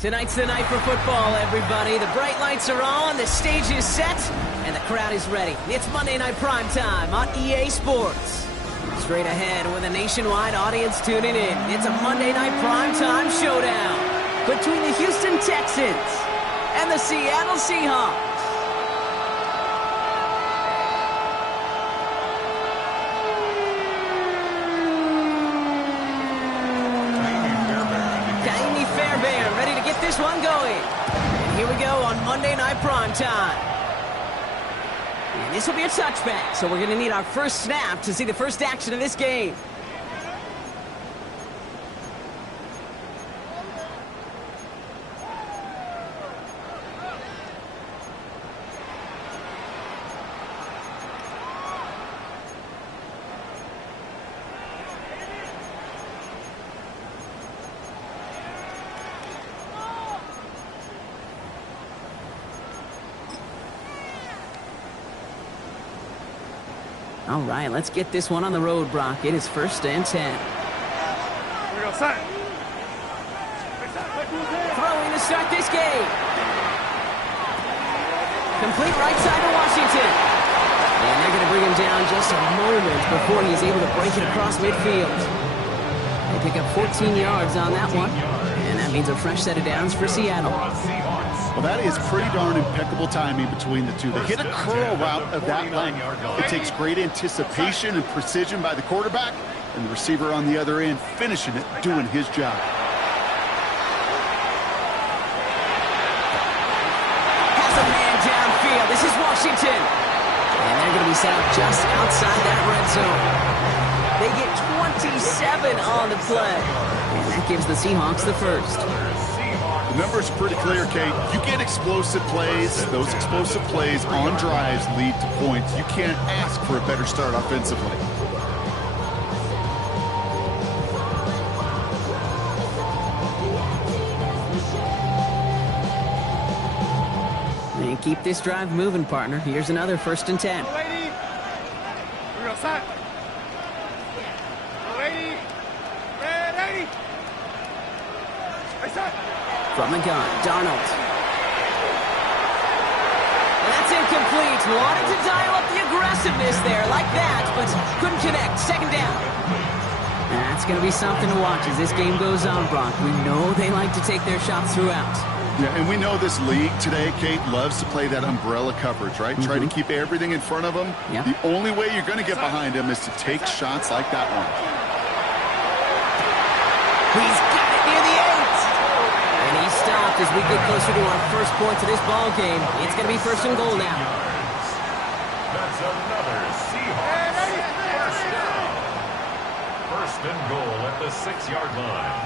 Tonight's the night for football, everybody. The bright lights are on, the stage is set, and the crowd is ready. It's Monday Night Primetime on EA Sports. Straight ahead with a nationwide audience tuning in. It's a Monday Night Primetime showdown between the Houston Texans and the Seattle Seahawks. Ready to get this one going. And here we go on Monday Night Primetime. And this will be a touchback, so we're going to need our first snap to see the first action of this game. All right, let's get this one on the road, Brock. It is 1st and 10. Here we go, set. Throwing to start this game. Complete right side to Washington. And they're going to bring him down just a moment before he's able to break it across midfield. They pick up 14 yards on that one. And that means a fresh set of downs for Seattle. Well, that is pretty darn impeccable timing between the two. They hit a curl route of that length. It takes great anticipation and precision by the quarterback, and the receiver on the other end finishing it, doing his job. Has a man downfield. This is Washington. And they're going to be set up just outside that red zone. They get 27 on the play. And that gives the Seahawks the first. The numbers are pretty clear, Kate. You get explosive plays. Those explosive plays on drives lead to points. You can't ask for a better start offensively. And keep this drive moving, partner. Here's another 1st and 10. Lady. We're set. Lady. Red 80. Set. From the gun, Darnold. And that's incomplete. Wanted to dial up the aggressiveness there like that, but couldn't connect. 2nd down. That's going to be something to watch as this game goes on, Brock. We know they like to take their shots throughout. Yeah, and we know this league today, Kate, loves to play that umbrella coverage, right? Try to keep everything in front of them. Yeah. The only way you're going to get behind them is to take shots like that one. He's got it near the 8. And he stopped as we get closer to our first points of this ball game. It's going to be 1st and goal now. That's another Seahawks first down. 1st and goal at the 6-yard line.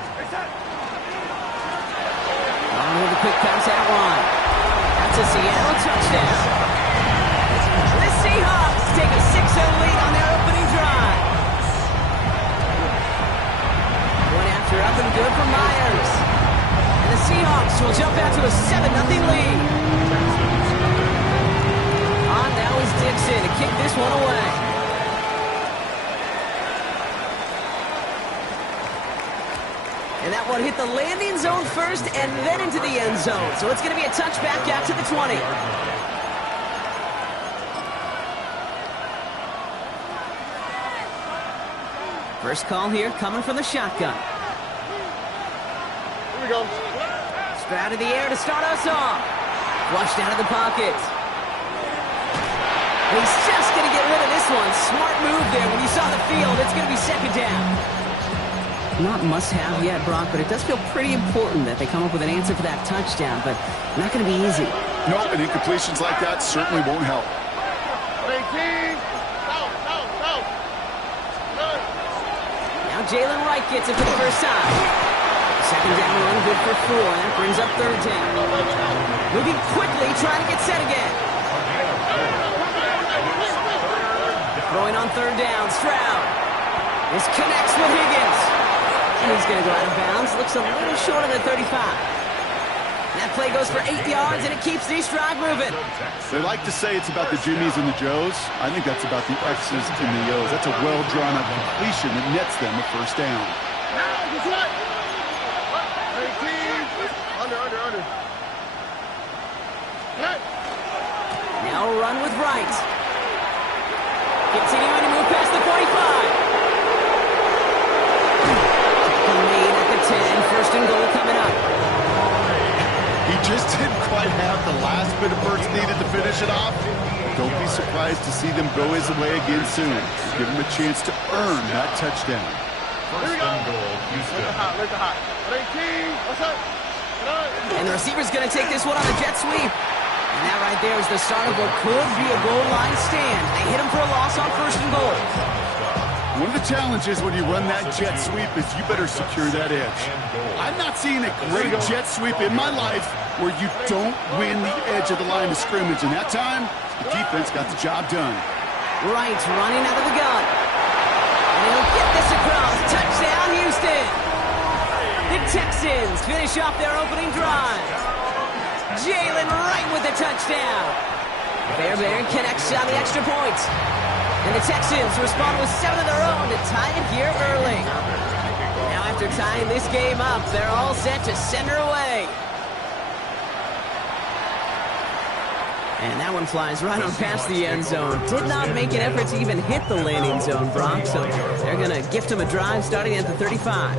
On with a quick pass out wide. That's a Seattle touchdown. The Seahawks take a 6-0 lead on their opening drive. One after up and good for Myers. And the Seahawks will jump out to a 7-0 lead. On now is Dixon to kick this one away. And that one hit the landing zone first and then into the end zone. So it's going to be a touchback out to the 20. First call here coming from the shotgun. Here we go. Straight to the air to start us off. Flushed out of the pocket. He's just going to get rid of this one. Smart move there when you saw the field. It's going to be 2nd down. not must-have yet, Brock, but it does feel pretty important that they come up with an answer for that touchdown, but not going to be easy. No, and incompletions like that certainly won't help. Now Jalen Wright gets it for the first time. Second down run, good for 4, and that brings up third down. Moving quickly, trying to get set again. Throwing on third down, Stroud. This connects with Higgins. And he's going to go out of bounds. Looks a little short of the 35. That play goes for 8 yards, and it keeps this drive moving. They like to say it's about the Jimmies and the Joes. I think that's about the X's and the O's. That's a well-drawn-up completion that nets them a first down. Now a run with Wright. Continuing to move past the 45. Tackle made at the 10. First and goal coming up. He just didn't quite have the last bit of burst needed to finish it off. Don't be surprised to see them go his way again soon. Give him a chance to earn that touchdown. First and goal, Houston. And the receiver's going to take this one on a jet sweep. And that right there is the start of what could be a goal line stand. They hit him for a loss on first and goal. One of the challenges when you run that jet sweep is you better secure that edge. I'm not seeing a great jet sweep in my life where you don't win the edge of the line of scrimmage. And that time, the defense got the job done. Wright running out of the gun. And he'll get this across. Touchdown, Houston. The Texans finish off their opening drive. Jalen Wright with the touchdown. Fairbairn connects on the extra point. And the Texans respond with 7 of their own to tie it here early. Now after tying this game up, they're all set to send her away. And that one flies right on past the end zone. Did not make an effort to even hit the landing zone, Brock, so they're going to gift him a drive starting at the 35.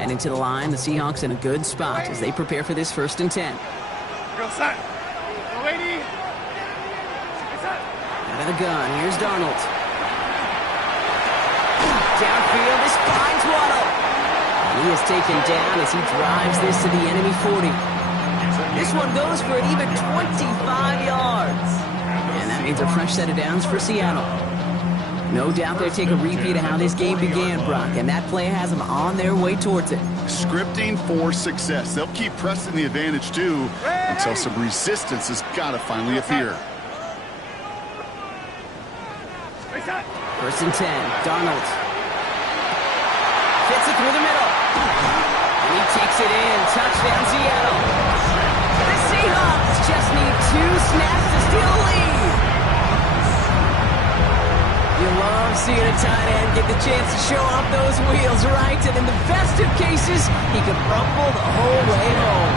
Heading to the line, the Seahawks in a good spot as they prepare for this 1st and 10. Out of the gun, here's Darnold. Downfield, this finds Waddle. He is taken down as he drives this to the enemy 40. This one goes for an even 25 yards. And that means a fresh set of downs for Seattle. No doubt they'll take a repeat of how this game began, Brock, and that play has them on their way towards it. Scripting for success. They'll keep pressing the advantage, too, until some resistance has got to finally appear. 1st and 10, Darnold. Fits it through the middle. And he takes it in. Touchdown, Seattle. The Seahawks just need 2 snaps to steal a lead. You love seeing a tight end get the chance to show off those wheels, right? And in the best of cases, he could rumble the whole way home.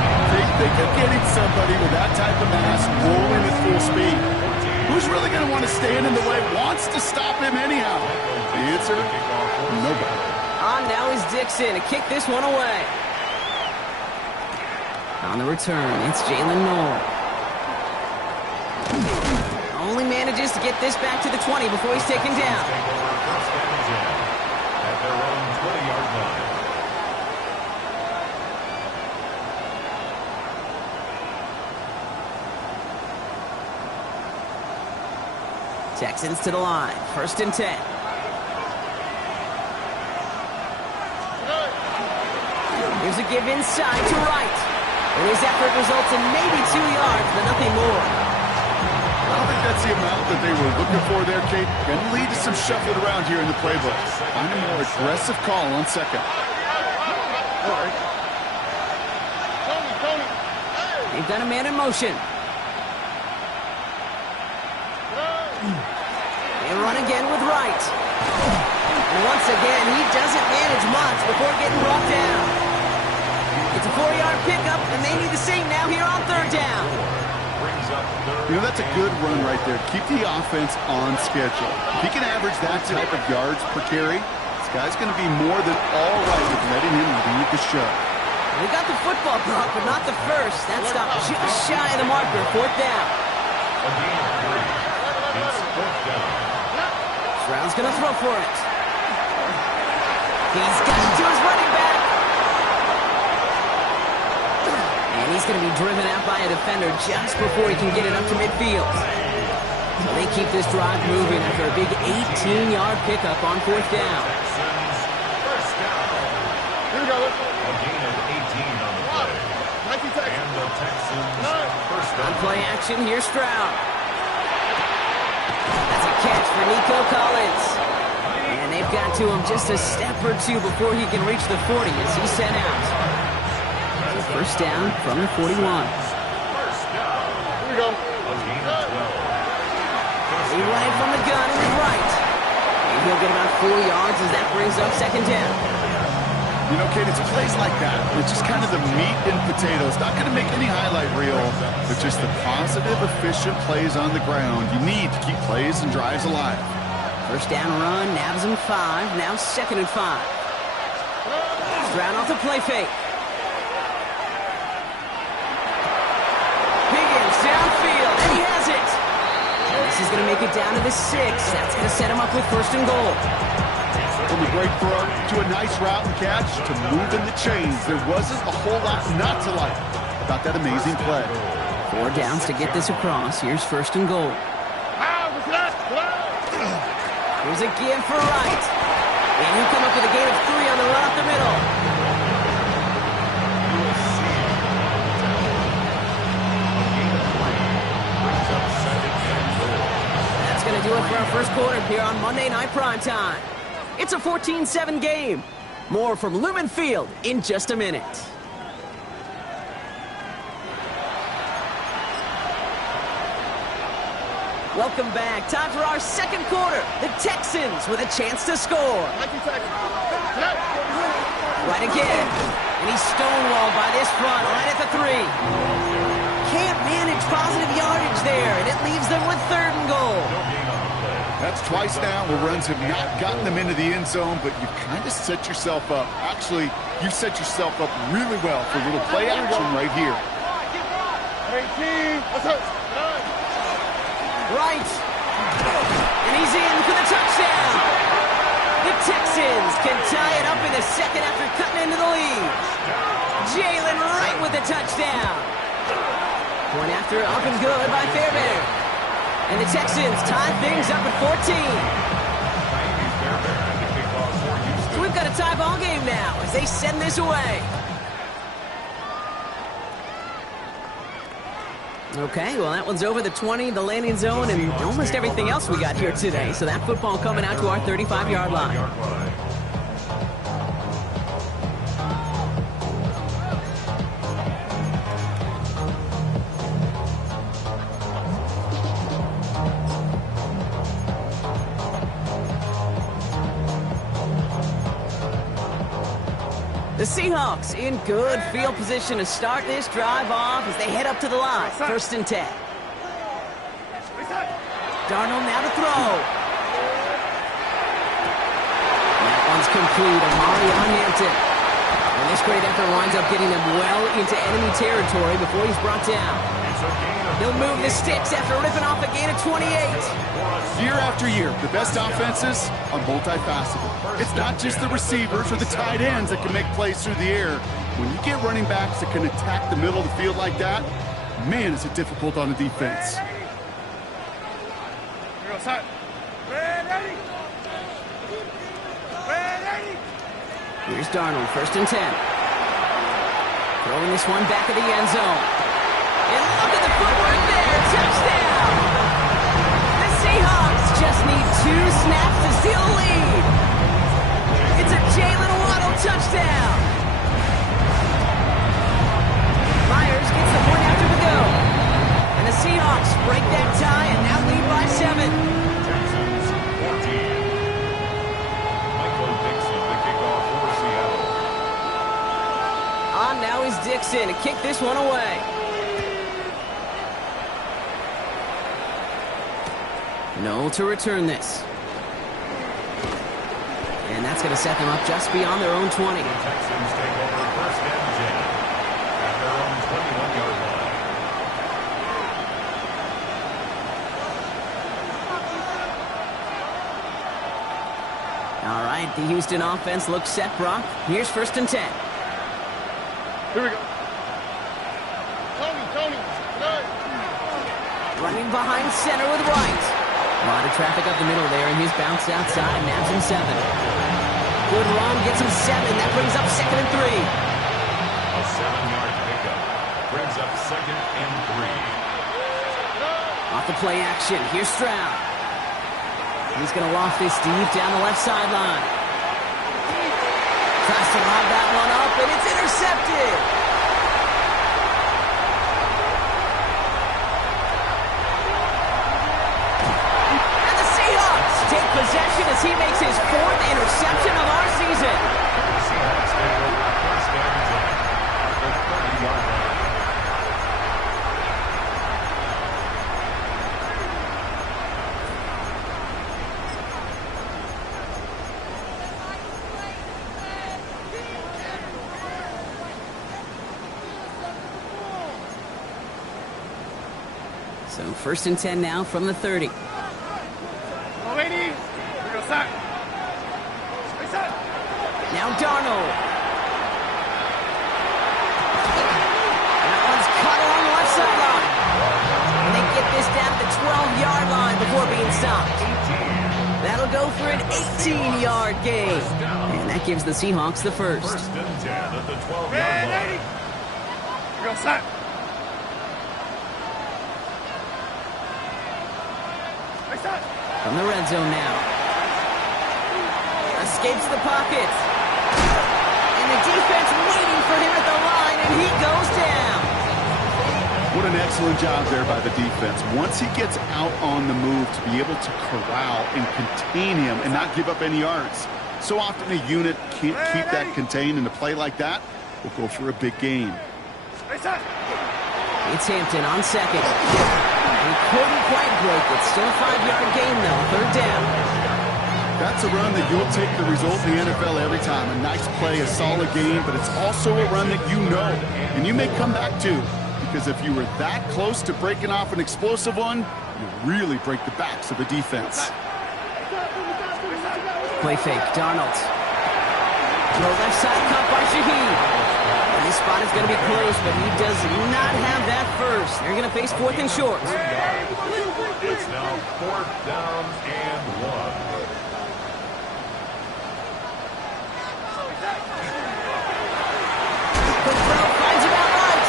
They could getting somebody with that type of mass rolling at full speed. Who's really going to want to stand in the way, wants to stop him anyhow? The answer, nobody. On now is Dixon to kick this one away. On the return, it's Jalen Noel. Only manages to get this back to the 20 before he's taken down. At their own 20-yard line. Texans to the line. 1st and 10. Here's a give inside to Wright. And his effort results in maybe 2 yards, but nothing more. I don't think that's the amount that they were looking for there, Kate. Going to lead to some shuffling around here in the playbook. Find a more aggressive call on second. They've got a man in motion. They run again with Wright. And once again, he doesn't manage much before getting brought down. It's a 4-yard pickup, and they need the same now here on 3rd down. You know, that's a good run right there. Keep the offense on schedule. If he can average that type of yards per carry, this guy's going to be more than all right with letting him lead the show. They got the football block, but not the first. That stopped just shy of the marker. Fourth down. A gain of 3. It's fourth down. Stroud's going to throw for it. He's got it to his running back. And he's going to be driven out by a defender just before he can get it up to midfield. So they keep this drive moving after a big 18-yard pickup on fourth down. Texans, first down. Here we go. A gain of 18 on the play. 19 seconds. And the Texans, first On down. play action, here's Stroud. That's a catch for Nico Collins. And they've got to him just a step or two before he can reach the 40 as he's sent out. So first down from the 41. First down. Here we go. A gain of 12. First He down. running from the gun in his right. And he'll get about 4 yards as that brings up second down. You know, Kate, it's plays like that. It's just kind of the meat and potatoes. Not going to make any highlight reel, but just the positive, efficient plays on the ground. You need to keep plays and drives alive. First down run, nabs him 5. Now second and 5. Stroud off the play fake. Higgins downfield, and he has it. And this is going to make it down to the 6. That's going to set him up with first and goal. From a great throw to a nice route and catch to moving the chains. There wasn't a whole lot not to like about that amazing play. 4 downs to get this across. Here's first and goal. Here's a give for Wright. And he'll come up with a gain of 3 on the run up the middle. That's going to do it for our first quarter here on Monday Night Primetime. It's a 14-7 game. More from Lumen Field in just a minute. Welcome back. Time for our second quarter. The Texans with a chance to score. 19 seconds. Right again. And he's stonewalled by this front right at the 3. Can't manage positive yardage there, and it leaves them with third and goal. That's twice now where runs have not gotten them into the end zone, but you kind of set yourself up. Actually, you set yourself up really well for a little play action right here. 18. Let's go. Right. And he's in for the touchdown. The Texans can tie it up in the second after cutting into the lead. Jalen Wright with the touchdown. Point after up and good by Fairbairn. And the Texans tie things up at 14. So we've got a tie ball game now as they send this away. Okay, well, that one's over the 20, the landing zone, and almost everything else we got here today. So that football coming out to our 35-yard line. The Seahawks in good field position to start this drive off as they head up to the line. First and 10. Darnold now to throw. That one's complete. Amari on Hampton. And this great effort winds up getting them well into enemy territory before he's brought down. He'll move the sticks after ripping off a gain of 28. Year after year, the best offenses are multifaceted. It's not just the receivers or the tight ends that can make plays through the air. When you get running backs that can attack the middle of the field like that, man, is it difficult on the defense. Here we go. Set. Ready. Ready. Here's Darnold, first and 10. Throwing this one back of the end zone. And look at the footwork there. Touchdown! The Seahawks just need 2 snaps to steal the lead. It's a Jalen Waddle touchdown. Myers gets the point after the go. And the Seahawks break that tie and now lead by 7. Texans 14. Michael Dixon, the kickoff for Seattle. On now is Dixon to kick this one away. Noel to return this. And that's going to set them up just beyond their own 20. Texans take over first and 10. All right, the Houston offense looks set, Brock. Here's 1st and 10. Here we go. Tony. Good. Running behind center with Wright. A lot of traffic up the middle there, and his bounce outside nabs him 7. Good run, gets him 7. That brings up 2nd and 3. A 7-yard pickup brings up 2nd and 3. Off the play action, here's Stroud. He's going to loft this deep down the left sideline. Tries to lob that one up, and it's intercepted. And the Seahawks take possession as he makes his 4th interception of our season. The Seahawks take over 1st and 10 at the 30-yard line. So 1st and 10 now from the 30. Oh, lady. Here we go, sack. Stay set. Now Darnold. That one's cut along the left sideline. And they get this down to the 12-yard line before being stopped. That'll go for an 18-yard gain. And that gives the Seahawks the 1st. 1st and 10 at the 12-yard Man, line. 80. Here we go, sack. Stay set. From the red zone now. Escapes the pocket. And the defense waiting for him at the line, and he goes down. What an excellent job there by the defense. Once he gets out on the move, to be able to corral and contain him and not give up any yards. So often a unit can't keep that contained, and a play like that will go for a big gain. Stay set. It's Hampton on 2nd. He couldn't quite break it. Still a 5-yard gain, though. 3rd down. That's a run that you'll take the result in the NFL every time. A nice play, a solid game, but it's also a run that you know and you may come back to, because if you were that close to breaking off an explosive one, you really break the backs of a defense. Play fake. Darnold. Throw left side cut by Shaheed. And this spot is going to be close, but he does not have that first. They're going to face 4th and short. It's now 4th down and 1. Quick throw, finds him out right.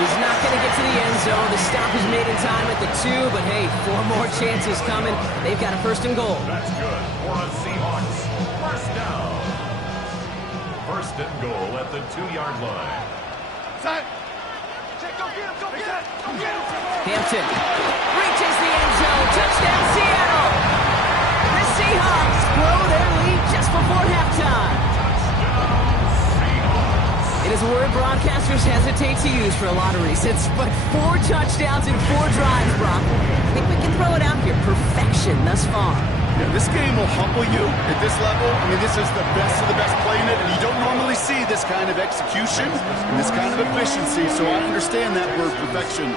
He's not going to get to the end zone. The stop is made in time at the 2, but hey, 4 more chances coming. They've got a 1st and goal. That's good for a Seahawks. 1st down. 1st and goal at the 2-yard line. Set. Go get him. Go get him. Go get him. Hampton reaches the end zone. Touchdown, Seattle. The Seahawks grow their lead just before halftime. It is a word broadcasters hesitate to use for a lot of reasons, but 4 touchdowns in 4 drives, Brock. I think we can throw it out here. Perfection thus far. Yeah, this game will humble you at this level. I mean, this is the best of the best playing it, and you don't normally see this kind of execution and this kind of efficiency, so I understand that word perfection.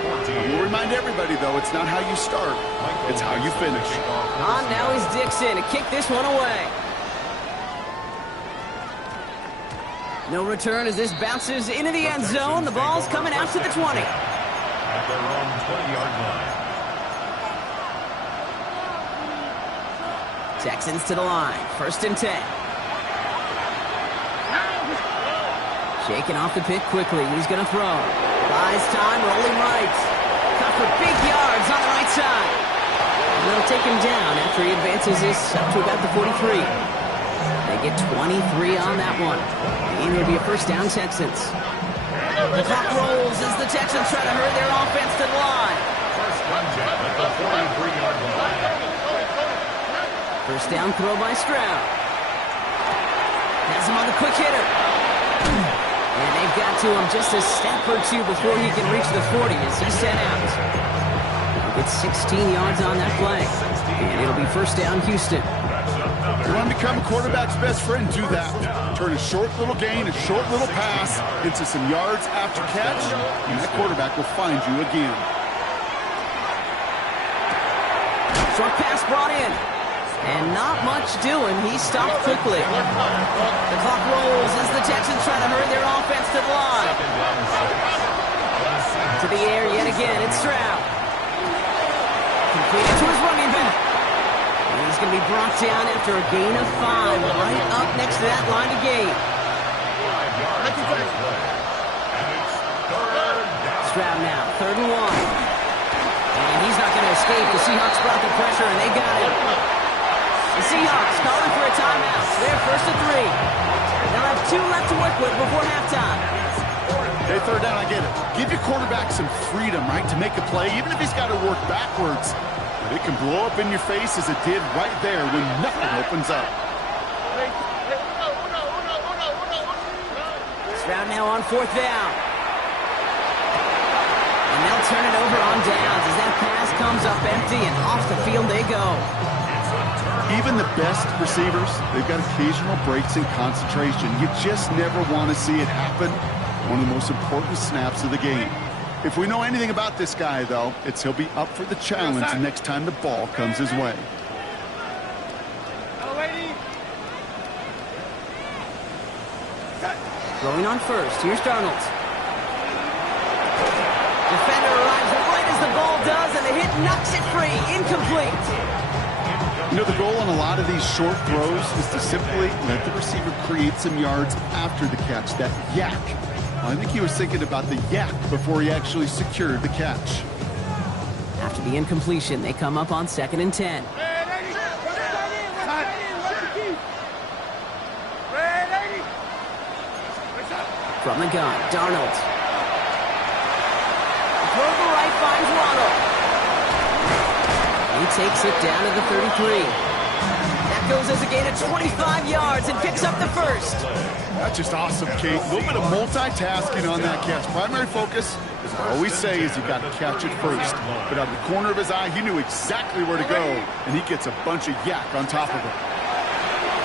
We'll remind everybody, though, it's not how you start, it's how you finish. On now is Dixon to kick this one away. No return as this bounces into the end zone. The ball's coming out to the 20. At their own 20-yard line. Texans to the line. 1st and 10. Shaking off the pick quickly. He's going to throw. Buys time, rolling right. Cut for big yards on the right side. And they'll take him down after he advances this up to about the 43. They get 23 on that one. And it'll be a 1st down, Texans. The clock rolls as the Texans try to hurry their offense to the line. 1st and 10 at the 43-yard line. 1st down throw by Stroud. Has him on the quick hitter. And they've got to him just a step or 2 before he can reach the 40 as he's sent out. He'll get 16 yards on that play. And it'll be 1st down, Houston. You want to become a quarterback's best friend, do that. Turn a short little gain, a short little pass into some yards after catch, and that quarterback will find you again. Short pass brought in. And not much doing. He stopped quickly. The clock rolls as the Texans try to hurry their offense to the line. To the air yet again. It's Stroud. Completed to his running back. And he's going to be brought down after a gain of 5. Right up next to that line of gain. Stroud now. 3rd and 1. And he's not going to escape. The Seahawks brought the pressure, and they got him. The Seahawks calling for a timeout. They're 1st and 3. They'll have 2 left to work with before halftime. Hey, 3rd down, I get it. Give your quarterback some freedom, right, to make a play, even if he's got to work backwards. But it can blow up in your face as it did right there when nothing opens up. Stroud now on 4th down. And they'll turn it over on downs as that pass comes up empty and off the field they go. Even the best receivers, they've got occasional breaks in concentration. You just never want to see it happen. One of the most important snaps of the game. If we know anything about this guy, though, it's he'll be up for the challenge next time the ball comes his way. Throwing on 1st. Here's Darnold. Defender arrives right as the ball does, and the hit knocks it free. Incomplete. You know, the goal on a lot of these short throws is to simply let the receiver create some yards after the catch, that yak. I think he was thinking about the yak before he actually secured the catch. After the incompletion, they come up on 2nd and 10. From the gun, Darnold. Throw to the right finds Waddle. He takes it down to the 33. That goes as a gain of 25 yards and picks up the 1st. That's just awesome, Kate. A little bit of multitasking on that catch. Primary focus, as I always say, is you got to catch it first. But out of the corner of his eye, he knew exactly where to go, and he gets a bunch of yak on top of it.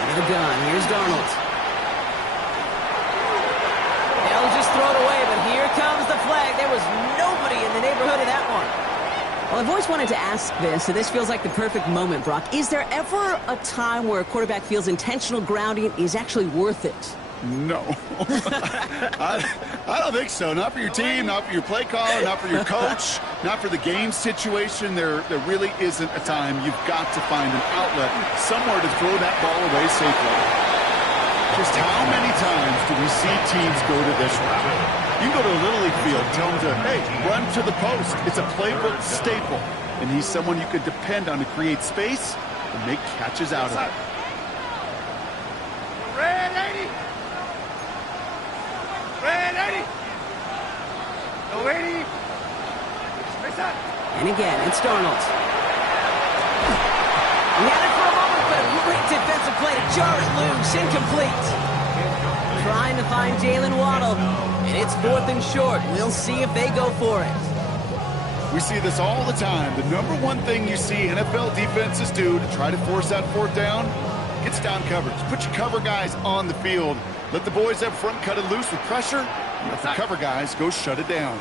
Into the gun, here's Darnold. They'll just throw it away, but here comes the flag. There was nobody in the neighborhood of that one. Well, I've always wanted to ask this, and this feels like the perfect moment, Brock. Is there ever a time where a quarterback feels intentional grounding is actually worth it? No. I don't think so. Not for your team, not for your play caller, not for your coach, not for the game situation. There really isn't a time. You've got to find an outlet, somewhere to throw that ball away safely. Just how many times do we see teams go to this route? You go to a Little League field, tell them to, hey, run to the post. It's a playbook staple. And he's someone you could depend on to create space and make catches out of it. And again, it's Darnold. He had it for a moment, but a great defensive play to jar it loose. Incomplete. Trying to find Jalen Waddle. And it's 4th and short. We'll see if they go for it. We see this all the time. The number one thing you see NFL defenses do to try to force that 4th down, gets down coverage. Put your cover guys on the field. Let the boys up front cut it loose with pressure. And let the cover guys go shut it down.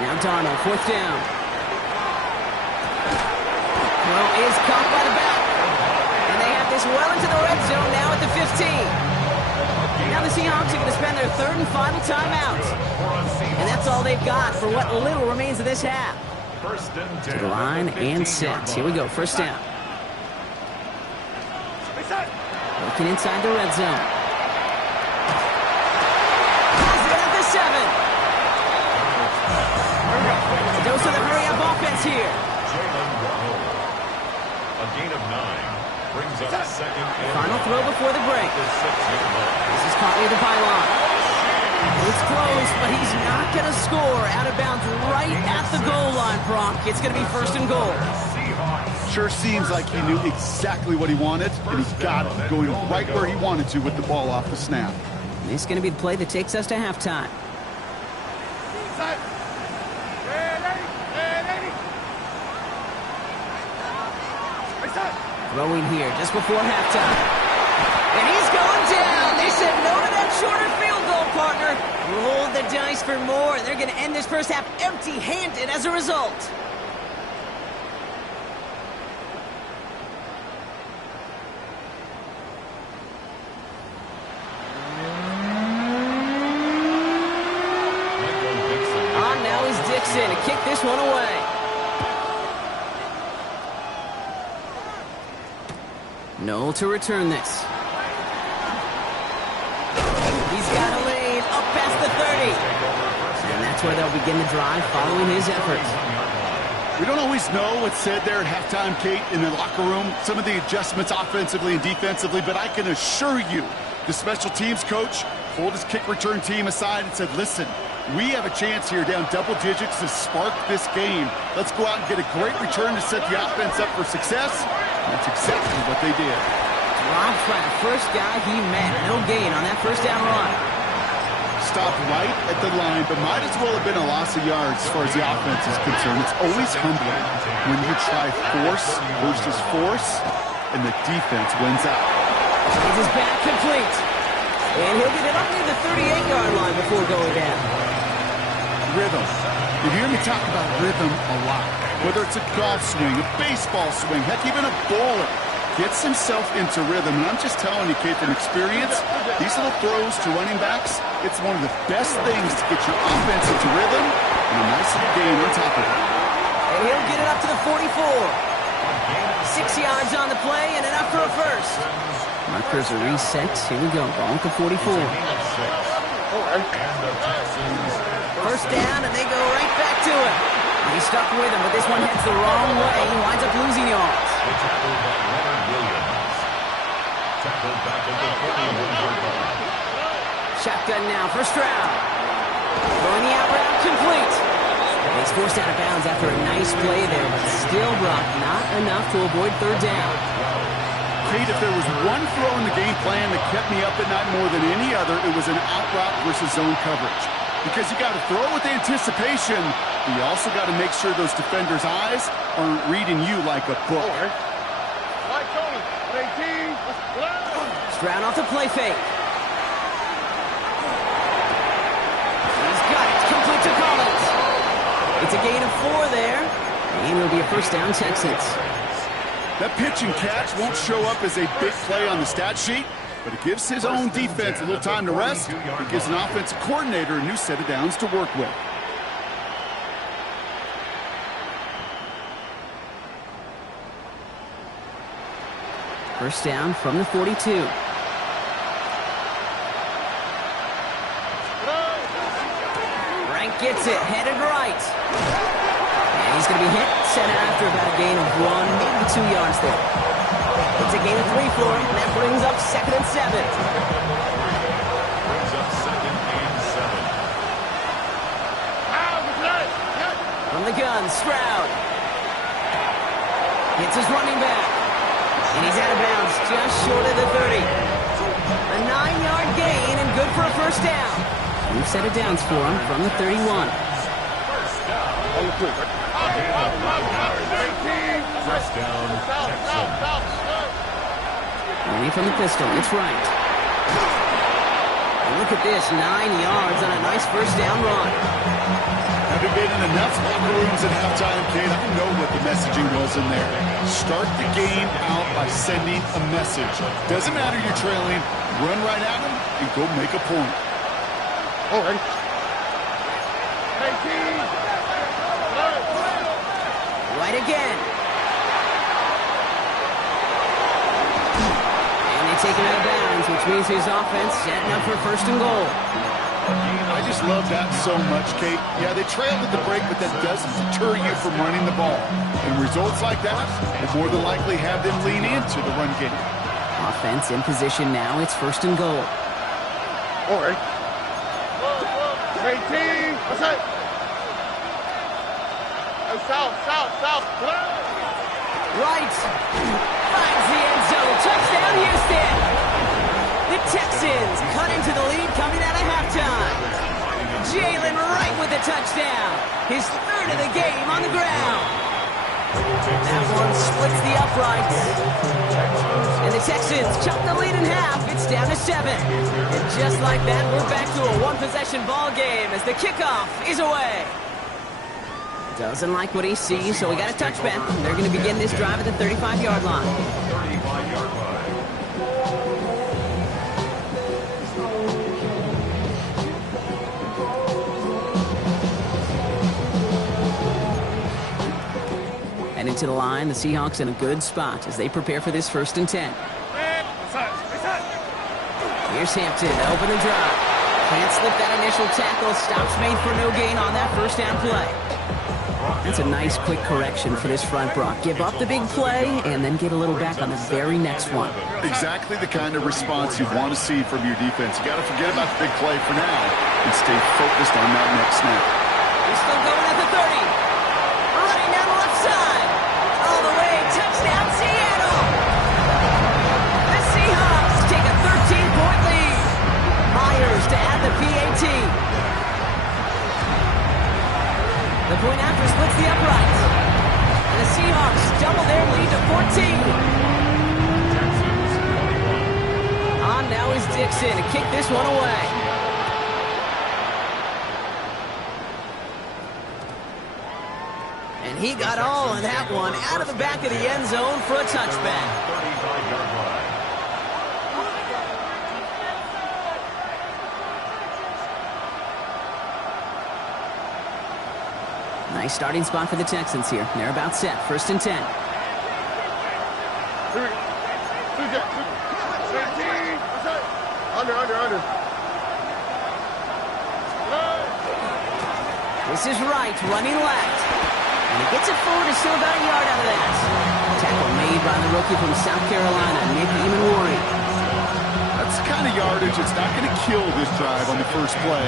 Now Darnold, 4th down. Throw is caught by the back. And they have this well into the red zone now at the 15. Now the Seahawks are going to spend their 3rd and final timeout. And that's all they've got for what little remains of this half. To the line and set. Here we go, 1st down. Looking inside the red zone. Has it at the 7. Goes to the hurry-up offense here. A gain of 9 brings up 2nd and Final throw before the break. This is caught near the pylon. It's close, but he's not going to score. Out of bounds right at the goal line, Brock. It's going to be 1st and goal. Sure seems like he knew exactly what he wanted, and he got it, going right where he wanted to with the ball off the snap. This is going to be the play that takes us to halftime. Throwing here just before halftime. And he's going down. They said no to that shorter field goal, partner. Roll the dice for more, and they're going to end this first half empty-handed as a result. Now is Dixon to kick this one away. Noel to return this. He's got a lead up past the 30. And that's where they'll begin the drive following his efforts. We don't always know what's said there at halftime, Kate, in the locker room. Some of the adjustments offensively and defensively, but I can assure you the special teams coach pulled his kick return team aside and said, listen, we have a chance here down double digits to spark this game. Let's go out and get a great return to set the offense up for success. And that's exactly what they did. Dropped by the first guy he met. No gain on that first down run. Stopped right at the line, but might as well have been a loss of yards as far as the offense is concerned. It's always humbling when you try force versus force, and the defense wins out. It's his back complete. And he'll get it up near the 38-yard line before going down. Rhythm. You hear me talk about rhythm a lot. Whether it's a golf swing, a baseball swing, heck, even a bowler gets himself into rhythm. And I'm just telling you, Kate, from experience, these little throws to running backs, it's one of the best things to get your offense into rhythm and a nice little gain on top of it. And he'll get it up to the 44. 6 yards on the play and enough for a first. Markers are reset. Here we go. Ball at the 44. First down, and they go right back to it. He's stuck with him, but this one heads the wrong way. He winds up losing yards. Shotgun now for Stroud. Throwing the out route complete. He's forced out of bounds after a nice play there, but still brought not enough to avoid third down. Kate, if there was one throw in the game plan that kept me up at night more than any other, it was an out route versus zone coverage. Because you got to throw with anticipation, but you also got to make sure those defenders' eyes aren't reading you like a book. Stroud off the play fake. He's got it. Complete to Collins. It's a gain of 4 there. And it'll be a first down, Texans. That pitch and catch won't show up as a big play on the stat sheet, but it gives his own defense a little time to rest. It gives an offensive coordinator a new set of downs to work with. First down from the 42. Rank gets it, headed right. And he's going to be hit, set after about a gain of 1, maybe 2 yards there. It's a gain of 3 for him, and that brings up 2nd and 7. From the gun, Stroud. Hits his running back. And he's out of bounds, just short of the 30. A 9-yard gain and good for a first down. New set of downs for him from the 31. First down, Texans. Running from the pistol, it's right. And look at this, 9 yards on a nice first down run. Having been in enough locker rooms at halftime, Kate, I know what the messaging was in there. Start the game out by sending a message. Doesn't matter you're trailing, run right at them and go make a point. All right. Right again. And they take him out of bounds, which means his offense setting up for first and goal. I just love that so much, Kate. Yeah, they trailed at the break, but that doesn't deter you from running the ball. And results like that will more than likely have them lean into the run game. Offense in position now. It's first and goal. All right. Great team. What's that? South. Right. Finds the end zone. Touchdown, Houston. The Texans cut into the lead coming out of halftime. Jalen Wright with the touchdown. His 3rd of the game on the ground. That one splits the uprights. Texans chop the lead in half. It's down to 7. And just like that, we're back to a one-possession ball game as the kickoff is away. Doesn't like what he sees, so we got a touchback. They're going to begin this drive at the 35-yard line. 35-yard line. Heading to the line, the Seahawks in a good spot as they prepare for this 1st and 10. Here's Hampton to open the drive. Can't slip that initial tackle. Stops made for no gain on that 1st down play. That's a nice quick correction for this front, Brock. Give up the big play and then get a little back on the very next one. Exactly the kind of response you want to see from your defense. You got to forget about the big play for now and stay focused on that next snap. He's still going at the 30. Running down the left side. All the way. Touchdown, Seattle. The Seahawks take a 13-point lead. Myers to add the PAT. The point after splits the uprights. And the Seahawks double their lead to 14. On now is Dixon to kick this one away. And he got all of that one out of the back of the end zone for a touchback. 35-yard line. Nice starting spot for the Texans here. They're about set. 1st and 10. Under. This is right, running left. And he gets it forward, is still about a yard out of that. Tackle made by the rookie from South Carolina, Nick Emanwari. That's the kind of yardage that's not going to kill this drive on the first play,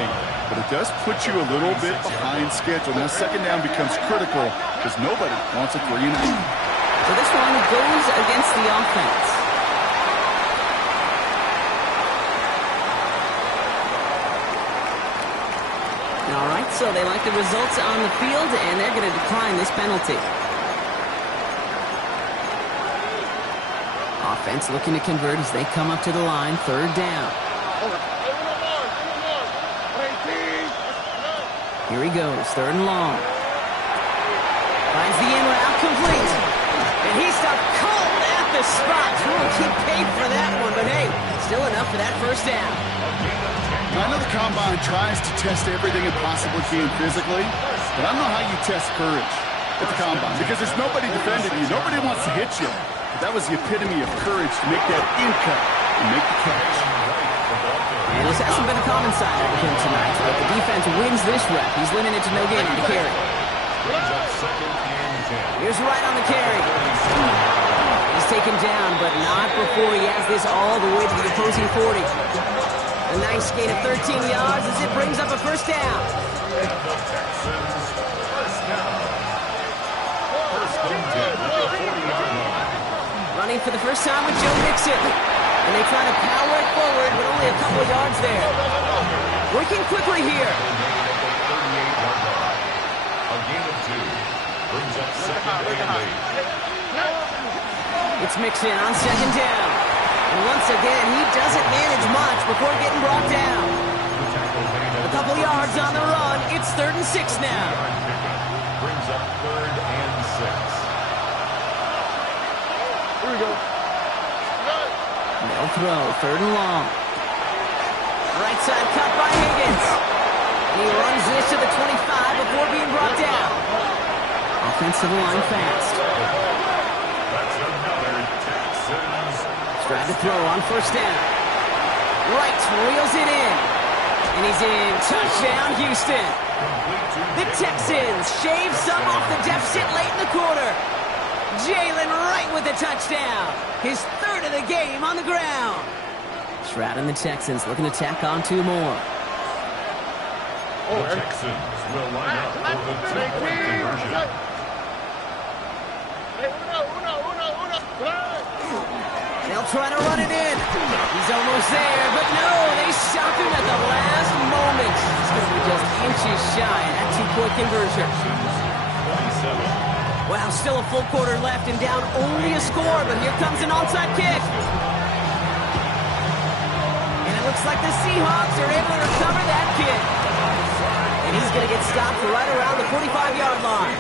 but it does put you a little bit behind schedule. Now 2nd down becomes critical because nobody wants a 3-and-out. So this one goes against the offense. All right, so they like the results on the field, and they're going to decline this penalty. Offense looking to convert as they come up to the line. 3rd down. Here he goes, 3rd and long. Finds the in route, complete. And he stopped cold at the spot. We'll keep paid for that one, but hey, still enough for that 1st down. I know the Combine tries to test everything it possibly can physically, but I don't know how you test courage at the Combine because there's nobody defending you. Nobody wants to hit you. But that was the epitome of courage to make that in cut and make the catch. And this hasn't been a common sight of him tonight, but the defense wins this rep. He's limited to no gain on the carry. Here's right on the carry. He's taken down, but not before he has this all the way to the opposing 40. A nice gain of 13 yards as it brings up a 1st down. Running for the first time with Joe Mixon. And they try to power it forward, but only a couple of yards there. Working quickly here. A gain of 2 brings up 2nd and 8. It's Mixon on 2nd down. And once again, he doesn't manage much before getting brought down. A couple yards on the run. It's 3rd and 6 now. Brings up 3rd and 6. Here we go. They'll throw, 3rd and long. Right side cut by Higgins. And he runs this to the 25 before being brought down. Offensive line fast. That's another Texans. Tried to throw on 1st down. Right, reels it in. And he's in. Touchdown, Houston. The Texans shave some off the deficit late in the quarter. Jalen Wright with the touchdown. His 3rd of the game on the ground. Stroud and the Texans looking to tack on 2 more. The Texans will line up for the 2-point conversion. They'll try to run it in. He's almost there, but no, they stop him at the last moment. He's going to be just inches shy of that 2-point conversion. 27. Wow, still a full quarter left and down only a score, but here comes an onside kick. looks like the Seahawks are able to recover that kick. And he's going to get stopped right around the 45-yard line.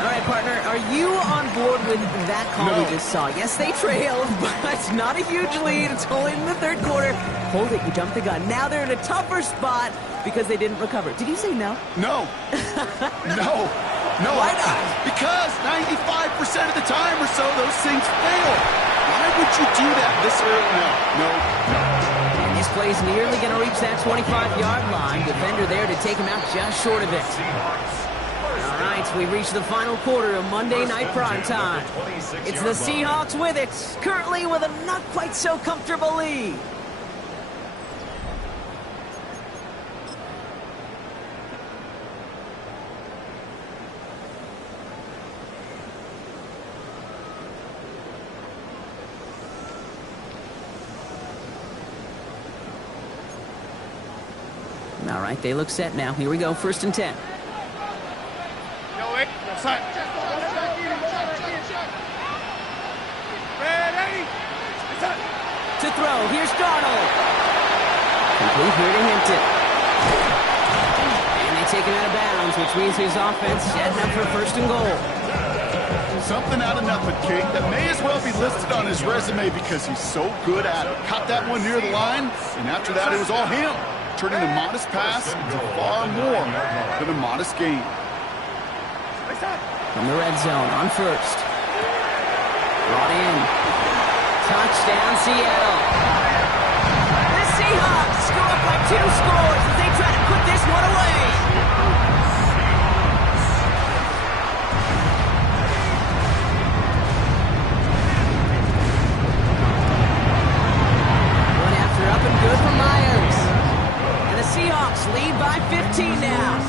All right, partner, are you on board with that call we just saw? Yes, they trailed, but not a huge lead. It's only in the third quarter. Hold it, you jumped the gun. Now they're in a tougher spot because they didn't recover. Did you say no? No. No. No. Why not? Because 95% of the time or so, those things fail. Why would you do that this early? No. And this play's nearly going to reach that 25-yard line. Defender there to take him out just short of it. All right, we've reached the final quarter of Monday Night Primetime. It's the Seahawks with it, currently with a not quite so comfortable lead. All right, they look set now. Here we go, 1st and 10. To throw, here's Darnold. Complete here to Hinton. And they take him out of bounds, which means his offense setting up for 1st and goal. Something out of nothing, Kate, that may as well be listed on his resume because he's so good at it. Caught that one near the line, and after that it was all him. Turning a modest pass into far more than a modest gain. From the red zone on 1st. Brought in. Touchdown, Seattle. The Seahawks score up by 2 scores as they try to put this one away. One after up and good for Myers. And the Seahawks lead by 15 now.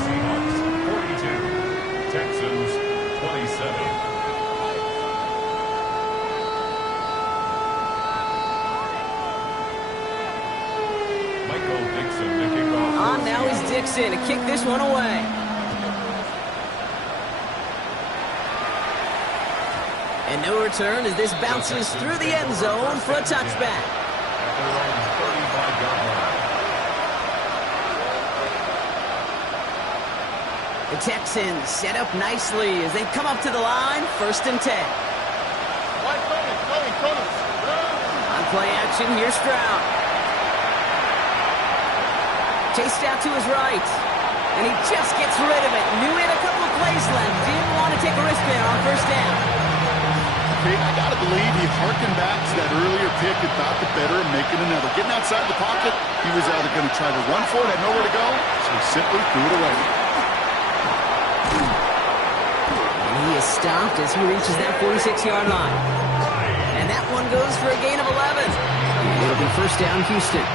42. Texans 27. On now is Dixon to kick this one away. And no return as this bounces through the end zone for a touchback. The Texans set up nicely as they come up to the line, 1st and 10. On play action, here's Stroud. Chased out to his right, and he just gets rid of it. Knew he had a couple of plays left. Didn't want to take a risk there on 1st down. Kate, I got to believe he harkened back to that earlier pick and thought the better of making another. Getting outside the pocket, he was either going to try to run for it, had nowhere to go, so he simply threw it away. And he is stopped as he reaches that 46-yard line. And that one goes for a gain of 11. It'll be 1st down, Houston.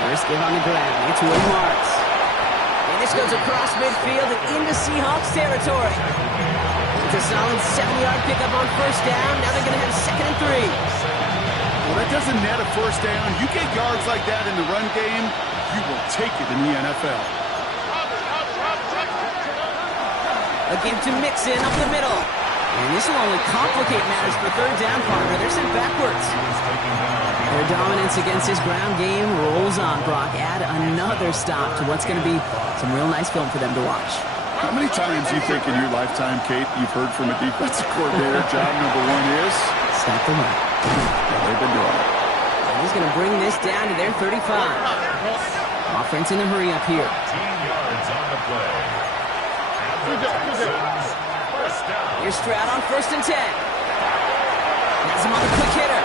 First give on the ground. It's Will Marks. And this goes across midfield and into Seahawks territory. It's a solid 7-yard pickup on 1st down. Now they're going to have 2nd and 3. Well, that doesn't net a 1st down. You get yards like that in the run game, you will take it in the NFL. A give to Mixon up the middle. And this will only complicate matters for 3rd down, partner. They're sent backwards. Their dominance against this ground game rolls on, Brock. Add another stop to what's going to be some real nice film for them to watch. How many times do you think in your lifetime, Kate, you've heard from a defensive coordinator, job number 1 is? Stop the run. They've been doing it. And he's going to bring this down to their 35. Offense in the hurry up here. 18 yards on the play. Here's Stroud on 1st and 10. Has him on the quick hitter.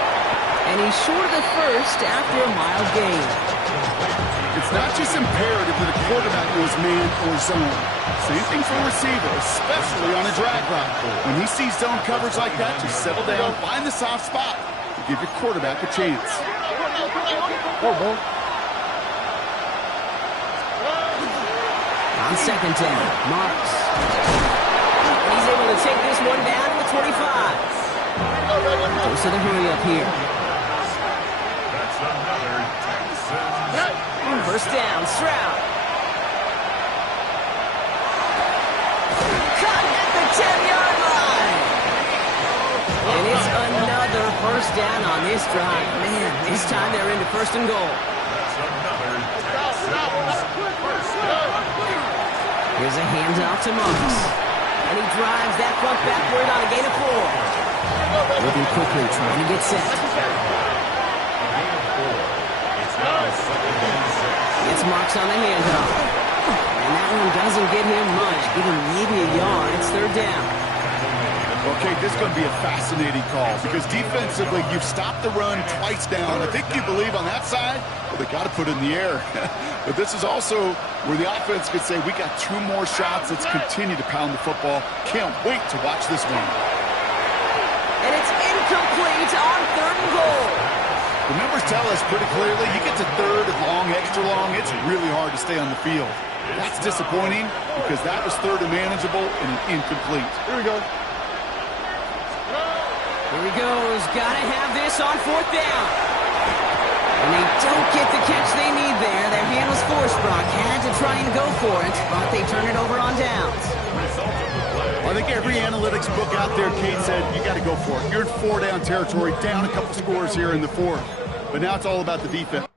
And he's short of the 1st after a mild gain. It's not just imperative that a quarterback knows man or zone. Same thing for a receiver, especially on a drag route. When he sees zone coverage like that, just settle down, find the soft spot, and give your quarterback a chance. On 2nd down, Marks. He's able to take this one down to the 25. Goes to the hurry up here. That's another Texans. 1st down, Stroud. Caught at the first down on this drive. Man, this time they're into first and goal. That's another Texans first down. Here's a handoff to Marks. And he drives that front backward on a gain of 4. Moving quickly, trying to get set. It's now second and 6. It's Marks on the handoff. And that one doesn't get him much. Give him maybe a yard. It's third down. Okay, this is going to be a fascinating call because defensively, you've stopped the run twice down. I think you believe on that side, well, they got to put it in the air. But this is also where the offense could say, we got 2 more shots. Let's continue to pound the football. Can't wait to watch this one. And it's incomplete on third and goal. The numbers tell us pretty clearly, you get to third and long, extra long, it's really hard to stay on the field. That's disappointing because that was third and manageable and an incomplete. Here we go. Here he goes. Gotta have this on fourth down. And they don't get the catch they need there. Their hand was forced, Brock. Had to try and go for it, but they turn it over on downs. I think every analytics book out there, Kate said, you got to go for it. You're in 4-down territory, down a couple scores here in the 4th. But now it's all about the defense.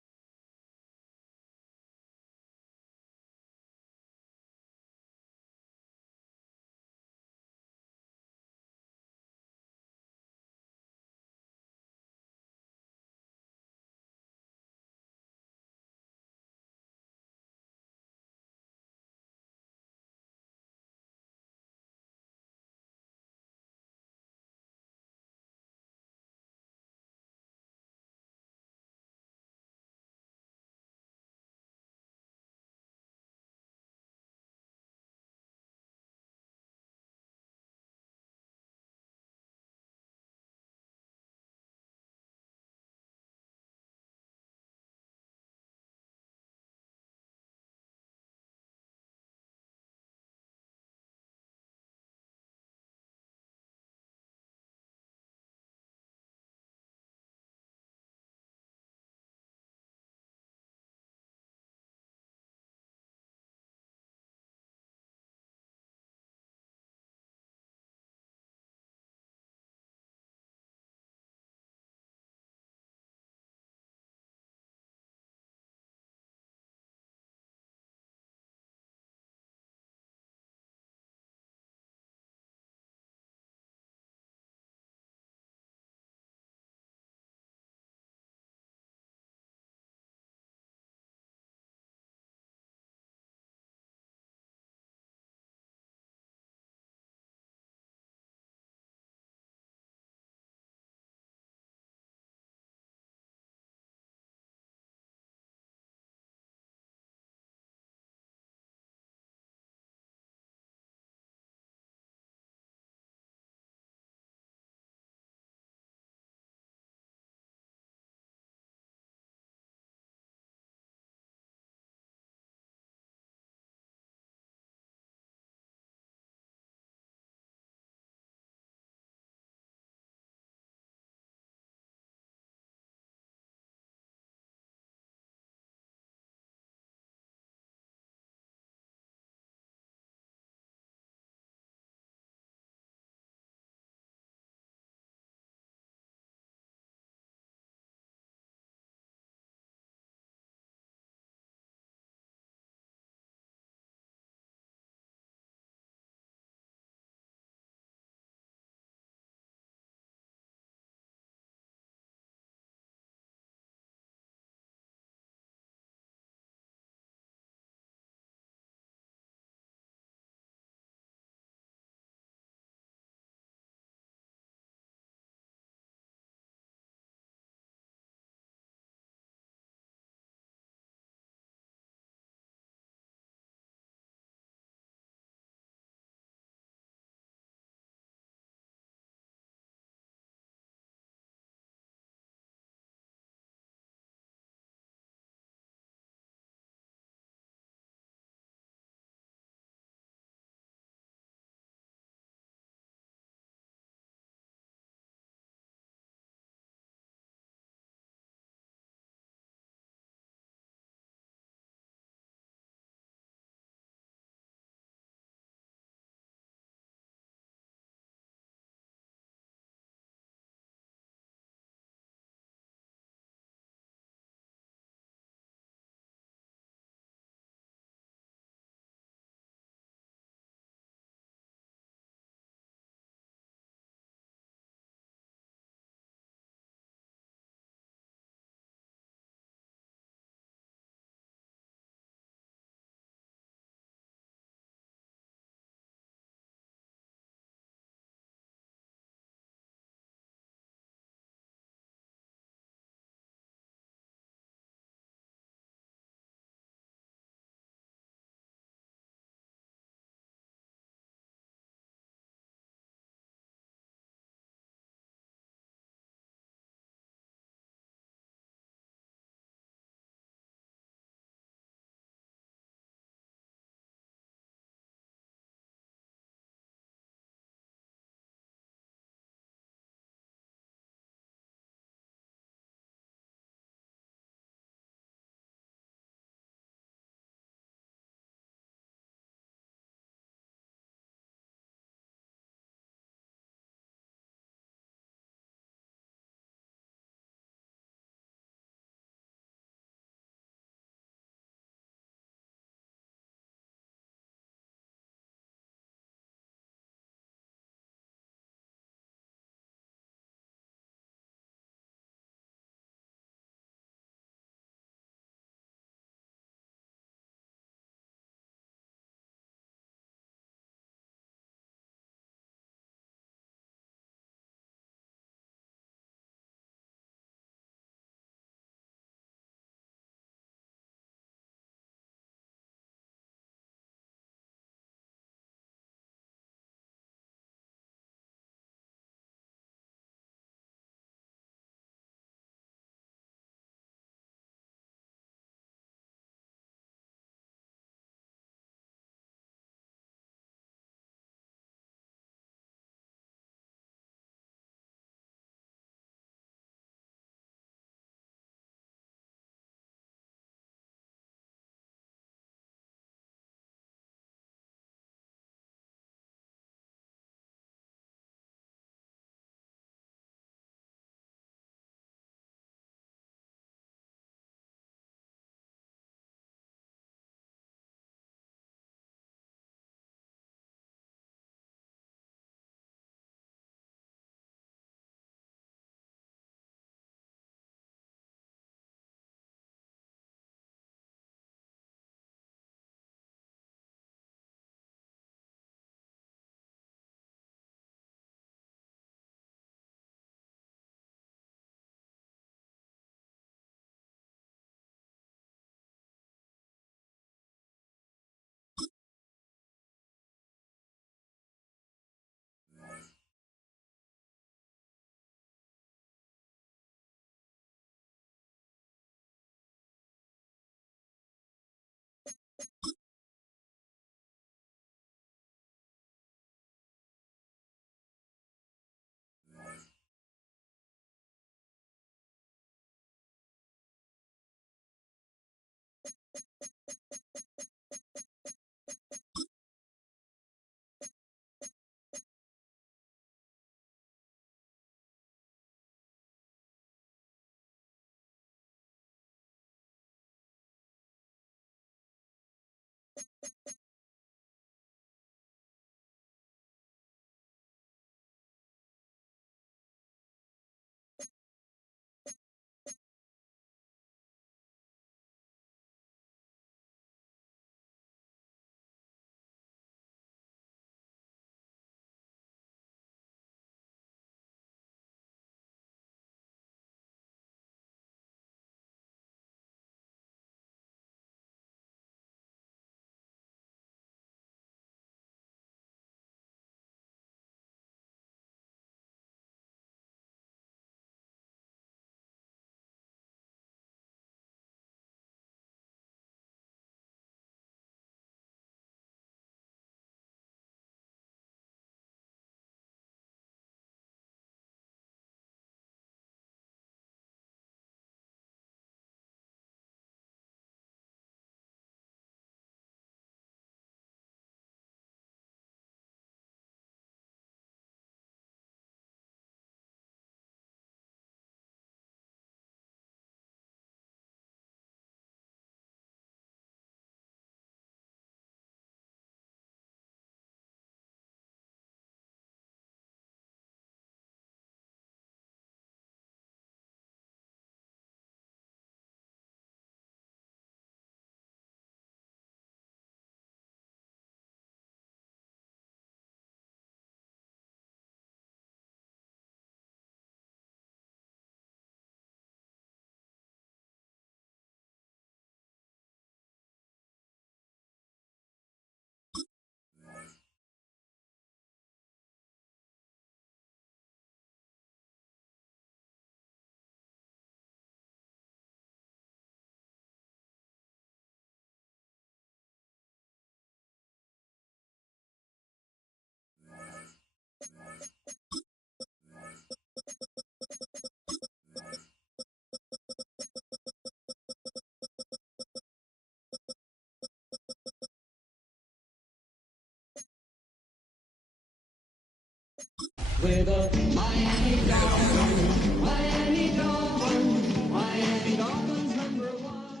With a Miami Dolphins, Miami Dolphins, Miami Dolphins #1.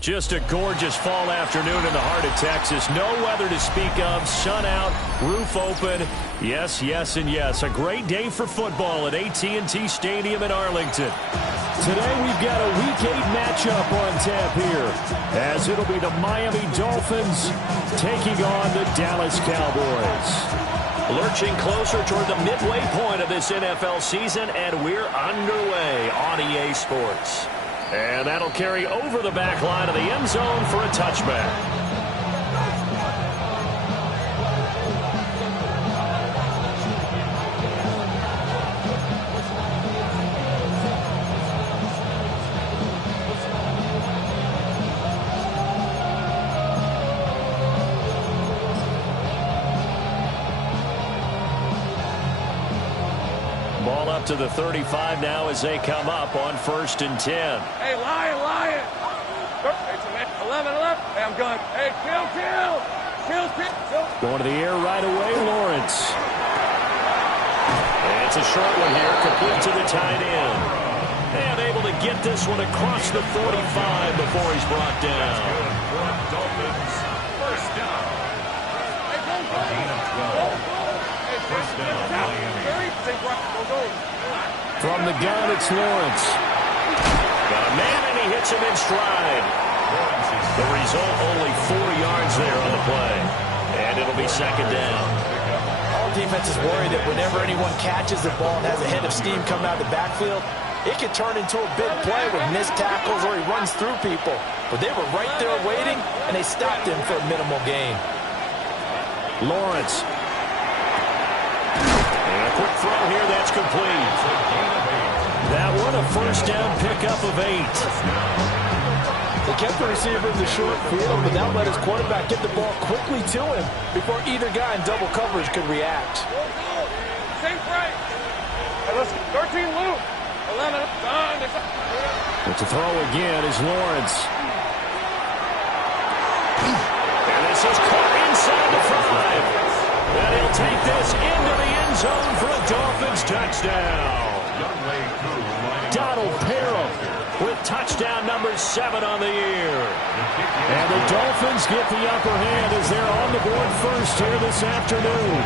Just a gorgeous fall afternoon in the heart of Texas. No weather to speak of. Sun out, roof open. Yes, yes, and yes. A great day for football at AT&T Stadium in Arlington. Today we've got a Week 8 matchup on tap here, as it'll be the Miami Dolphins taking on the Dallas Cowboys. Lurching closer toward the midway point of this NFL season, and we're underway on EA Sports. And that'll carry over the back line of the end zone for a touchback. Ball up to the 35 now as they come up on 1st and 10. Hey, Lion. 11. Hey, I'm going. Hey, kill. Going to the air right away, Lawrence. And it's a short one here, complete to the tight end. And able to get this one across the 45 before he's brought down. Dolphins, first down. Gain of 12. First down, Miami. From the gun, it's Lawrence. Got a man, and he hits him in stride. The result, only 4 yards there on the play. And it'll be 2nd down. All defenses worry that whenever anyone catches the ball and has a head of steam coming out of the backfield, it could turn into a big play with missed tackles or he runs through people. But they were right there waiting, and they stopped him for a minimal gain. Lawrence. And a quick throw here, that's complete. That one, a first down pickup of 8. They kept the receiver in the short field, but that let his quarterback get the ball quickly to him before either guy in double coverage could react. Same right. Hey, let's 13 loop. 11 done. But to throw again is Lawrence. And this is caught inside the 5. And he'll take this into the end zone for a Dolphins touchdown. Donald Parham with touchdown number 7 on the year. And the Dolphins get the upper hand as they're on the board first here this afternoon.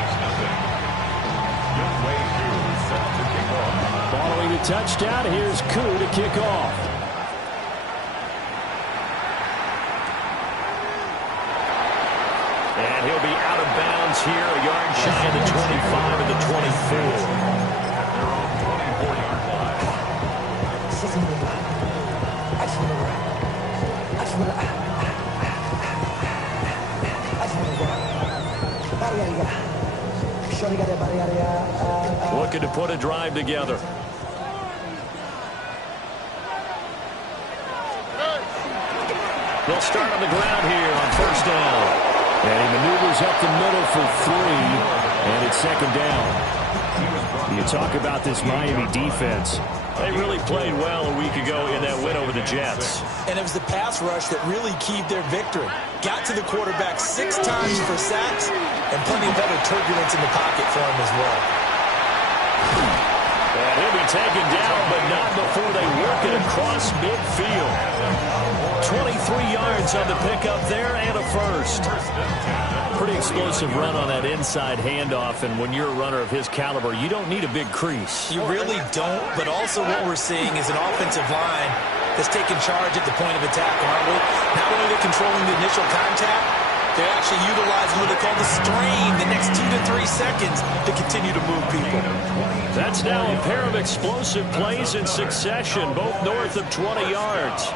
Following the touchdown, here's Koo to kick off. And he'll be out of bounds here, a yard shy of the 25 and the 24. Looking to put a drive together. They'll start on the ground here on first down. And he maneuvers up the middle for 3, and it's second down. You talk about this Miami defense. They really played well a week ago in that win over the Jets. And it was the pass rush that really keyed their victory. Got to the quarterback 6 times for sacks, and plenty of other turbulence in the pocket for him as well. And he'll be taken down, but not before they work it across midfield. 23 yards on the pickup there and a first. Pretty explosive run on that inside handoff, and when you're a runner of his caliber, you don't need a big crease. You really don't, but also what we're seeing is an offensive line that's taking charge at the point of attack, aren't we? Not only are they controlling the initial contact, they're actually utilizing what they call the strain the next 2 to 3 seconds to continue to move people. That's now a pair of explosive plays in succession, both north of 20 yards.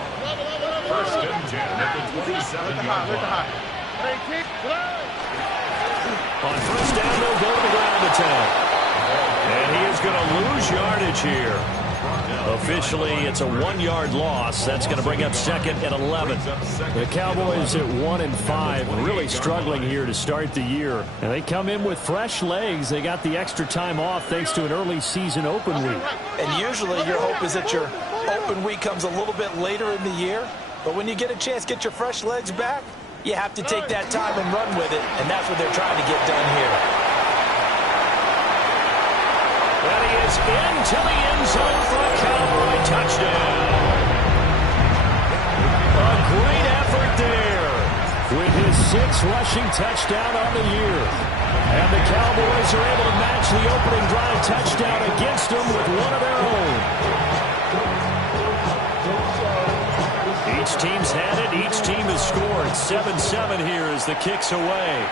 First and 10 at the 27-yard line. On first down, they'll go to the ground attack. And he is going to lose yardage here. Officially, it's a 1-yard loss. That's going to bring up second and 11. The Cowboys at 1-5, really struggling here to start the year. And they come in with fresh legs. They got the extra time off thanks to an early season open week. And usually your hope is that your open week comes a little bit later in the year. But when you get a chance to get your fresh legs back, you have to take that time and run with it. And that's what they're trying to get done here. And he is into the end zone for a Cowboy touchdown. A great effort there with his 6th rushing touchdown on the year. And the Cowboys are able to match the opening drive touchdown against them with one of their own. Each team's had it. Each team has scored. 7-7 here as the kick's away.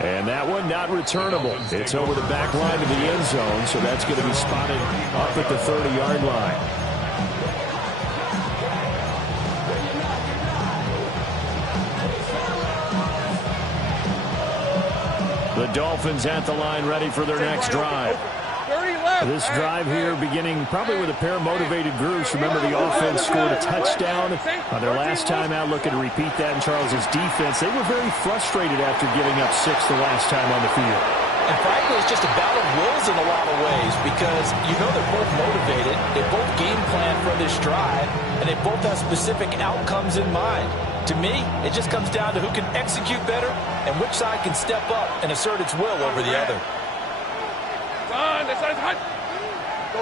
And that one not returnable. It's over the back line of the end zone, so that's going to be spotted up at the 30-yard line. The Dolphins at the line ready for their next drive. This drive here beginning probably with a pair of motivated groups. Remember, the offense scored a touchdown on their last time out. Looking to repeat that in Charles's defense. They were very frustrated after giving up 6 the last time on the field. And frankly, it's just a battle of wills in a lot of ways because you know they're both motivated. They both game plan for this drive, and they both have specific outcomes in mind. To me, it just comes down to who can execute better and which side can step up and assert its will over the other. This side's hot.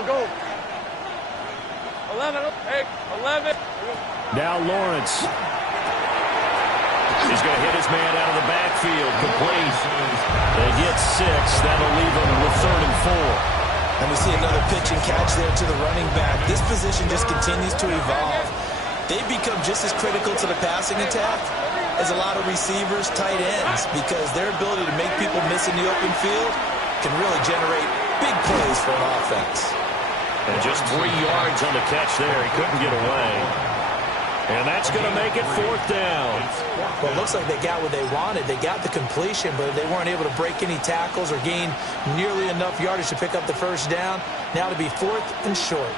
Go. 11. Hey, 11. Now Lawrence. He's going to hit his man out of the backfield. Complete. They get 6. That'll leave them with 3rd and 4. And we see another pitch and catch there to the running back. This position just continues to evolve. They've become just as critical to the passing attack as a lot of receivers, tight ends, because their ability to make people miss in the open field can really generate big plays for an offense. And just 3 yards on the catch there. He couldn't get away. And that's going to make it 4th down. Well, it looks like they got what they wanted. They got the completion, but they weren't able to break any tackles or gain nearly enough yardage to pick up the first down. Now to be 4th and short.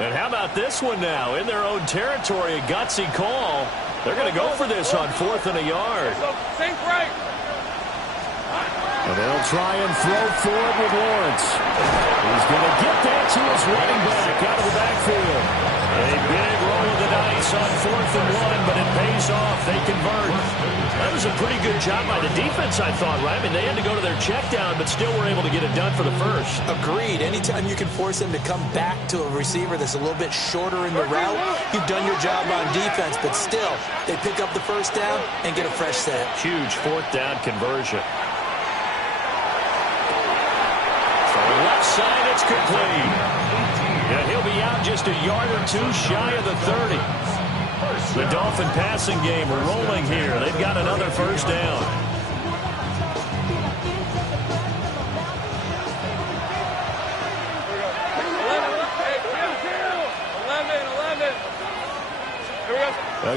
And how about this one now? In their own territory, a gutsy call. They're going to go for this on 4th and a yard. Think right. And they'll try and throw for it with Lawrence. He's going to get that to his running back out of the backfield. A big roll of the dice on 4th and 1, but it pays off. They convert. That was a pretty good job by the defense, I thought, right? I mean, they had to go to their check down, but still were able to get it done for the first. Agreed. Anytime you can force them to come back to a receiver that's a little bit shorter in the route, you've done your job on defense, but still, they pick up the first down and get a fresh set. Huge 4th down conversion. From the left side, it's complete. And he'll be out just a yard or two shy of the 30. The Dolphin passing game rolling here. They've got another first down.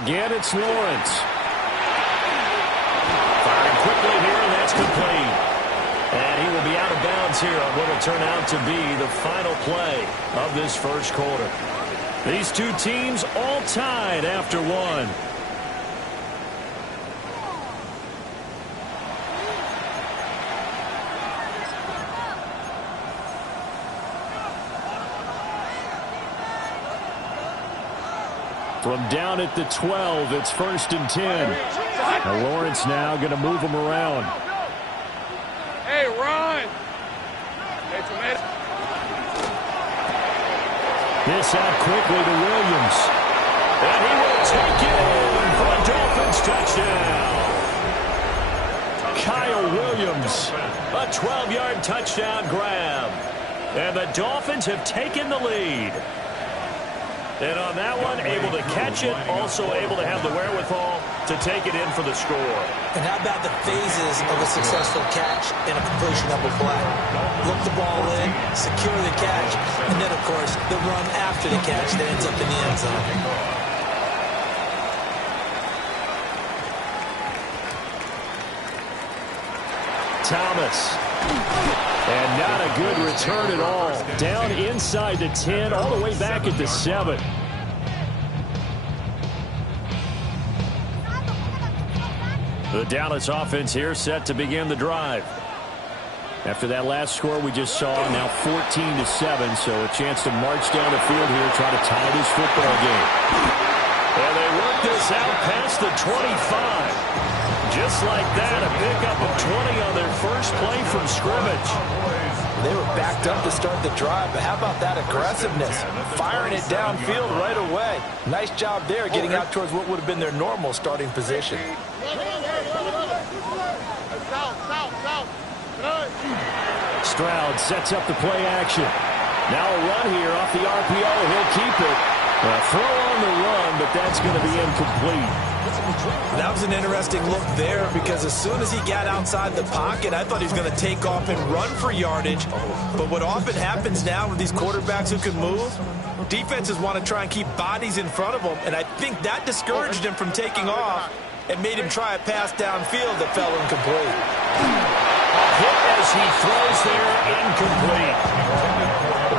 Again, it's Lawrence. Firing quickly here, and that's complete. And he will be out of bounds here on what will turn out to be the final play of this first quarter. These two teams all tied after one. From down at the 12, it's 1st and 10. Now Lawrence now going to move him around. Hey, Ron. Hey, tomato. This out quickly to Williams. And he will take it in for a Dolphins touchdown. Kyle Williams, a 12-yard touchdown grab. And the Dolphins have taken the lead. And on that one, able to catch it, also able to have the wherewithal to take it in for the score. And how about the phases of a successful catch and a completion of a play? Look the ball in, secure the catch, and then, of course, the run after the catch that ends up in the end zone. Thomas. And not a good return at all. Down inside the 10, all the way back at the 7. The Dallas offense here set to begin the drive. After that last score we just saw, now 14-7, so a chance to march down the field here, try to tie this football game. And they work this out past the 25. Just like that, a pickup of 20 on their first play from scrimmage. They were backed up to start the drive, but how about that aggressiveness? Firing it downfield right away. Nice job there getting out towards what would have been their normal starting position. Stroud sets up the play action. Now a run here off the RPO. He'll keep it. A throw on the run, but that's going to be incomplete. That was an interesting look there because as soon as he got outside the pocket, I thought he was going to take off and run for yardage. But what often happens now with these quarterbacks who can move, defenses want to try and keep bodies in front of them, and I think that discouraged him from taking off and made him try a pass downfield that fell incomplete. Hit as he throws there, incomplete.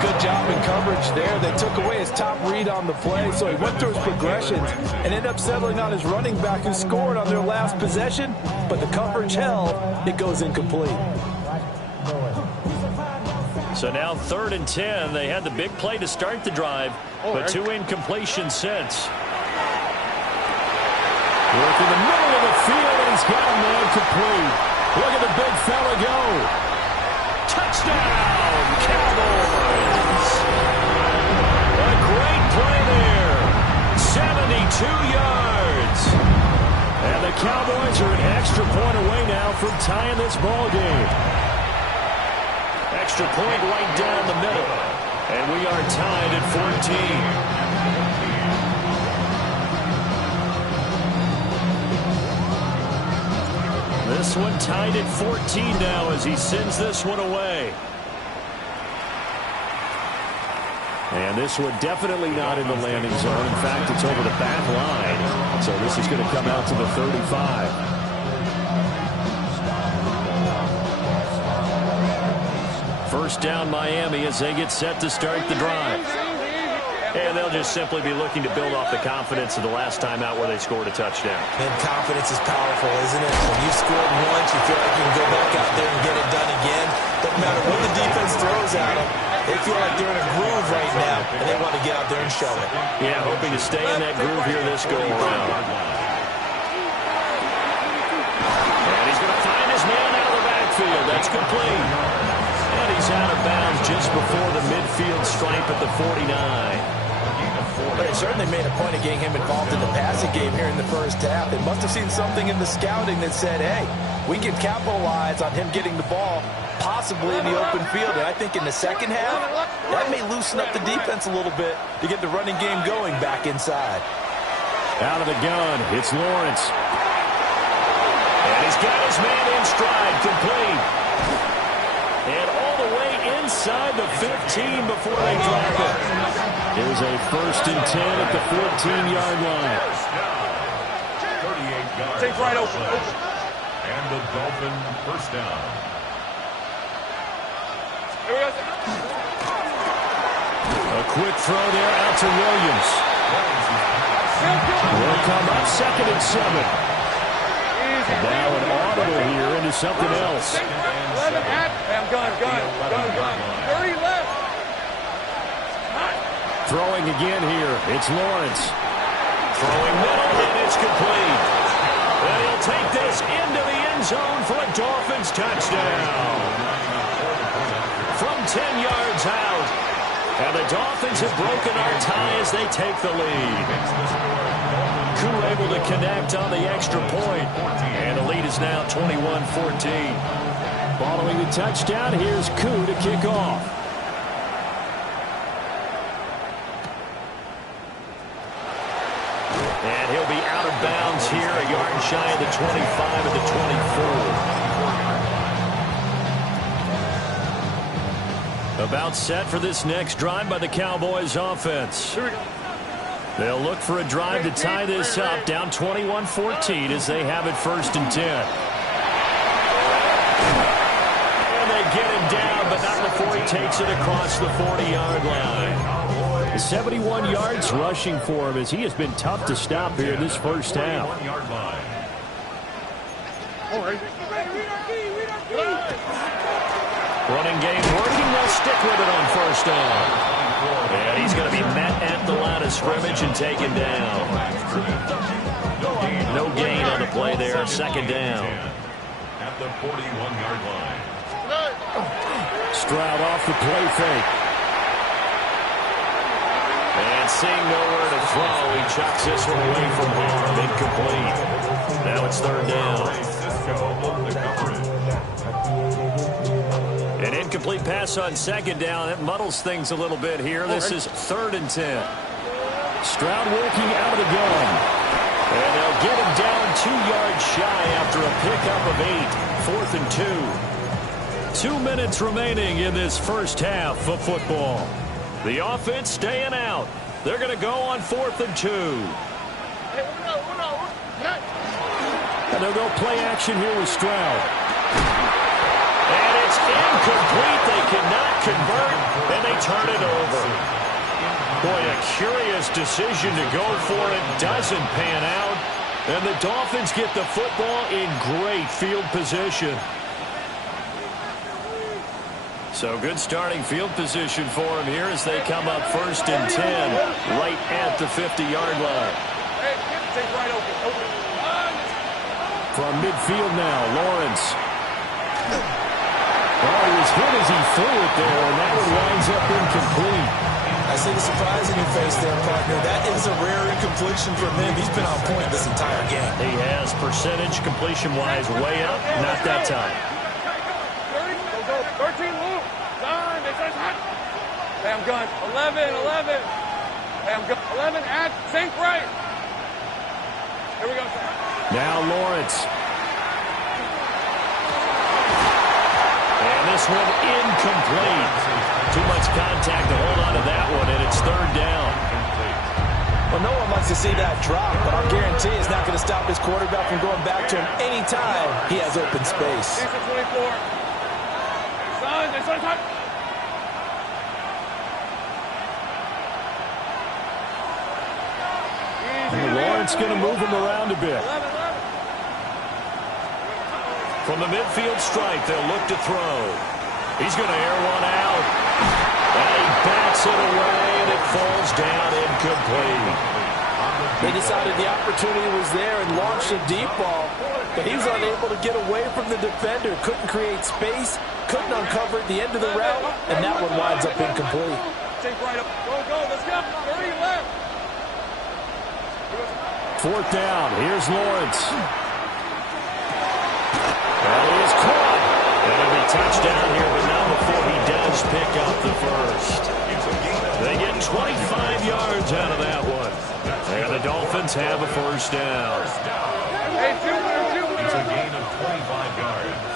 Good job in coverage there. They took away his top read on the play, so he went through his progressions and ended up settling on his running back who scored on their last possession, but the coverage held. It goes incomplete. So now 3rd and 10. They had the big play to start the drive, but 2 incompletions since. Work in the middle of the field, and he's got him there complete. Look at the big fella go. Touchdown, Cowboys. A great play there. 72 yards. And the Cowboys are an extra point away now from tying this ball game. Extra point right down the middle. And we are tied at 14. This one tied at 14 now as he sends this one away. And this one definitely not in the landing zone. In fact, it's over the back line. So this is going to come out to the 35. First down Miami as they get set to start the drive. And they'll just simply be looking to build off the confidence of the last time out where they scored a touchdown. And confidence is powerful, isn't it? When you scored once, you feel like you can go back out there and get it done again. Doesn't matter what the defense throws at them. They feel like they're in a groove right now and they want to get out there and show it. Yeah, hoping to stay in that groove here this go-around. And he's going to find his man out of the backfield. That's complete. And he's out of bounds just before the midfield stripe at the 49. But they certainly made a point of getting him involved in the passing game here in the first half. They must have seen something in the scouting that said, hey, we can capitalize on him getting the ball possibly in the open field. And I think in the second half, that may loosen up the defense a little bit to get the running game going back inside. Out of the gun, it's Lawrence. And he's got his man in stride, complete. And all the way inside the 15 before they drop it. Here's a 1st and 10 at the 14-yard line. 38 yards. Take right open. And the Dolphin first down. Here we go. A quick throw there out to Williams. Will come up 2nd and 7. And now an audible here into something else. 11 at. Bam, gun. 30 left. Throwing again here. It's Lawrence. Throwing middle, and it's complete. And he'll take this into the end zone for a Dolphins touchdown. From 10 yards out. And the Dolphins have broken our tie as they take the lead. Koo able to connect on the extra point. And the lead is now 21-14. Following the touchdown, here's Koo to kick off. And he'll be out of bounds here, a yard shy of the 25 of the 24. About set for this next drive by the Cowboys offense. They'll look for a drive to tie this up, down 21-14 as they have it 1st and 10. And they get him down, but not before he takes it across the 40-yard line. 71 yards rushing for him as he has been tough to stop here in this first half. Running game working. They'll stick with it on 1st down. And he's going to be met at the line of scrimmage and taken down. No gain on the play there. 2nd down. At the 41-yard line. Stroud off the play fake. And seeing nowhere to throw, he chucks this one away from harm. Incomplete. Now it's 3rd down. An incomplete pass on 2nd down. That muddles things a little bit here. This is 3rd and 10. Stroud working out of the gun. And they'll get him down 2 yards shy after a pickup of 8. 4th and 2. 2 minutes remaining in this first half of football. The offense staying out. They're going to go on 4th and 2. And they'll go play action here with Stroud. And it's incomplete. They cannot convert, and they turn it over. Boy, a curious decision to go for it. Doesn't pan out. And the Dolphins get the football in great field position. So good starting field position for him here as they come up 1st and 10 right at the 50-yard line. From midfield now, Lawrence. Oh, he was hit as he threw it there, and that one winds up incomplete. I see the surprise in your face there, partner. That is a rare incompletion from him. He's been on point this entire game. He has percentage completion-wise way up. Not that time. 13 loop. Bam, gun. 11. Bam, gun. 11 at sink right. Here we go. Now Lawrence. And this one incomplete. Too much contact to hold on to that one, and it's 3rd down. Well, no one wants to see that drop, but I'll guarantee it's not going to stop his quarterback from going back to him anytime he has open space. 24. Son, touch. Lawrence going to move him around a bit. From the midfield stripe, they'll look to throw. He's going to air one out. And he bats it away, and it down, incomplete. They decided the opportunity was there and launched a deep ball, but he was unable to get away from the defender. Couldn't create space, couldn't uncover at the end of the route, and that one winds up incomplete. Take right up. Go, let's go. 30 left. Fourth down. Here's Lawrence. Well, he is caught. It'll be touchdown here, but not before he does pick up the first. They get 25 yards out of that one. And the Dolphins have a first down. Hey, two. It's a gain of 25 yards.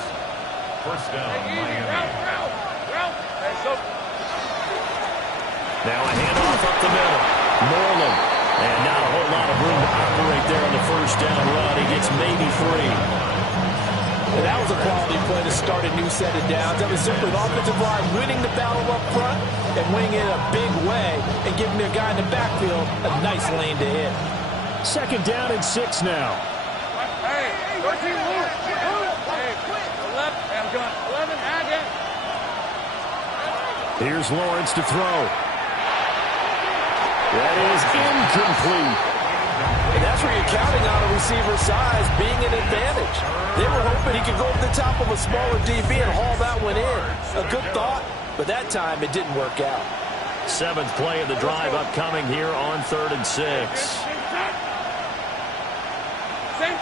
First down, Miami. Route. Hey, so now a handoff up the middle. Moreland. And not a whole lot of room to operate there on the first down run. He gets maybe 3. And that was a quality play to start a new set of downs. That was simply the offensive line winning the battle up front and winning it in a big way and giving their guy in the backfield a nice lane to hit. Second down and 6 now. Hey, 13 loose. Hey, 11. Hey, I'm going. 11, add it. Here's Lawrence to throw. That is incomplete. And that's where you're counting on a receiver's size being an advantage. They were hoping he could go over the top of a smaller DB and haul that one in. A good thought, but that time it didn't work out. 7th play of the drive upcoming here on 3rd and 6.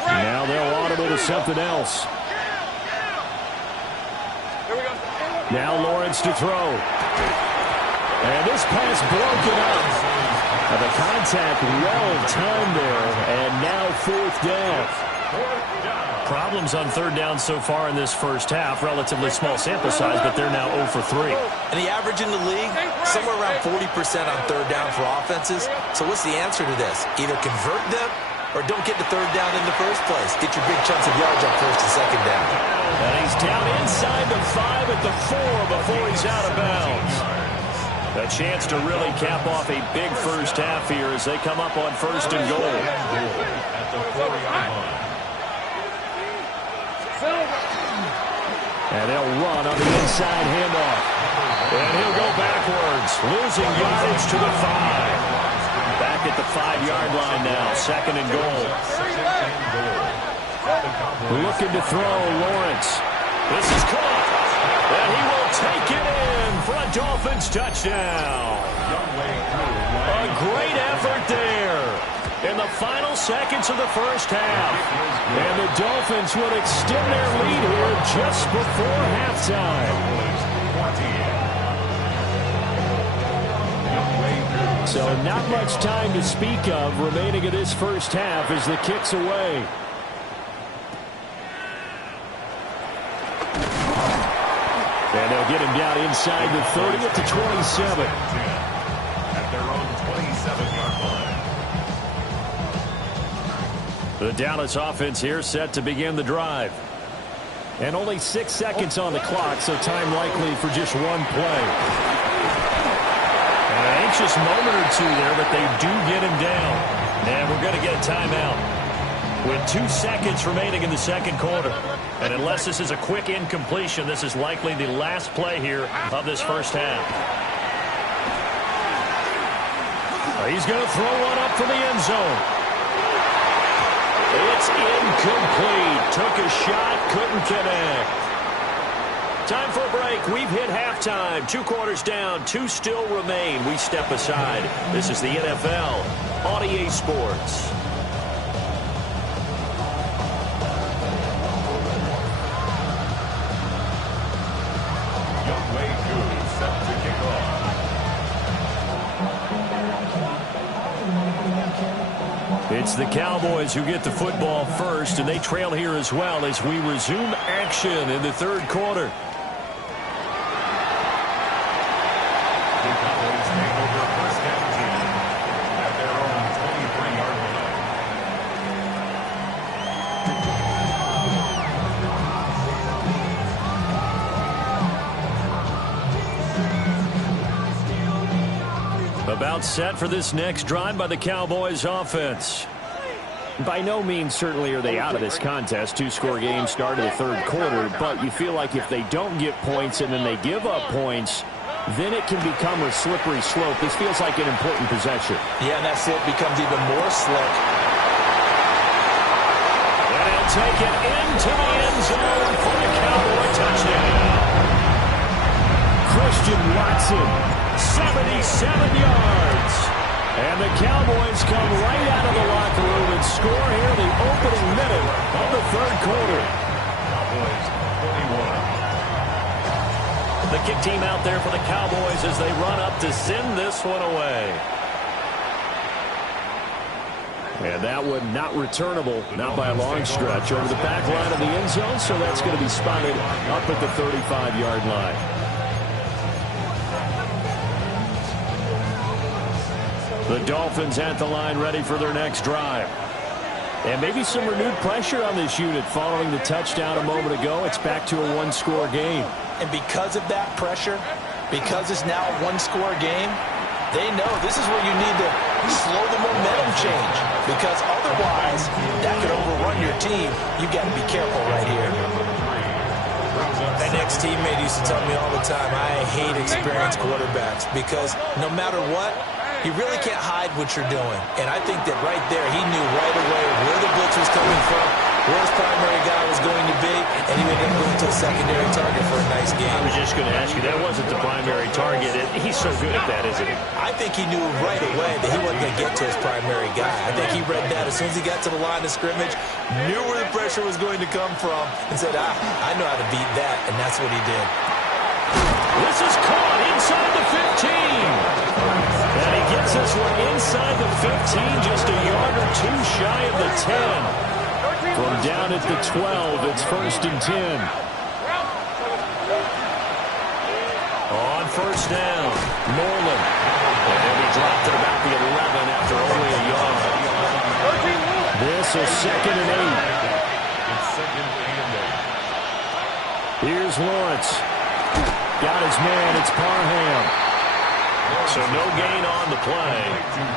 Now they'll audible to something else. Here we go. Now Lawrence to throw. And this pass broken up. Now the contact well timed there, and now 4th down. Problems on 3rd down so far in this first half. Relatively small sample size, but they're now 0 for 3. And the average in the league, somewhere around 40% on 3rd down for offenses. So what's the answer to this? Either convert them or don't get the 3rd down in the first place. Get your big chunks of yards on 1st and 2nd down. And he's down inside the 5 at the 4 before he's out of bounds. A chance to really cap off a big first half here as they come up on 1st and goal. At the 4-yard line. And they'll run on the inside handoff. And he'll go backwards, losing yardage to the 5. Back at the 5-yard line now, 2nd and goal. Looking to throw, Lawrence. This is caught. And he will take it in for a Dolphins touchdown. A great effort there in the final seconds of the first half. And the Dolphins will extend their lead here just before halftime. So not much time to speak of remaining in this first half as the kick's away. And they'll get him down inside the 30 at the 27. At their own 27-yard line. The Dallas offense here set to begin the drive. And only 6 seconds on the clock, so time likely for just one play. An anxious moment or two there, but they do get him down. And we're going to get a timeout with 2 seconds remaining in the second quarter. And unless this is a quick incompletion, this is likely the last play here of this first half. He's going to throw one up from the end zone. It's incomplete. Took a shot, couldn't connect. Time for a break. We've hit halftime. 2 quarters down, 2 still remain. We step aside. This is the NFL on EA Sports. It's the Cowboys who get the football first, and they trail here as well as we resume action in the 3rd quarter. The Cowboys take over 1st and 10 at their own 23-yard line. About set for this next drive by the Cowboys offense. By no means certainly are they out of this contest. 2-score game start of the 3rd quarter, but you feel like if they don't get points and then they give up points, then it can become a slippery slope. This feels like an important possession. Yeah, and that slope becomes even more slick. And he'll take it into the end zone for the Cowboy touchdown. Christian Watson, 77 yards. And the Cowboys come right out of the locker room and score here in the opening minute of the third quarter. Cowboys 21. The kick team out there for the Cowboys as they run up to send this one away. And that one not returnable, not by a long stretch, over the back line of the end zone, so that's going to be spotted up at the 35-yard line. The Dolphins at the line ready for their next drive. And maybe some renewed pressure on this unit following the touchdown a moment ago. It's back to a one-score game. And because of that pressure, because it's now a one-score game, they know this is where you need to slow the momentum change. Because otherwise, that could overrun your team. You've got to be careful right here. An ex-teammate used to tell me all the time, I hate experienced quarterbacks because no matter what, you really can't hide what you're doing. And I think that right there, he knew right away where the blitz was coming from, where his primary guy was going to be, and he ended up going to a secondary target for a nice game. I was just going to ask you, that wasn't the primary target. He's so good at that, isn't he? I think he knew right away that he wasn't going to get to his primary guy. I think he read that as soon as he got to the line of scrimmage, knew where the pressure was going to come from, and said, I know how to beat that, and that's what he did. This is caught inside the 15. And he gets this one inside the 15, just a yard or two shy of the 10. From down at the 12, it's 1st and 10. On first down, Moreland. And he dropped it about the 11 after only a yard. This is 2nd and 8. Here's Lawrence. Got his man, it's Parham. So no gain on the play.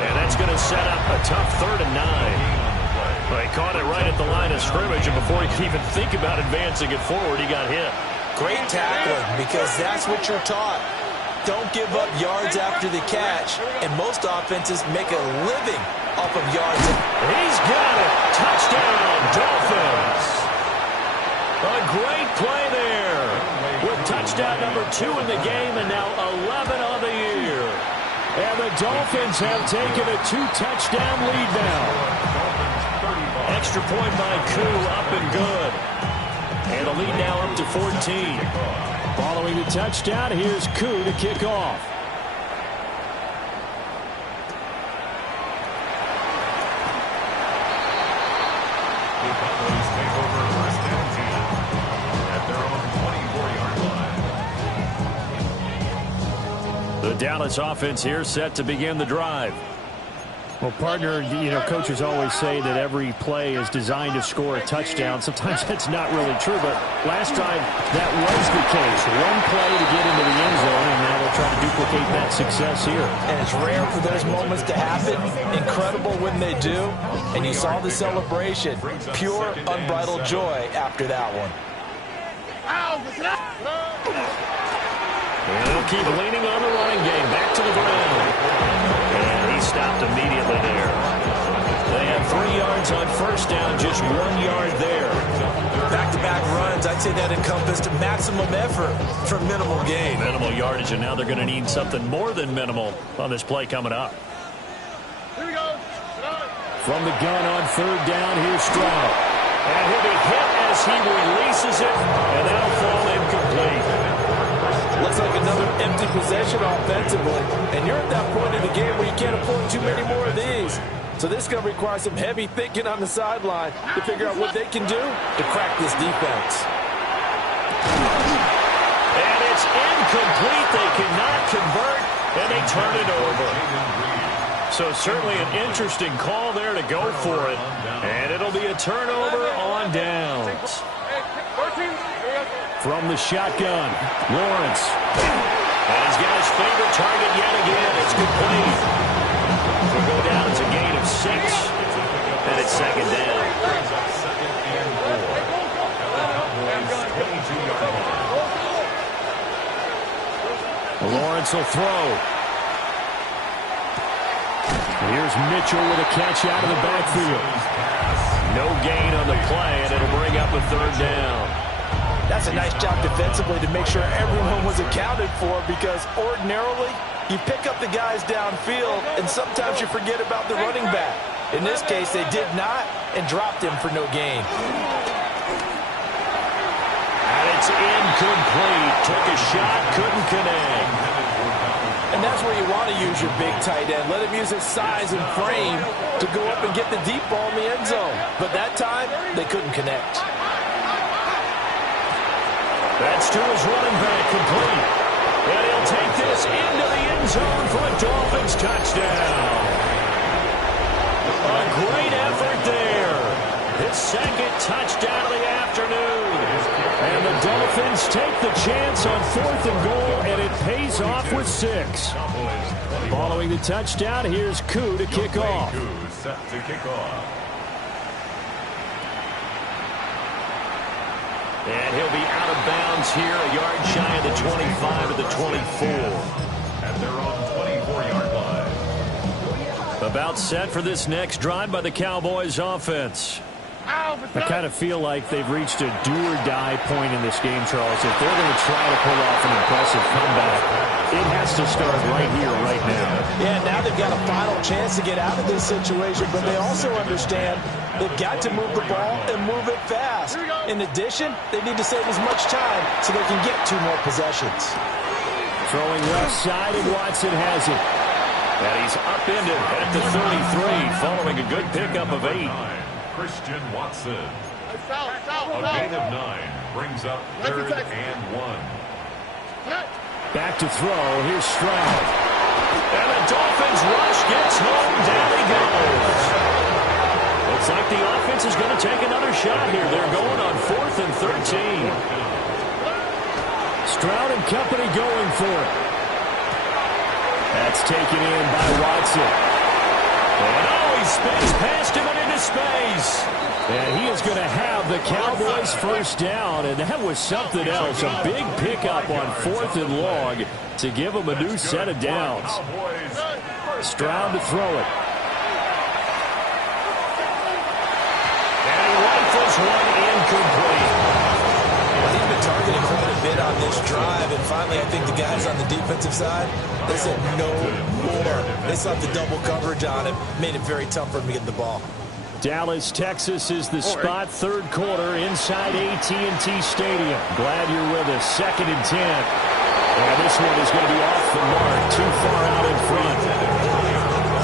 And that's going to set up a tough 3rd and 9. Well, he caught it right at the line of scrimmage, and before he could even think about advancing it forward, he got hit. Great tackling, because that's what you're taught. Don't give up yards after the catch. And most offenses make a living off of yards. He's got it. Touchdown, Dolphins. A great play there. With touchdown number 2 in the game, and now 11 on the year. And the Dolphins have taken a 2-touchdown lead now. Extra point by Koo, up and good. And the lead now up to 14. Following the touchdown, here's Koo to kick off. The Dallas offense here set to begin the drive. Well, partner, you know, coaches always say that every play is designed to score a touchdown. Sometimes that's not really true, but last time that was the case. One play to get into the end zone, and now they'll try to duplicate that success here. And it's rare for those moments to happen. Incredible when they do. And you saw the celebration. Pure, unbridled joy after that one. And they'll keep leaning on the running game. Back to the ground. And he stopped immediately there. They had 3 yards on first down, just 1 yard there. Back-to-back runs, I'd say that encompassed maximum effort for minimal gain. Minimal yardage, and now they're going to need something more than minimal on this play coming up. From the gun on 3rd down, here's Stroud. And he'll be hit as he releases it, and that'll fall incomplete. Looks like another empty possession offensively. And you're at that point in the game where you can't afford too many more of these. So this is going to require some heavy thinking on the sideline to figure out what they can do to crack this defense. And it's incomplete. They cannot convert, and they turn it over. So certainly an interesting call there to go for it. And it'll be a turnover on downs. From the shotgun, Lawrence. And he's got his favorite target yet again. It's complete. We'll go down. It's a gain of 6. And it's 2nd down. Lawrence will throw. Here's Mitchell with a catch out of the backfield. No gain on the play, and it'll bring up a third down. That's a nice job defensively to make sure everyone was accounted for, because ordinarily you pick up the guys downfield and sometimes you forget about the running back. In this case, they did not and dropped him for no gain. And it's incomplete. Took a shot, couldn't connect. And that's where you want to use your big tight end. Let him use his size and frame to go up and get the deep ball in the end zone. But that time, they couldn't connect. That's to his running back, complete. And he'll take this into the end zone for a Dolphins touchdown. A great effort there. His second touchdown of the afternoon. And the Dolphins take the chance on 4th and goal, and it pays off with 6. Following the touchdown, here's Koo to kick off. Set to kick off. And he'll be out of bounds here, a yard shy of the 25 at the 24. And they're on 24-yard line. About set for this next drive by the Cowboys offense. I kind of feel like they've reached a do-or-die point in this game, Charles. If they're going to try to pull off an impressive comeback, it has to start right here, right now. Yeah, now they've got a final chance to get out of this situation, but they also understand they've got to move the ball and move it fast. In addition, they need to save as much time so they can get 2 more possessions. Throwing left side, and Watson has it. And he's upended at the 33, following a good pickup of 8. Christian Watson. A gain of 9 brings up 3rd and 1. Back to throw. Here's Stroud. And the Dolphins rush gets home. Down he goes. Looks like the offense is going to take another shot here. They're going on 4th and 13. Stroud and company going for it. That's taken in by Watson. And he spins past him and into space. And he is going to have the Cowboys first down, and that was something else. A big pickup on 4th and long to give them a new set of downs. Stroud to throw it. And he rifles one incomplete. He's been targeting quite a bit on this drive, and finally I think the guys on the defensive side, they said no more. They saw the double coverage on him, made it very tough for him to get the ball. Dallas, Texas is the spot, 3rd quarter inside AT&T Stadium. Glad you're with us. 2nd and 10. And this one is going to be off the mark, too far out in front.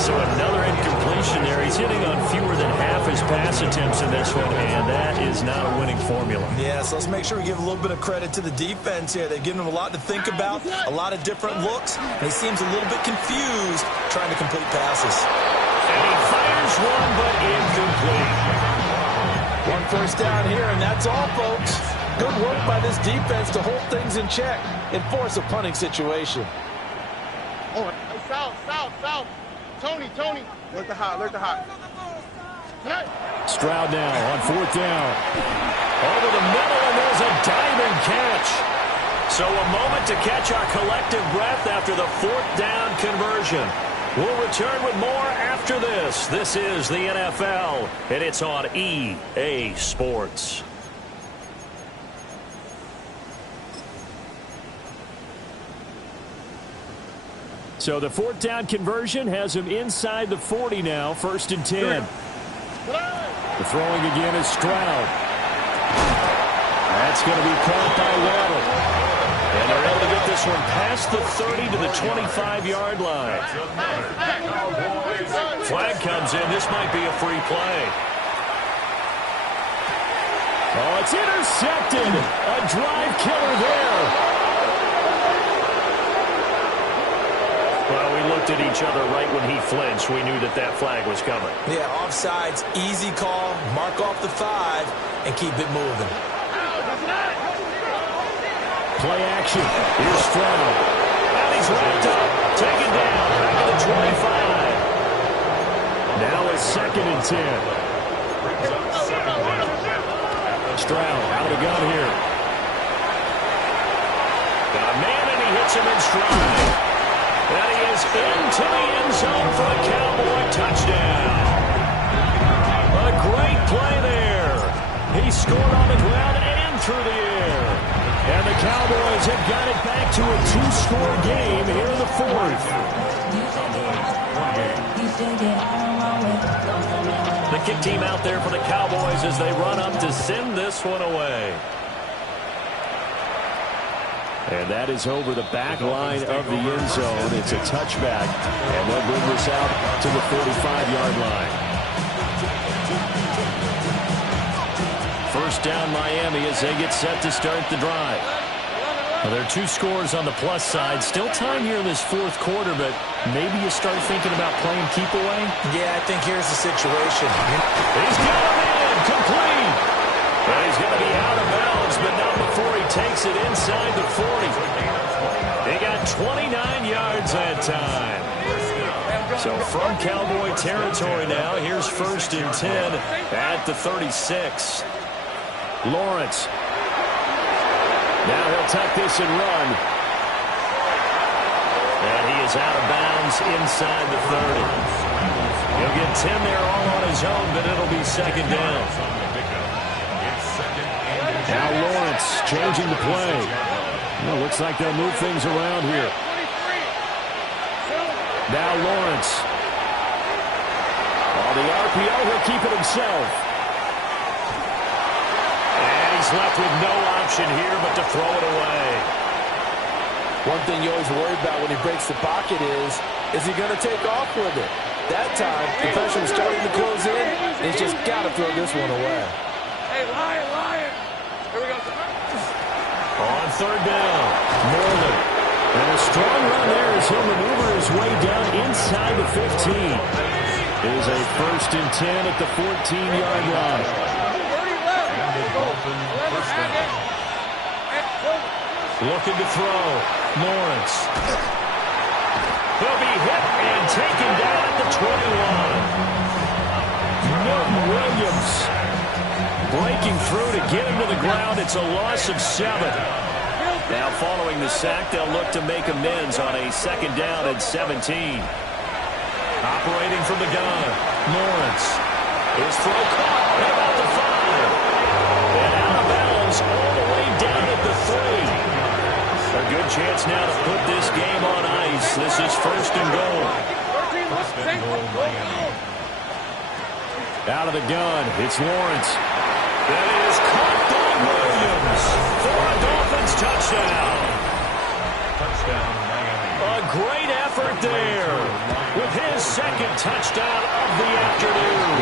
So another incompletion there. He's hitting on fewer than half his pass attempts in this one, and that is not a winning formula. Yeah, so let's make sure we give a little bit of credit to the defense here. They've given him a lot to think about, a lot of different looks, and he seems a little bit confused trying to complete passes. And he fires one, but incomplete. 1 first down here, and that's all, folks. Good work by this defense to hold things in check and force a punting situation. Oh, south. Tony. Look the hot. Stroud now on 4th down. Over the middle, and there's a diving catch. So a moment to catch our collective breath after the 4th down conversion. We'll return with more after this. This is the NFL, and it's on EA Sports. So the 4th down conversion has him inside the 40 now, 1st and 10. The throwing again is Stroud. That's going to be caught by Waddle. And they're able to get this one past the 30 to the 25-yard line. Flag comes in. This might be a free play. Oh, it's intercepted. A drive killer there. Well, we looked at each other right when he flinched. We knew that flag was coming. Yeah, offsides, easy call, mark off the 5, and keep it moving. Play action. Here's Stroud. And he's wrapped up. Taken down. Back at the 25. Now it's 2nd and 10. Stroud out of the gun here. Got a man, and he hits him in stride. And he is into the end zone for a Cowboy touchdown. A great play there. He scored on the ground and through the air. And the Cowboys have got it back to a two-score game here in the fourth. The kick team out there for the Cowboys as they run up to send this one away. And that is over the back line of the end zone. It's a touchback, and they'll bring this out to the 45-yard line. First down Miami as they get set to start the drive. Well, there are two scores on the plus side. Still time here in this fourth quarter, but maybe you start thinking about playing keep away? Yeah, I think here's the situation. He's got him in, complete. And he's going to be out of bounds, but not before he takes it inside the 40. They got 29 yards that time. So from Cowboy territory now, here's 1st and 10 at the 36. Lawrence. Now he'll tuck this and run. And he is out of bounds inside the 30. He'll get 10 there all on his own, but it'll be second down. Now Lawrence changing the play. Well, looks like they'll move things around here. Now Lawrence. On the RPO, he'll keep it himself. And he's left with no option here but to throw it away. One thing you always worry about when he breaks the pocket is he going to take off with it? That time, the pressure was starting to close in. He's just got to throw this one away. Hey, Lion. Here we go. On third down, Moreland. And a strong run there as he'll maneuver his way down inside the 15. It is a 1st and 10 at the 14-yard line. Looking to throw. Lawrence. He'll be hit and taken down at the 21. Norton Williams breaking through to get him to the ground. It's a loss of 7. Now following the sack, they'll look to make amends on a 2nd down and 17. Operating from the gun, Lawrence. His throw caught at about the 5. And out of bounds all the way down at the 3. A good chance now to put this game on ice. This is 1st and goal. Out of the gun, it's Lawrence. That is caught by Williams for a Dolphins touchdown. Touchdown, Miami. A great effort there with his 2nd touchdown of the afternoon.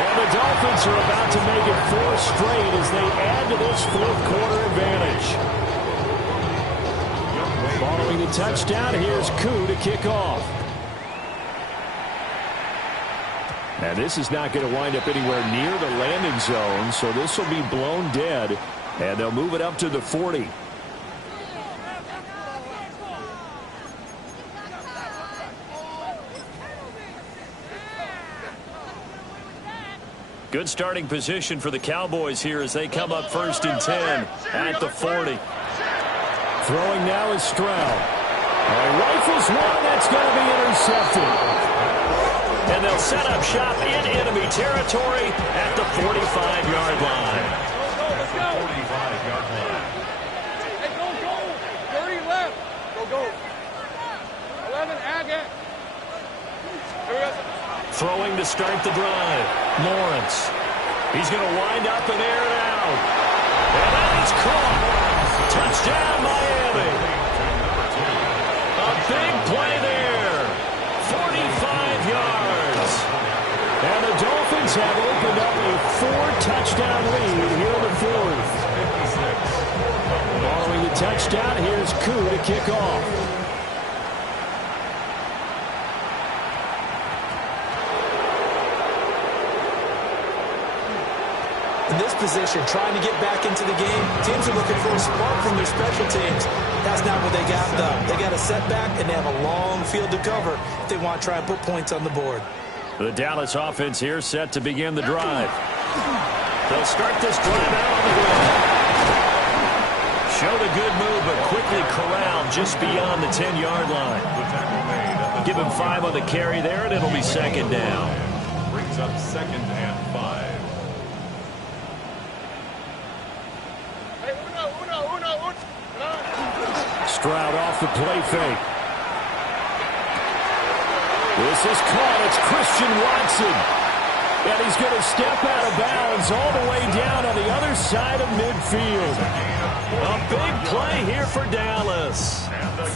And the Dolphins are about to make it 4 straight as they add to this fourth quarter advantage. Following the touchdown, here's Koo to kick off. And this is not going to wind up anywhere near the landing zone, so this will be blown dead, and they'll move it up to the 40. Good starting position for the Cowboys here as they come up 1st and 10 at the 40. Throwing now is Stroud. Rifles one, that's going to be intercepted. And they'll set up shop in enemy territory at the 45-yard line. Let's go. 45-yard line. Hey, go. 30 left. Go. 11, Agate. Here we go. Throwing to start the drive. Lawrence. He's going to wind up and air it out. And that is caught. Touchdown, Miami. A big play there. 45 yards. And the Dolphins have opened up a 4-touchdown lead here in the fourth. Following the touchdown, here's Koo to kick off. In this position, trying to get back into the game, teams are looking for a spark from their special teams. That's not what they got, though. They got a setback, and they have a long field to cover if they want to try and put points on the board. The Dallas offense here set to begin the drive. They'll start this drive out on the ground. Show the good move, but quickly corralled just beyond the 10-yard line. Give him 5 on the carry there, and it'll be second down. Brings up 2nd and 5. Stroud off the play fake. This is caught. It's Christian Watson. And he's going to step out of bounds all the way down on the other side of midfield. A big play here for Dallas.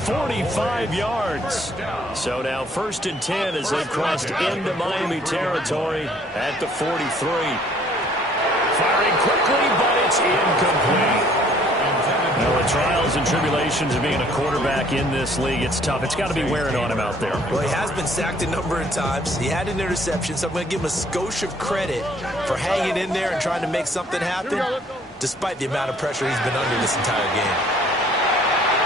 45 yards. So now 1st and 10 as they've crossed into Miami territory at the 43. Firing quickly, but it's incomplete. Well, the trials and tribulations of being a quarterback in this league, it's tough. It's got to be wearing on him out there. Well, he has been sacked a number of times. He had an interception, so I'm going to give him a skosh of credit for hanging in there and trying to make something happen, despite the amount of pressure he's been under this entire game.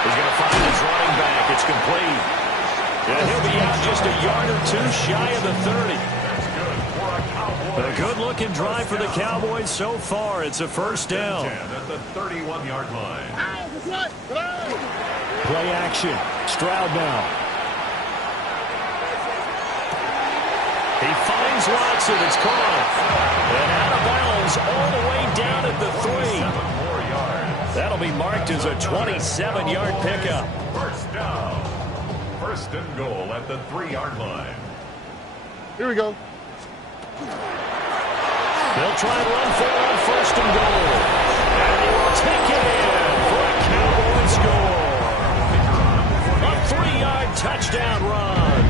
He's going to find his running back. It's complete. And he'll be out just a yard or two shy of the 30. A good-looking drive for the Cowboys so far. It's a first down. At the 31-yard line. Play action. Stroud now. He finds Watson. It's caught. And out of bounds all the way down at the 3. 7 more yards. That'll be marked as a 27-yard pickup. First down. 1st and goal at the 3-yard line. Here we go. They'll try and run for it on 1st and goal. And he will take it in for a Cowboy score. A 3-yard touchdown run.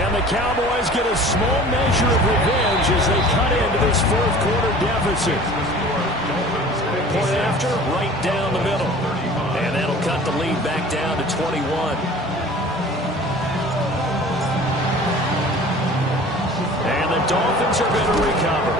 And the Cowboys get a small measure of revenge as they cut into this 4th quarter deficit. Point after, right down the middle. And that'll cut the lead back down to 21. And the Dolphins are going to recover.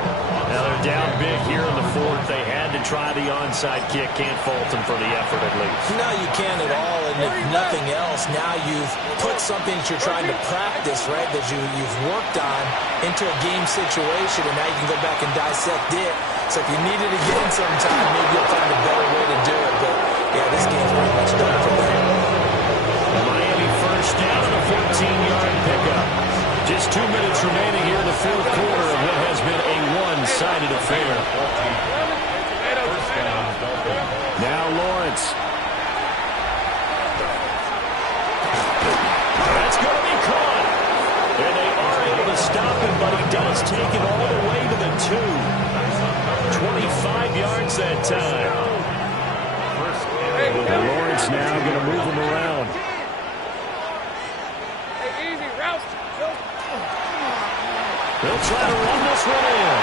Now they're down big here in the 4th. They had to try the onside kick. Can't fault them for the effort at least. No, you can't at all. And if nothing else, now you've put something that you're trying to practice, right, that you've worked on into a game situation, and now you can go back and dissect it. So if you needed it again sometime, maybe you'll find a better way to do it. But, yeah, this game's pretty much done for them. Miami first down and a 14-yard pickup. Just 2 minutes remaining here in the 4th quarter of what has been a one-sided affair. Now Lawrence. That's going to be caught. And they are able to stop him, but he does take it all the way to the 2. 25 yards that time. And Lawrence now going to move him around. They'll try to run this one in.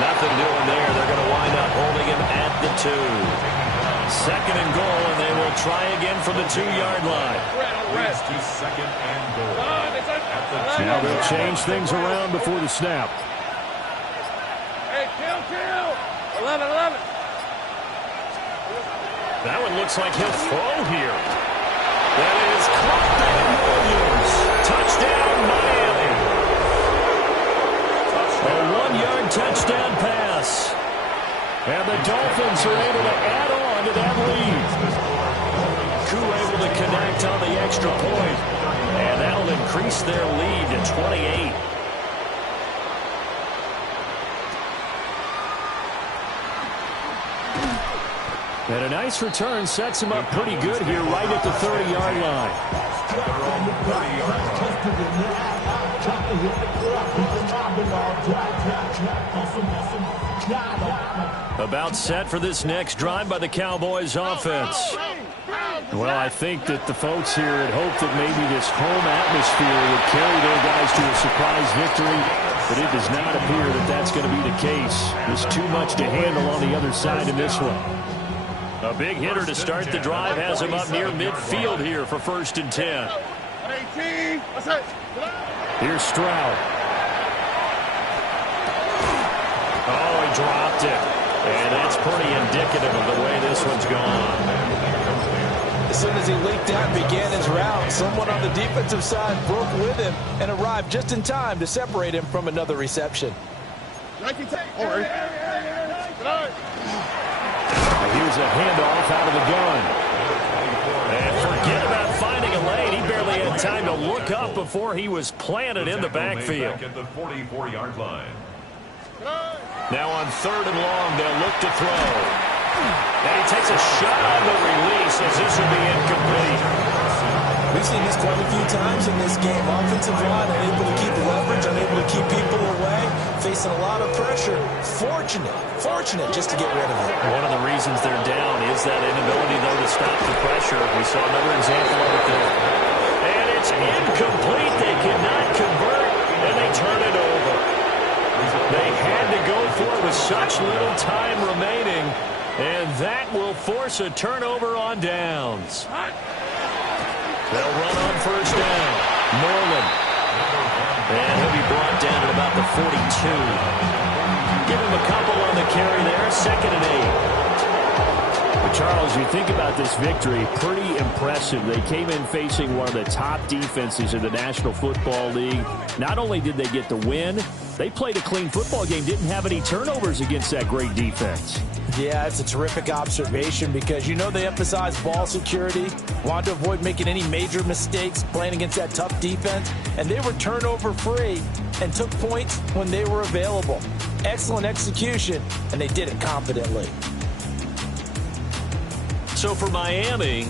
Nothing doing there. They're going to wind up holding him at the 2. 2nd and goal, and they will try again from the 2-yard line. Leads to 2nd and goal. Now they'll change things around before the snap. Hey, kill. 11. That one looks like he'll throw here. That is caught by Williams. Touchdown, Miami. A 1-yard touchdown pass. And the Dolphins are able to add on to that lead. Koo able to connect on the extra point. And that'll increase their lead to 28. And a nice return sets him up pretty good here right at the 30-yard line. About set for this next drive by the Cowboys offense. Well, I think that the folks here had hoped that maybe this home atmosphere would carry their guys to a surprise victory, but it does not appear that that's going to be the case. There's too much to handle on the other side in this one. A big hitter to start the drive has him up near midfield here for 1st and 10. Here's Stroud. Oh, he dropped it. And that's pretty indicative of the way this one's gone. As soon as he leaked out and began his route, someone on the defensive side broke with him and arrived just in time to separate him from another reception. Here's a handoff out of the gun. And forget time to look up before he was planted in the backfield. Back at the 44-yard line. Now on 3rd and long, they'll look to throw. And he takes a shot on the release as this will be incomplete. We've seen this quite a few times in this game. Offensive line unable to keep leverage, unable to keep people away, facing a lot of pressure. Fortunate just to get rid of it. One of the reasons they're down is that inability, though, to stop the pressure. We saw another example of it there. And it's incomplete. They cannot convert, and they turn it over. They had to go for it with such little time remaining, and that will force a turnover on downs. They'll run on 1st down. Moreland. And he'll be brought down at about the 42. Give him a couple on the carry there. 2nd and 8. But Charles, you think about this victory, pretty impressive. They came in facing one of the top defenses in the National Football League. Not only did they get the win, they played a clean football game, didn't have any turnovers against that great defense. Yeah, it's a terrific observation because you know they emphasize ball security, wanted to avoid making any major mistakes playing against that tough defense, and they were turnover free and took points when they were available. Excellent execution, and they did it confidently. So for Miami,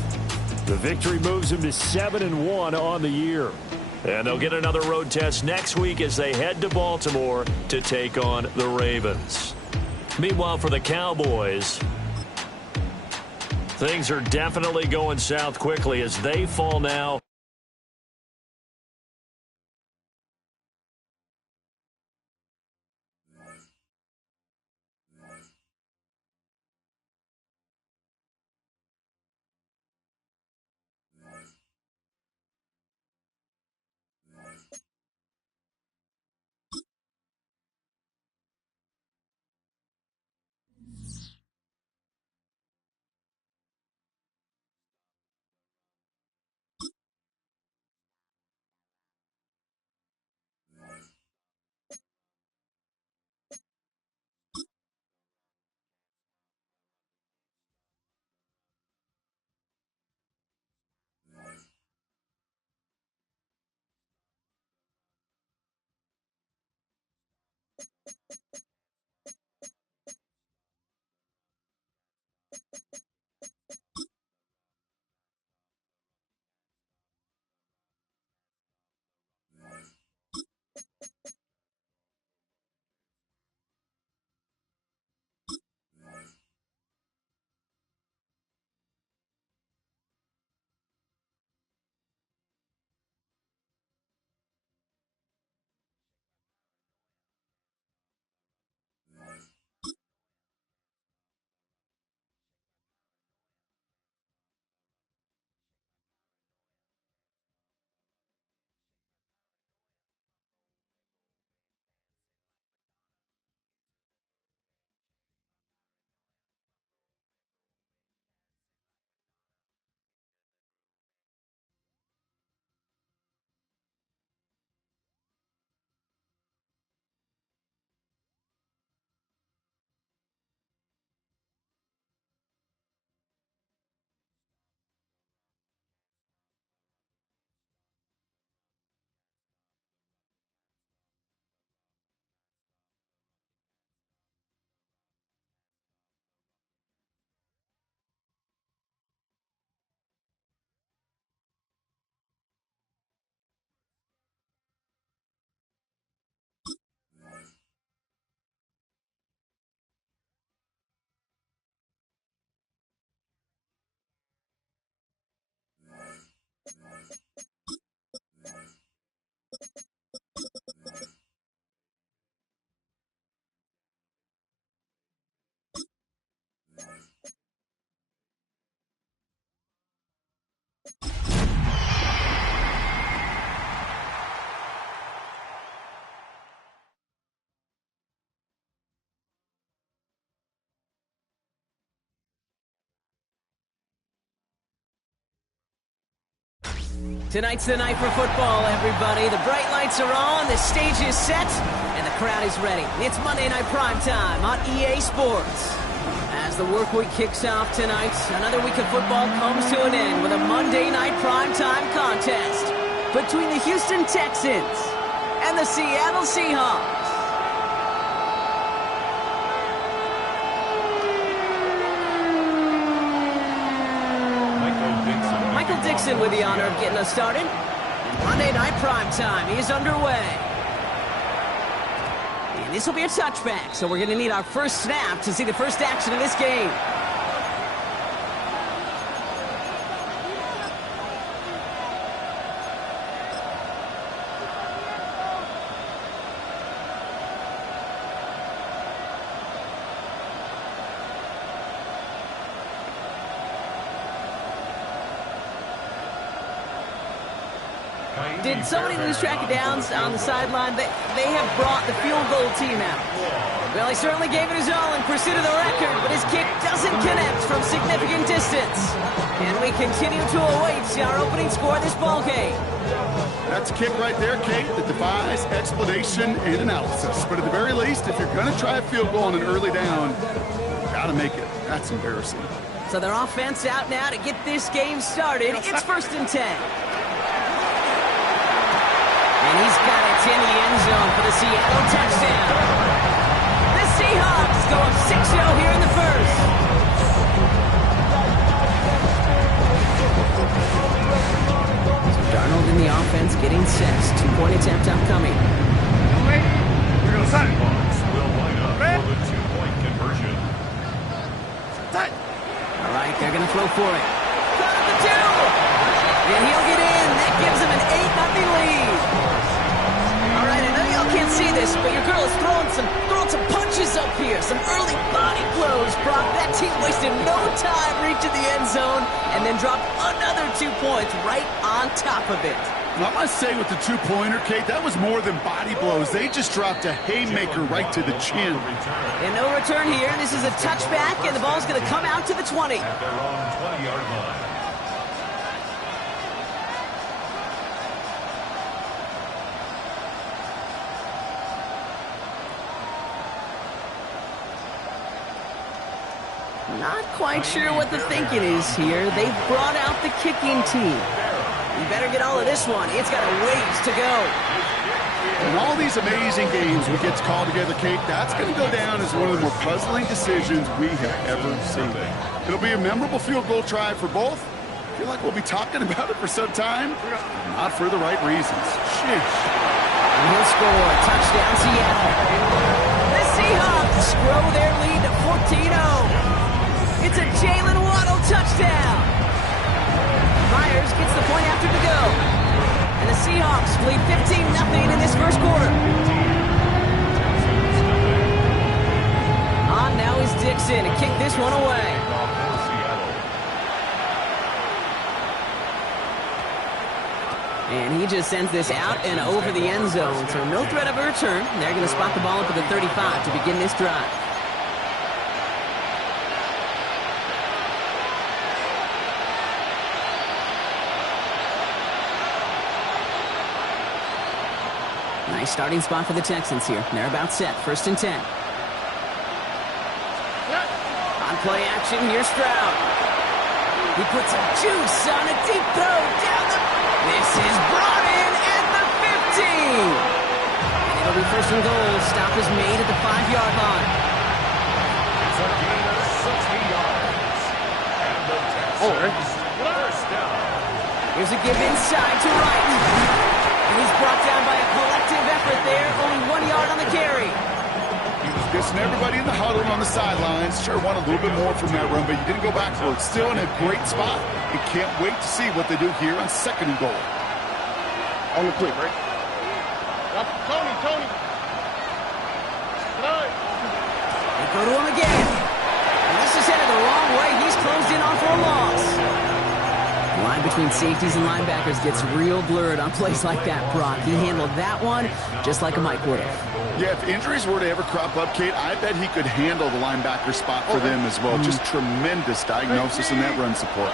the victory moves them to 7-1 on the year. And they'll get another road test next week as they head to Baltimore to take on the Ravens. Meanwhile, for the Cowboys, things are definitely going south quickly as they fall now. Tonight's the night for football, everybody. The bright lights are on, the stage is set, and the crowd is ready. It's Monday Night Primetime on EA Sports. As the work week kicks off tonight, another week of football comes to an end with a Monday Night Primetime contest. between the Houston Texans and the Seattle Seahawks. Michael Dixon with the honor of getting us started. Monday Night Primetime is underway. And this will be a touchback, so we're going to need our first snap to see the first action of this game. Did somebody lose track of downs on the sideline? They have brought the field goal team out. Well, he certainly gave it his all in pursuit of the record, but his kick doesn't connect from significant distance. And we continue to await our opening score of this ball game. That's a kick right there, Kate, that defies explanation and analysis. But at the very least, if you're going to try a field goal on an early down, got to make it. That's embarrassing. So their offense out now to get this game started. It's 1st and 10. And he's got it in the end zone for the Seattle touchdown. The Seahawks go up 6-0 here in the first. So Darnold in the offense getting set. 2-point attempt upcoming. Seahawks will line up for the 2-point conversion. All right, they're going to throw for it. Cut the 2. And he'll get in. That gives him an 8-0 lead. All right, I know y'all can't see this, but your girl is throwing some punches up here. Some early body blows, Brock. That team wasted no time reaching the end zone and then dropped another 2 points right on top of it. Well, I must say with the 2-pointer, Kate, that was more than body blows. They just dropped a haymaker right to the chin. And no return here. This is a touchback, and the ball's going to come out to the 20. At their own 20-yard line. Not quite sure what the thinking is here. They've brought out the kicking team. You better get all of this one. It's got a ways to go. In all these amazing games we get to call together, Kate, that's going to go down as one of the more puzzling decisions we have ever seen. It'll be a memorable field goal try for both. I feel like we'll be talking about it for some time. Not for the right reasons. Sheesh. And he'll score. Touchdown, Seattle. The Seahawks grow their lead to 14-0. It's a Jalen Waddle touchdown. Myers gets the point after to go. And the Seahawks lead 15-0 in this first quarter. On now is Dixon to kick this one away. And he just sends this out and over the end zone. So no threat of a return. They're going to spot the ball up at the 35 to begin this drive. Nice starting spot for the Texans here. They're about set. 1st and 10. On play action, here's Stroud. He puts some juice on a deep throw down the... This is brought in at the 15. And it'll be 1st and goal. Stop is made at the 5-yard line. It's a gain of 60 yards. And the Texans first down. Here's a give inside to right. And he's brought down by a collective effort there. Only 1 yard on the carry. He was dissing everybody in the huddle and on the sidelines. Sure wanted a little bit more from that run, but you didn't go backwards. Still in a great spot. You can't wait to see what they do here on 2nd and goal. On the clip, right? Tony. They go to him again. And this is headed the wrong way. He's closed in on for a loss. The line between safeties and linebackers gets real blurred on plays like that, Brock. He handled that one just like a Mike would have. Yeah, if injuries were to ever crop up, Kate, I bet he could handle the linebacker spot for them as well. Just tremendous diagnosis in that run support.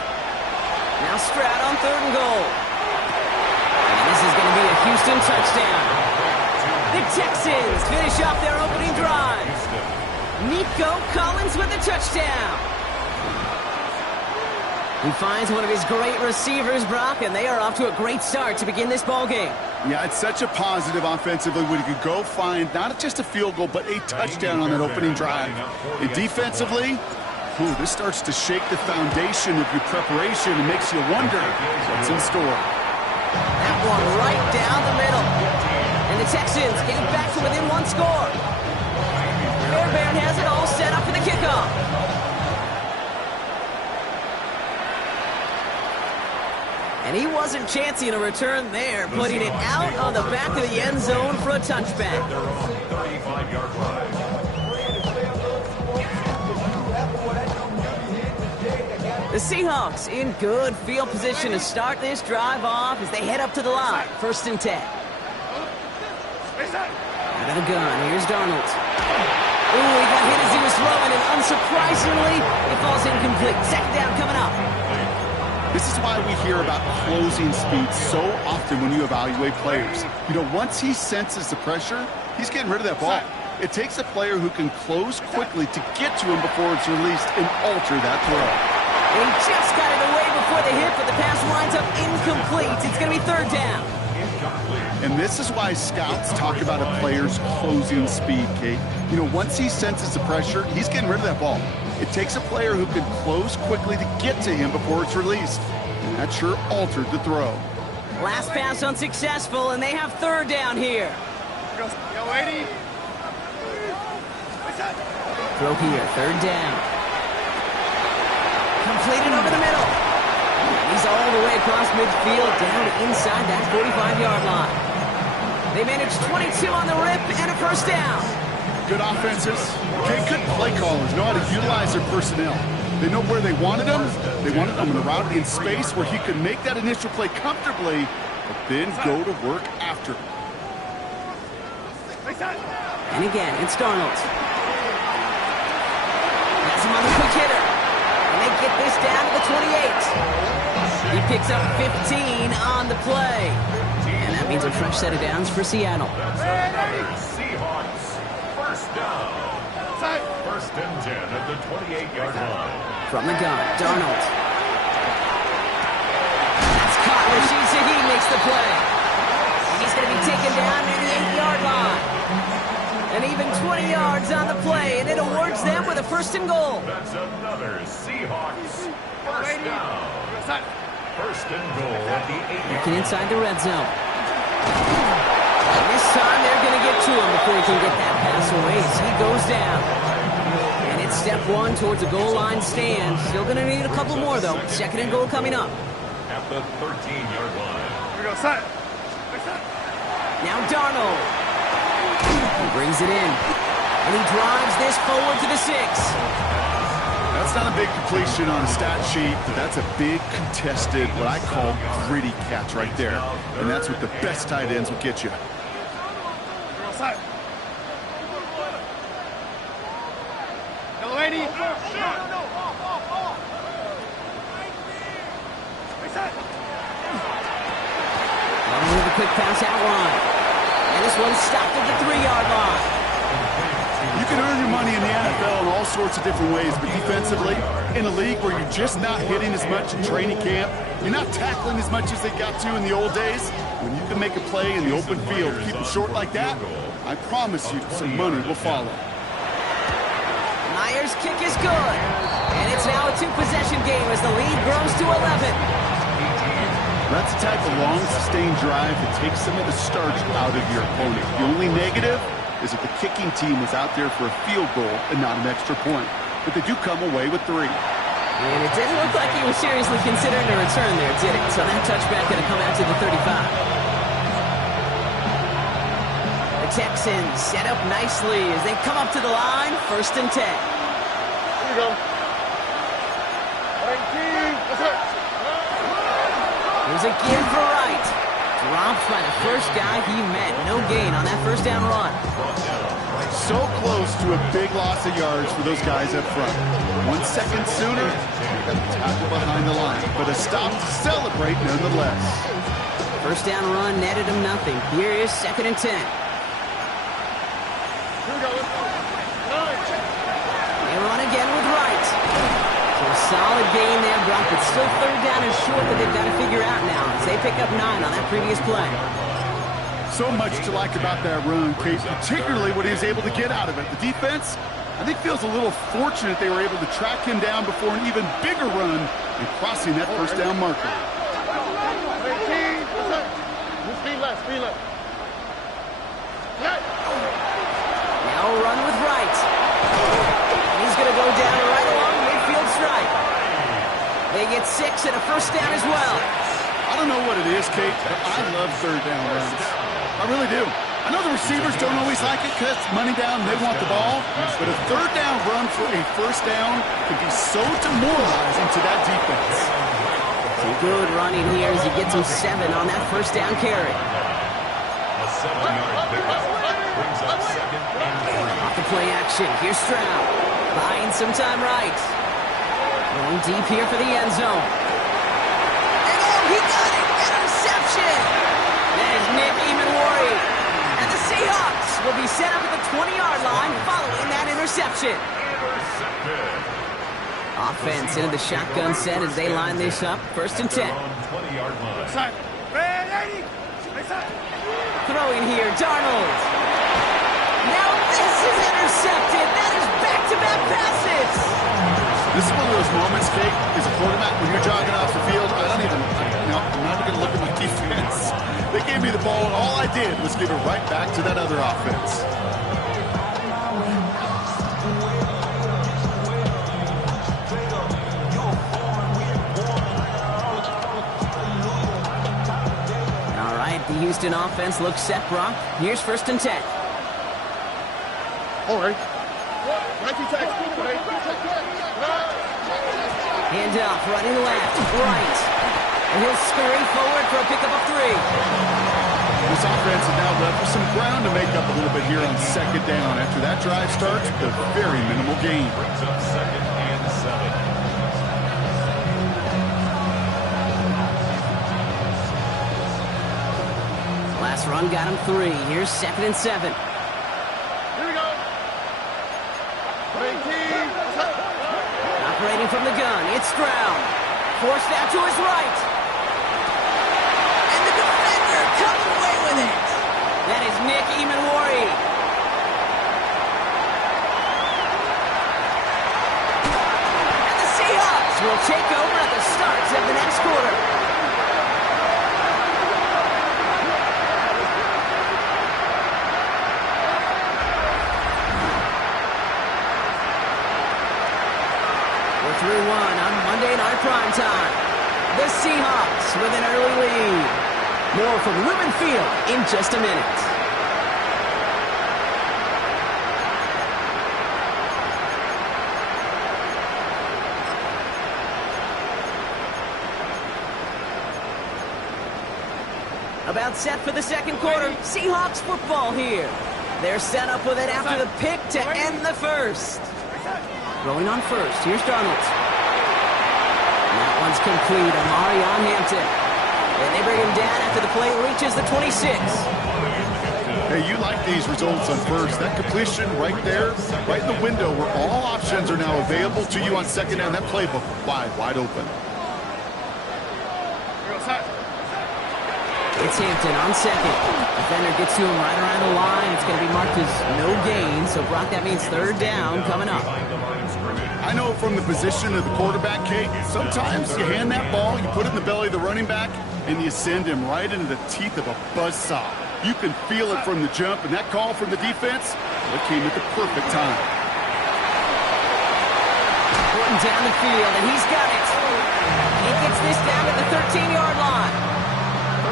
Now Stroud on 3rd and goal. And this is going to be a Houston touchdown. The Texans finish off their opening drive. Nico Collins with a touchdown. He finds one of his great receivers, Brock, and they are off to a great start to begin this ball game. Yeah, it's such a positive offensively when you could go find not just a field goal, but a touchdown on that opening drive. And defensively, this starts to shake the foundation of your preparation and makes you wonder what's in store. That one right down the middle. And the Texans getting back to within one score. Fairbairn has it all set up for the kickoff. And he wasn't chancing a return there, putting it out on the back of the end zone for a touchback. The Seahawks in good field position to start this drive off as they head up to the line. 1st and 10. Out of the gun, here's Darnold. Ooh, he got hit as he was throwing, and unsurprisingly, it falls incomplete. 2nd down coming up. This is why we hear about closing speed so often when you evaluate players. Once he senses the pressure, he's getting rid of that ball. It takes a player who can close quickly to get to him before it's released and alter that throw. And he just got it away before the hit, but the pass winds up incomplete. It's going to be 3rd down. And this is why scouts talk about a player's closing speed, Kate. Once he senses the pressure, he's getting rid of that ball. It takes a player who can close quickly to get to him before it's released. And that sure altered the throw. Last pass unsuccessful, and they have 3rd down here. Throw here, 3rd down. Completed over the middle. He's all the way across midfield, down inside that 45-yard line. They managed 22 on the rip and a 1st down. Good offenses. Good play callers know how to utilize their personnel. They know where they wanted them. They wanted them in a route in space where he could make that initial play comfortably, but then go to work after. And again, it's Darnold. Has him on the quick hitter. And they get this down to the 28. He picks up 15 on the play. And that means a fresh set of downs for Seattle. Seahawks, 1st down. 1st and 10 at the 28-yard line. From the gun, Darnold. That's caught. Rashid Shaheed makes the play. And he's going to be taken down near the 8-yard line. And even 20 yards on the play, and it awards them with a 1st and goal. That's another Seahawks 1st down. 1st and goal at the 8-yard line. Looking inside the red zone. And this time they're going to get to him before he can get that pass away as he goes down. And it's step 1 towards a goal line stand. Still going to need a couple more, though. 2nd and goal coming up. At the 13-yard line. Here we go, side. Now Darnold. He brings it in. And he drives this forward to the 6. That's not a big completion on a stat sheet, but that's a big contested, what I call gritty catch right there. And that's what the best tight ends will get you. With a quick pass out line. And this one's stopped at the 3-yard line. You can earn your money in the NFL in all sorts of different ways, but defensively, in a league where you're just not hitting as much in training camp, you're not tackling as much as they got to in the old days, when you can make a play in the open field, keep it short like that, I promise you some money will follow. Myers' kick is good. And it's now a 2-possession game as the lead grows to 11. That's the type of long, sustained drive that takes some of the starch out of your opponent. The only negative is that the kicking team was out there for a field goal and not an extra point. But they do come away with 3. And it didn't look like he was seriously considering a return there, did it? So that touchback going to come out to the 35. The Texans set up nicely as they come up to the line, 1st and 10. Here we go. 19. Let's go. Here's a give for Wright. Dropped by the first guy he met. No gain on that 1st down run. So close to a big loss of yards for those guys up front. 1 second sooner, they got the tackle behind the line. But a stop to celebrate nonetheless. 1st down run netted him nothing. Here is 2nd and 10. They run again with Wright. So a solid gain there, Brock, but still third down is short that they've got to figure out now as they pick up 9 on that previous play. So much to like about that run, Kate, particularly what he was able to get out of it. The defense, I think, feels a little fortunate they were able to track him down before an even bigger run and crossing that first down marker. Now a run with Wright. He's going to go down right along midfield stripe. They get 6 and a first down as well. I don't know what it is, Kate, but I love third down runs. I really do. I know the receivers don't always like it because money down, they want the ball, but a third down run for a first down can be so demoralizing to that defense. Some good running here as he gets him 7 on that first down carry. A 7-yard pickup brings up 2nd and 3. Off the play action, here's Stroud. Buying some time right. Going deep here for the end zone. And oh, he got it! Interception! That is Nick Emanwari. And the Seahawks will be set up at the 20-yard line following that interception. Offense into the shotgun set as they line this up. 1st and 10. 20-yard line. Throwing here, Darnold. Now this is intercepted. That is back-to-back passes. This is one of those moments, Kate, as a quarterback, when you're jogging off the field, I'm not even going to look at my defense. They gave me the ball, and all I did was give it right back to that other offense. All right, the Houston offense looks set, Brock. Here's 1st and 10. All right. Hand off, running left, right. And he'll scurry forward for a pickup of 3. This offense is now left with some ground to make up a little bit here on 2nd down. After that drive starts with a very minimal gain. Brings up 2nd and 7. Last run got him 3. Here's 2nd and 7. Operating from the gun, it's Stroud. Forced out to his right. And the defender comes away with it. That is Nick Emanwari. And the Seahawks will take over at the start of the next quarter. We're 3-1 on Monday Night Primetime. The Seahawks with an early lead. More from Lumen Field in just a minute. About set for the 2nd quarter. Seahawks football here. They're set up with it after the pick to end the 1st. Rolling on 1st. Here's Darnold. That one's complete. Amari on Hampton. And they bring him down after the play reaches the 26. Hey, you like these results on 1st. That completion right there, right in the window where all options are now available to you on 2nd down. That playbook wide open. It's Hampton on 2nd. Defender gets to him right around the line. It's going to be marked as no gain. So, Brock, that means 3rd down coming up. I know from the position of the quarterback, Kate, sometimes you hand that ball, you put it in the belly of the running back, and you send him right into the teeth of a buzzsaw. You can feel it from the jump, and that call from the defense, it came at the perfect time. Putting down the field, and he's got it. He gets this down at the 13-yard line.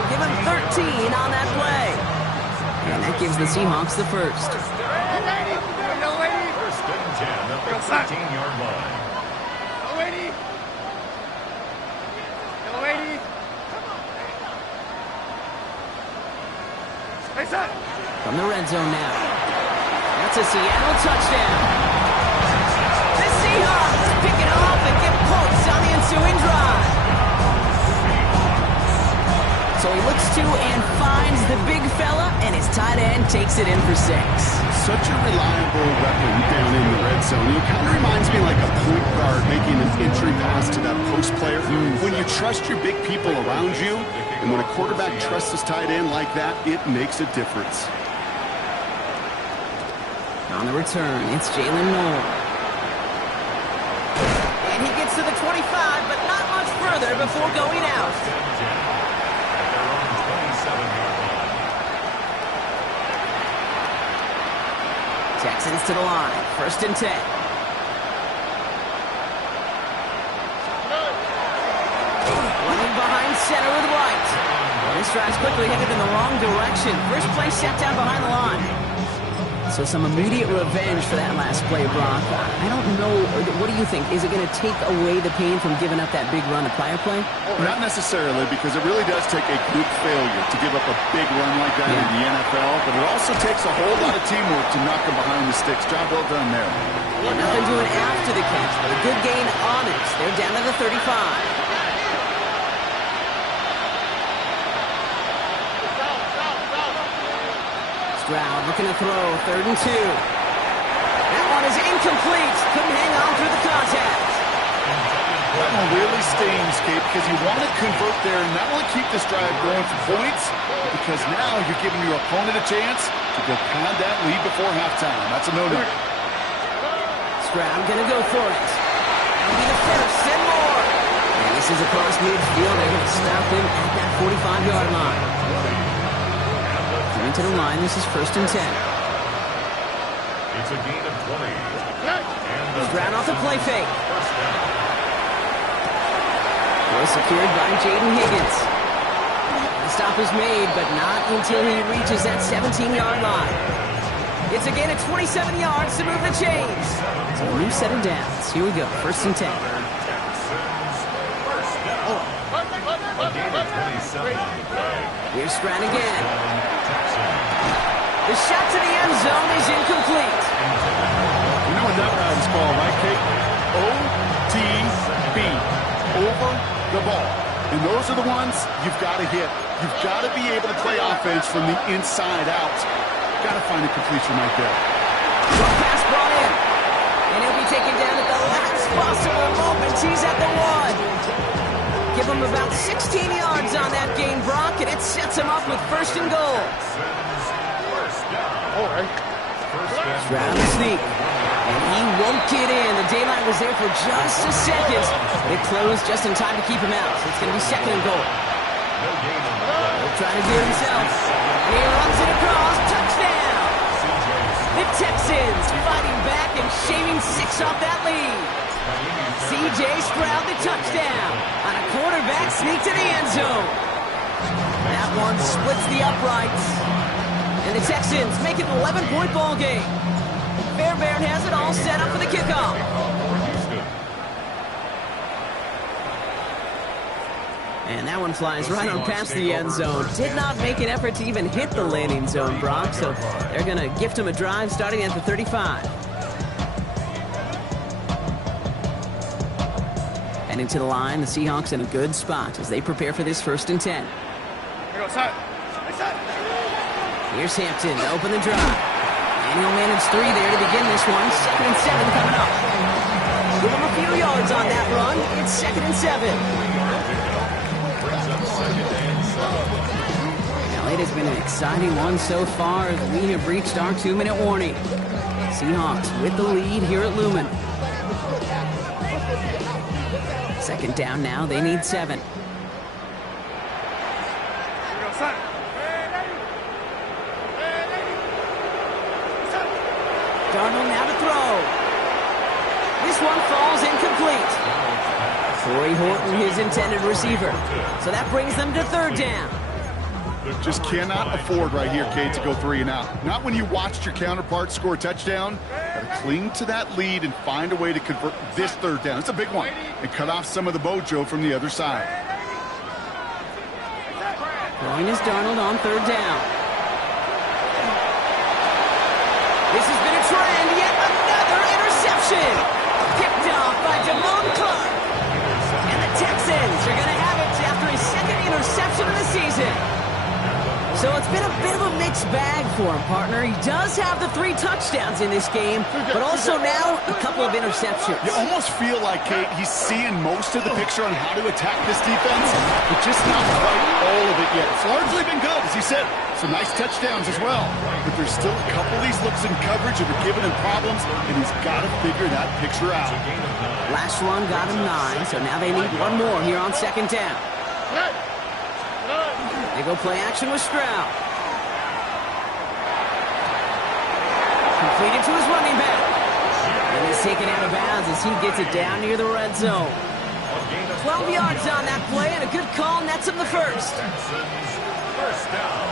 Give him 13 on that play. And that gives the Seahawks the 1st. 1st and 10 at the 13-yard line. From the red zone now. That's a Seattle touchdown. The Seahawks pick it off and get points on the ensuing drive. So he looks to and finds the big fella, and his tight end takes it in for 6. Such a reliable weapon down in the red zone. It kind of reminds me like a point guard making an entry pass to that post player. When you trust your big people around you, and when a quarterback trusts his tight end like that, it makes a difference. On the return, it's Jalen Noel. And he gets to the 25, but not much further before going out. Texans to the line, 1st and 10. Running behind center with White. This drive's quickly headed in the wrong direction. First play set down behind the line. So some immediate revenge for that last play, Brock. I don't know. What do you think? Is it going to take away the pain from giving up that big run the prior play? Not necessarily, because it really does take a good failure to give up a big run like that in the NFL, but it also takes a whole lot of teamwork to knock them behind the sticks. Job well done there. Nothing doing after the catch, but a good gain on it. They're down to the 35. Stroud looking to throw, 3rd and 2. That one is incomplete. Couldn't hang on through the contact. That one really stings, Kate, because you want to convert there and not only keep this drive going for points, but because now you're giving your opponent a chance to go pound that lead before halftime. That's a no-no. Stroud going to go for it. That'll be the first and more. And this is across midfield. They're going to stop him at that 45-yard line. Coming to the line, this is 1st and 10. It's a gain of 20. Stroud off the play fake. Well secured by Jaden Higgins. The stop is made, but not until he reaches that 17-yard line. It's a gain of 27 yards to move the chains. So a new set of downs. Here we go, 1st and 10. Here's Stroud again. The shot to the end zone is incomplete. You know what that route is called, right, Kate? OTB. Over the ball. And those are the ones you've got to hit. You've got to be able to play offense from the inside out. Got to find a completion right there. Short pass brought in. And he'll be taken down at the last possible moment. He's at the 1. Give him about 16 yards on that gain, Brock, and it sets him up with 1st and goal. Stroud on the sneak. And he won't get in. The daylight was there for just a second. But it closed just in time to keep him out. So it's going to be 2nd and goal. He'll try to do it himself. And he runs it across. Touchdown! The Texans fighting back and shaving 6 off that lead. C.J. Stroud the touchdown on a quarterback sneak to the end zone. That one splits the uprights. And the Texans make it an 11-point ball game. Fairbairn has it all set up for the kickoff. And that one flies right on past the end zone. Did not make an effort to even hit the landing zone, Brock. So they're going to gift him a drive starting at the 35. And into the line, the Seahawks in a good spot as they prepare for this 1st and 10. Here's Hampton to open the drive. And he'll manage 3 there to begin this one. 2nd and 7 coming up. Give him a few yards on that run. It's 2nd and 7. Now, it has been an exciting one so far as we have reached our 2-minute warning. Seahawks with the lead here at Lumen. 2nd down now. They need 7. Darnold now to throw. This one falls incomplete. Corey Horton, his intended receiver. So that brings them to 3rd down. Just cannot afford right here, Kate, to go 3 and out. Not when you watched your counterpart score a touchdown. Got to cling to that lead and find a way to convert this 3rd down. It's a big one. And cut off some of the mojo from the other side. Throwing is Darnold on 3rd down. This has been a trend. Yet another interception. Picked off by Damone Clark. And the Texans are going to have it after his 2nd interception of the season. So it's been a bit of a mixed mixed bag for him, partner. He does have the 3 touchdowns in this game, but also now a couple of interceptions. You almost feel like, Kate, he's seeing most of the picture on how to attack this defense, but just not quite all of it yet. It's largely been good, as he said. Some nice touchdowns as well. But there's still a couple of these looks in coverage that are giving him problems, and he's got to figure that picture out. Last run got him 9, so now they need one more here on 2nd down. They go play action with Stroud. Completed to his running back. And he's taken out of bounds as he gets it down near the red zone. 12 yards on that play, and a good call nets him the first. First down.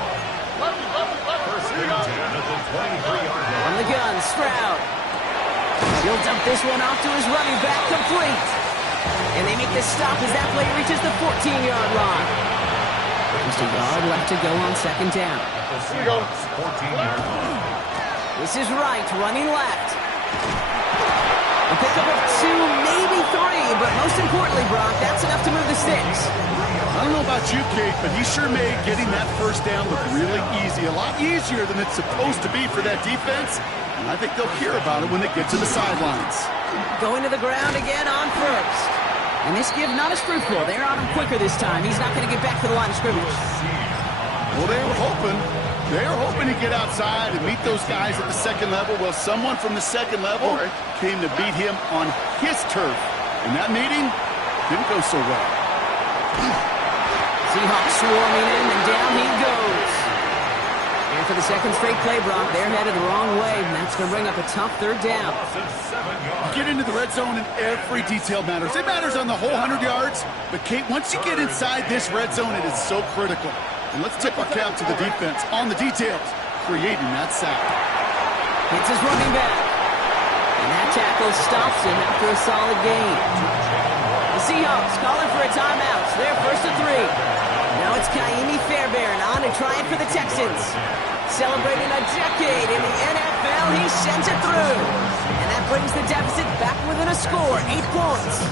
First and 10 at the 23-yard line. From the gun, Stroud. He'll dump this one off to his running back, complete. And they make the stop as that play reaches the 14-yard line. Just a yard left to go on 2nd down. Here we go. 14-yard line. This is right, running left. A pickup of 2, maybe 3, but most importantly, Brock, that's enough to move the sticks. I don't know about you, Kate, but he sure made getting that first down look really easy. A lot easier than it's supposed to be for that defense. And I think they'll hear about it when they get to the sidelines. Going to the ground again on first. And this give not as fruitful. They're on him quicker this time. He's not going to get back to the line of scrimmage. Well, they were hoping to get outside and meet those guys at the 2nd level. Well, someone from the 2nd level came to beat him on his turf. And that meeting didn't go so well. Seahawks swarming in, and down he goes. And for the 2nd straight play, Brock, they're headed the wrong way, and that's going to bring up a tough 3rd down. Get into the red zone, and every detail matters. It matters on the whole 100 yards. But, Kate, once you get inside this red zone, it is so critical. And let's tip our cap to the defense on the details, creating that sack. It's his running back. And that tackle stops him after a solid gain. The Seahawks calling for a timeout. They're 1st and 3. Now it's Kaimi Fairbairn on to try it for the Texans. Celebrating a decade in the NFL, he sends it through. And that brings the deficit back within a score, 8 points.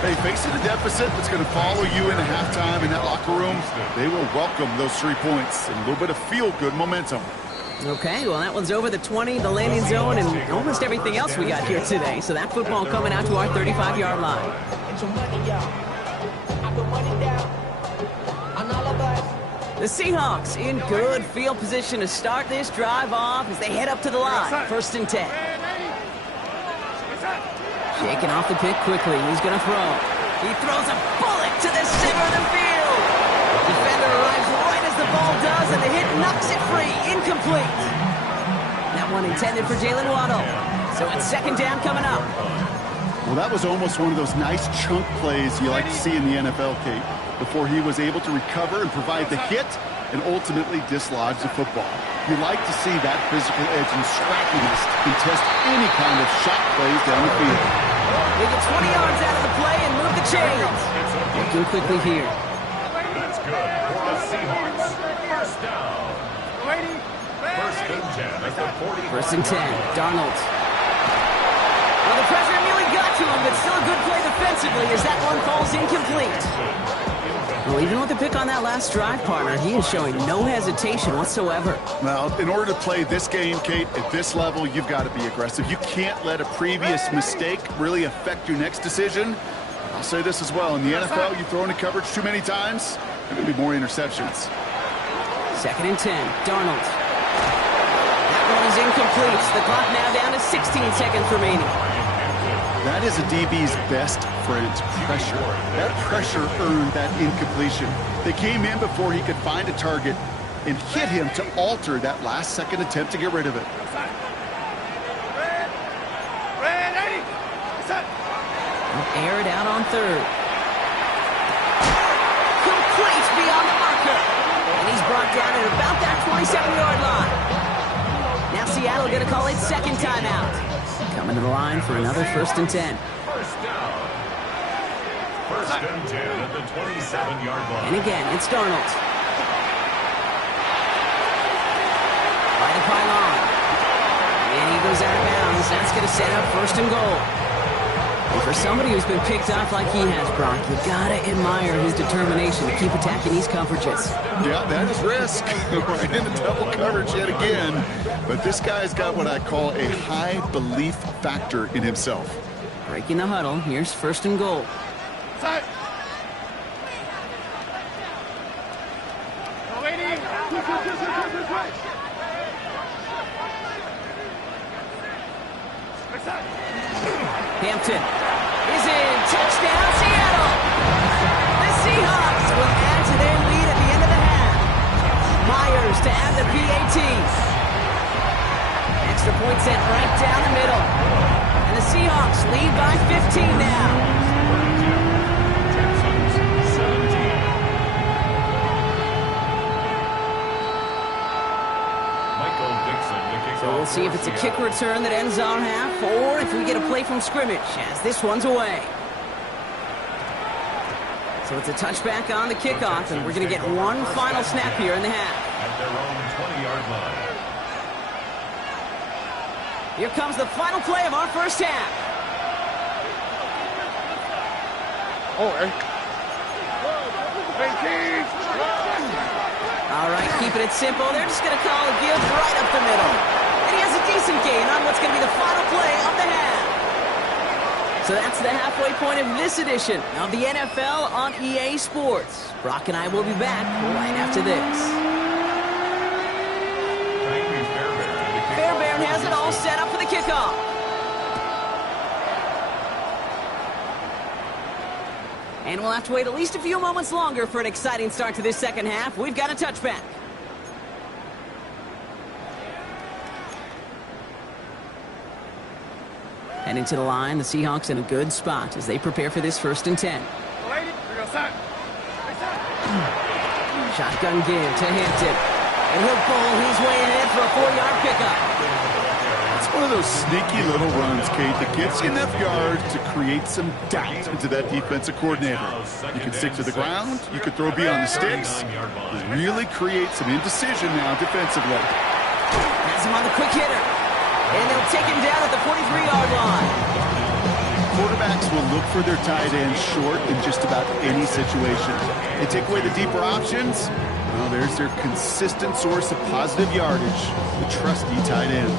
Hey, facing a deficit that's going to follow you into halftime in that locker room, they will welcome those 3 points and a little bit of feel-good momentum. Okay, well, that one's over the 20, the landing zone, and almost everything else we got here today. So that football coming out to our 35-yard line. The Seahawks in good field position to start this drive off as they head up to the line. 1st and 10. Shaking off the pick quickly. He's going to throw. He throws a bullet to the center of the field. Defender arrives right as the ball does, and the hit knocks it free. Incomplete. That one intended for Jalen Waddle. So it's 2nd down coming up. Well, that was almost one of those nice chunk plays you like to see in the NFL, Kate, before he was able to recover and provide the hit and ultimately dislodge the football. You like to see that physical edge and scrappiness to contest any kind of shot plays down the field. They get 20 yards out of the play and move the chains. Working quickly here. That's good for the Seahawks. First down. 1st and 10 at the 40. 1st and 10. Darnold. Well, the pressure nearly got to him, but still a good play defensively as that one falls incomplete. Well, even with the pick on that last drive, partner, he is showing no hesitation whatsoever. Well, in order to play this game, Kate, at this level, you've got to be aggressive. You can't let a previous mistake really affect your next decision. I'll say this as well. In the NFL, you throw into coverage too many times, there are going to be more interceptions. 2nd and 10. Darnold. That one is incomplete. The clock now down to 16 seconds remaining. That is a DB's best friend, pressure. That pressure earned that incompletion. They came in before he could find a target and hit him to alter that last-second attempt to get rid of it. Air it out on 3rd. Complete beyond the marker. And he's brought down at about that 27-yard line. Now Seattle going to call it 2nd timeout. Coming to the line for another 1st and 10. First down. 1st and 10 at the 27-yard line. And again, it's Darnold. By the pylon. And he goes out of bounds. That's going to set up 1st and goal. And for somebody who's been picked off like he has, Brock, you gotta admire his determination to keep attacking these coverages. Yeah, that is risk. Right into double coverage yet again. But this guy's got what I call a high belief factor in himself. Breaking the huddle. Here's 1st and goal. Side. Hampton is in. Touchdown, Seattle. The Seahawks will add to their lead at the end of the half. Myers to add the PAT. Extra point sent right down the middle. And the Seahawks lead by 15 now. So we'll see if it's a kick return that ends our half, or if we get a play from scrimmage, as this one's away. So it's a touchback on the kickoff, and we're going to get one final snap here in the half. At their own 20-yard line. Here comes the final play of our first half. Oh, hey. All right, keeping it simple. They're just going to call a give right up the middle. And he has a decent gain on what's going to be the final play of the half. So that's the halfway point of this edition of the NFL on EA Sports. Brock and I will be back right after this. Fairbairn has it all set up for the kickoff. And we'll have to wait at least a few moments longer for an exciting start to this second half. We've got a touchback. And into the line, the Seahawks in a good spot as they prepare for this 1st and 10. Shotgun give to Hampton. And he'll pull his way ahead for a 4-yard pickup. It's one of those sneaky little runs, Kate, that gets you enough yards to create some doubt into that defensive coordinator. You can stick to the ground, you can throw beyond the sticks, really create some indecision now defensively. Has him on the quick hitter. And they'll take him down at the 43-yard line. Quarterbacks will look for their tight end short in just about any situation. They take away the deeper options. Well, there's their consistent source of positive yardage, the trusty tight end.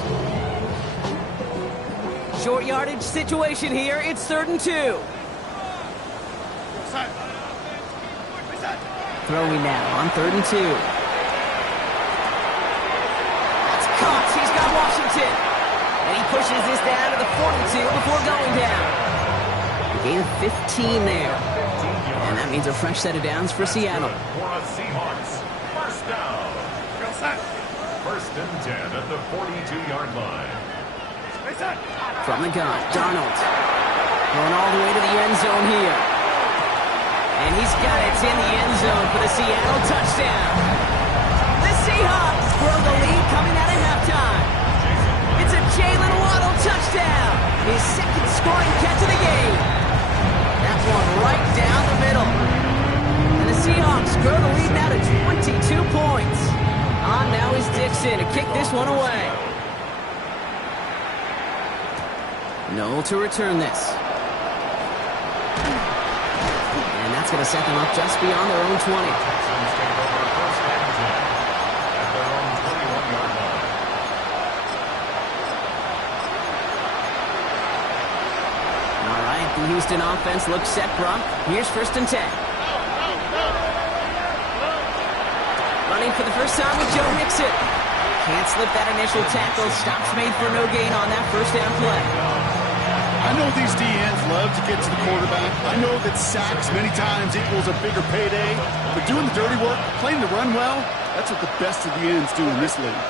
Short yardage situation here. It's 3rd and 2. Throwing now on 3rd and 2. That's caught. He's got Washington. And he pushes this down to the 42 before going down. A gain of 15 there. And that means a fresh set of downs for Seattle. For the Seahawks. First down. 1st and 10 at the 42-yard line. From the gun, Darnold. Going all the way to the end zone here. And he's got it in the end zone for the Seattle touchdown. The Seahawks grow the lead coming out of halftime. It's a Jalen Waddle touchdown. His 2nd scoring catch of the game. That one right down the middle. And the Seahawks grow the lead now to 22 points. On now is Dixon to kick this one away. No to return this. And that's going to set them up just beyond their own 20. Texans take over 1st and 10 at their own 21-yard line. All right, the Houston offense looks set, Brock. Here's 1st and 10. Running for the first time with Joe Mixon. Can't slip that initial tackle. Stops made for no gain on that 1st down play. I know these DNs love to get to the quarterback. I know that sacks many times equals a bigger payday. But doing the dirty work, playing the run well, that's what the best of the ends do in this league.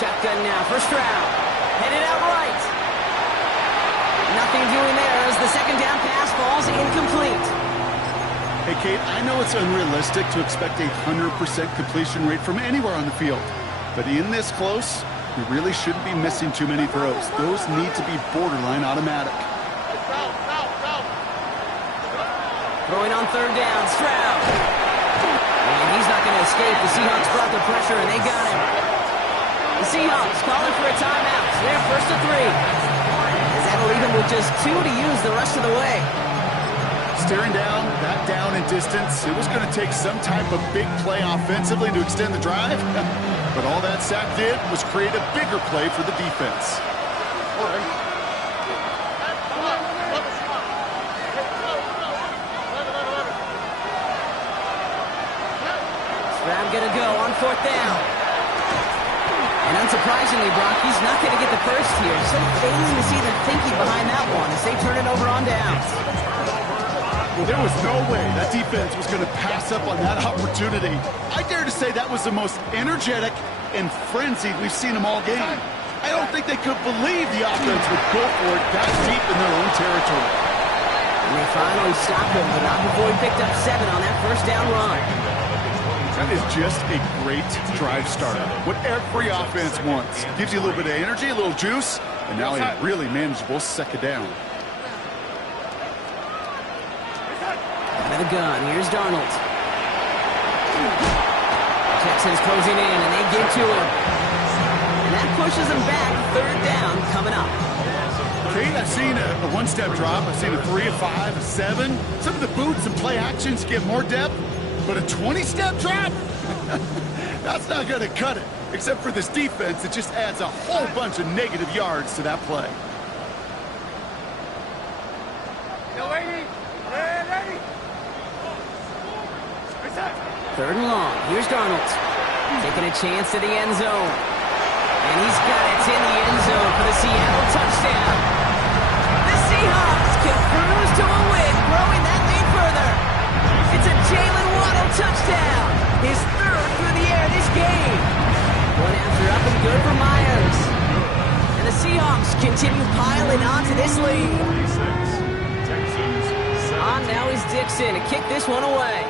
Shotgun now, 1st round. Headed out right. Nothing doing there as the 2nd down pass falls incomplete. Hey, Kate, I know it's unrealistic to expect a 100% completion rate from anywhere on the field. But in this close, you really shouldn't be missing too many throws. Those need to be borderline automatic. Throwing on 3rd down, Stroud. And he's not going to escape. The Seahawks brought the pressure, and they got him. The Seahawks calling for a timeout. They're 1st and 3. As that That'll leave him with just 2 to use the rest of the way. Staring down that down and distance, it was going to take some type of big play offensively to extend the drive. But all that sack did was create a bigger play for the defense. Stroud gonna go on 4th down. And unsurprisingly, Brock, he's not gonna get the first here. So failing to see the thinking behind that one as they turn it over on downs. Well, there was no way that defense was going to pass up on that opportunity. I dare to say that was the most energetic and frenzied we've seen them all game. I don't think they could believe the offense would go for it that deep in their own territory. And they finally stopped him, but not before he picked up 7 on that first down run. That is just a great drive starter. What every offense wants. Gives you a little bit of energy, a little juice, and now a really manageable 2nd down. Out of the gun, here's Darnold. Texans closing in, and they get to him. And that pushes them back. 3rd down coming up. Okay, I've seen a 1-step drop. I've seen a 3, a 5, a 7. Some of the boots and play actions get more depth, but a 20-step drop? That's not going to cut it. Except for this defense, it just adds a whole bunch of negative yards to that play. 3rd and long. Here's Darnold. Taking a chance to the end zone. And he's got it. It's in the end zone for the Seattle touchdown. The Seahawks can cruise to a win, growing that lead further. It's a Jalen Waddle touchdown. His 3rd through the air this game. One after up and good for Myers. And the Seahawks continue piling onto this lead. On now is Dixon to kick this one away.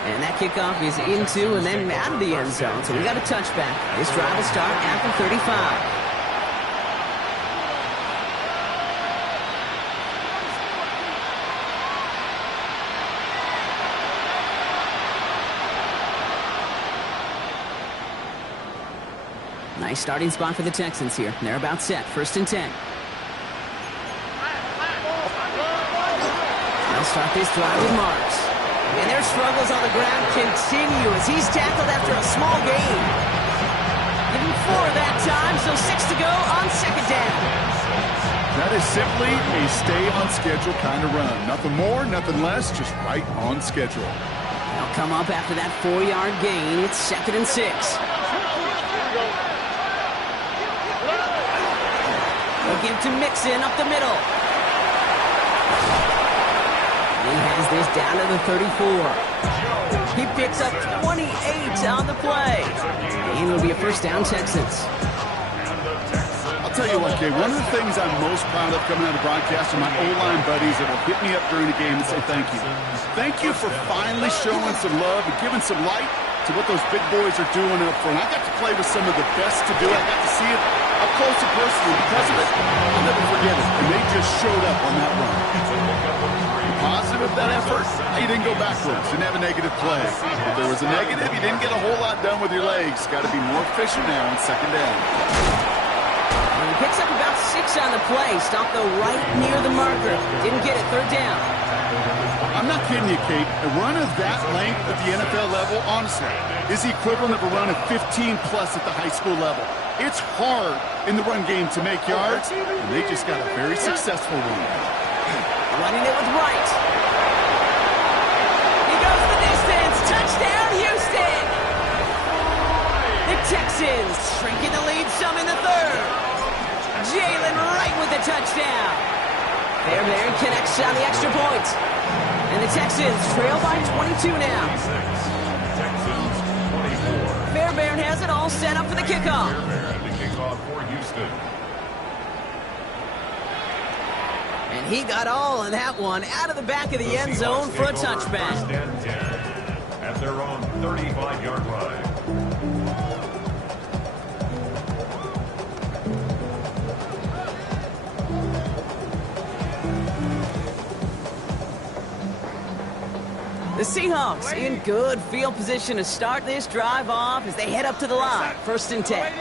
And that kickoff is into and then out of the end zone. So we got a touchback. This drive will start after 35. Nice starting spot for the Texans here. They're about set. 1st and 10. They'll start this drive with Marks. And their struggles on the ground continue as he's tackled after a small gain. Give him 4 that time, so 6 to go on 2nd down. That is simply a stay-on-schedule kind of run. Nothing more, nothing less, just right on schedule. They'll come up after that 4-yard gain. It's 2nd and 6. They'll give to Mixon up the middle. He has this down to the 34. He picks up 28 on the play. And it'll be a 1st down Texans. I'll tell you what, Kay, one of the things I'm most proud of coming out of broadcast are my O-line buddies that will hit me up during the game and say thank you. Thank you for finally showing some love and giving some light to what those big boys are doing up front. I got to play with some of the best to do it. I got to see it up close and personal. Because of it, I'll never forget it. And they just showed up on that run. Positive of that effort, you didn't go backwards, didn't have a negative play. If there was a negative, you didn't get a whole lot done with your legs. Got to be more efficient now on 2nd down. And he picks up about 6 on the play. Stopped though right near the marker. Didn't get it. 3rd down. I'm not kidding you, Kate. A run of that length at the NFL level, honestly, is the equivalent of a run of 15-plus at the high school level. It's hard in the run game to make yards, and they just got a very successful one. Running it with Wright. He goes the distance. Touchdown, Houston. The Texans shrinking the lead some in the 3rd. Jalen Wright with the touchdown. Fairbairn connects on the extra point. And the Texans trail by 22 now. Fairbairn has it all set up for the kickoff. The kickoff for Houston. And he got all of that one out of the back of the end zone for a touchback. 1st and 10 at their own 35-yard line. The Seahawks in good field position to start this drive off as they head up to the line. 1st and 10.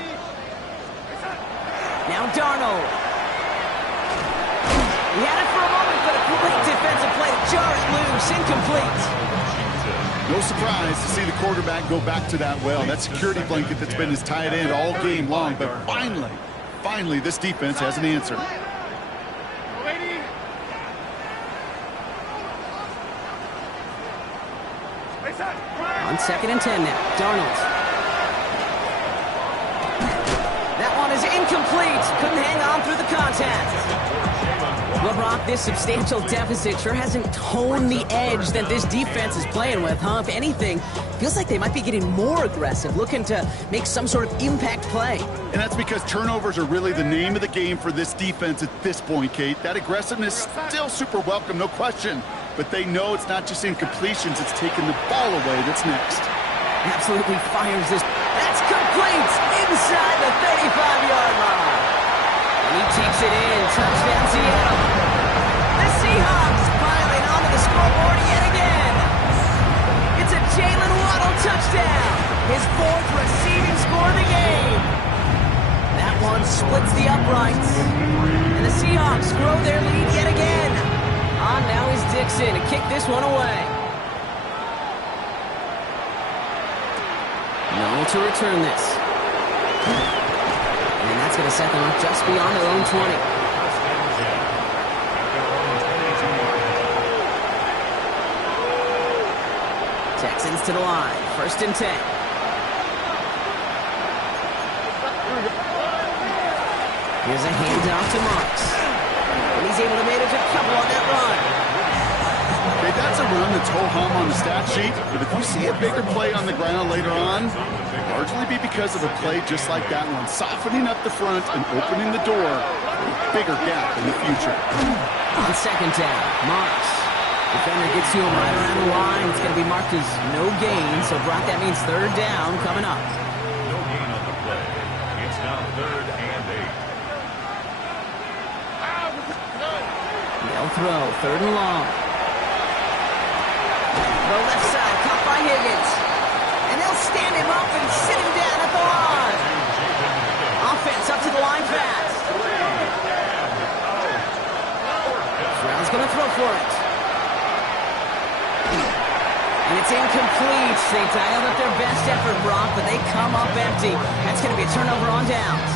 Now Darnold. He had it for a moment, but a great defensive play to jar it loose. Incomplete. No surprise to see the quarterback go back to that well. That security blanket that's been his tight end all game long. But finally, this defense has an answer. On 2nd and 10 now. Darnold. That one is incomplete. Couldn't hang on through the contact. Well, Brock, this substantial deficit sure hasn't toned the edge that this defense is playing with, huh? If anything, feels like they might be getting more aggressive, looking to make some sort of impact play. And that's because turnovers are really the name of the game for this defense at this point, Kate. That aggressiveness still super welcome, no question. But they know it's not just incompletions, it's taking the ball away that's next. Absolutely fires this. That's complete inside the 35-yard line. And he takes it in. Touchdown, Seattle. The Seahawks piling onto the scoreboard yet again. It's a Jalen Waddle touchdown. His 4th receiving score of the game. That one splits the uprights. And the Seahawks grow their lead yet again. On now is Dixon to kick this one away. No to return this. And that's going to set them up just beyond their own 20. Texans to the line. 1st and 10. Here's a handoff to Marks. And he's able to manage a couple on that run. Okay, that's a run that's ho-hum on the stat sheet, but if you see a bigger play on the ground later on, it'll largely be because of a play just like that one, softening up the front and opening the door for a bigger gap in the future. On 2nd down, Marks. Defender gets to him right around the line. It's going to be marked as no gain, so Brock, that means 3rd down coming up. No gain on the play. It's now 3rd and 8. They'll throw. 3rd and long. The left side, caught by Higgins. And they'll stand him up and sit him down at the line. Offense up to the line fast. Brown's going to throw for it. And it's incomplete. They dialed up their best effort, Brock, but they come up empty. That's going to be a turnover on downs.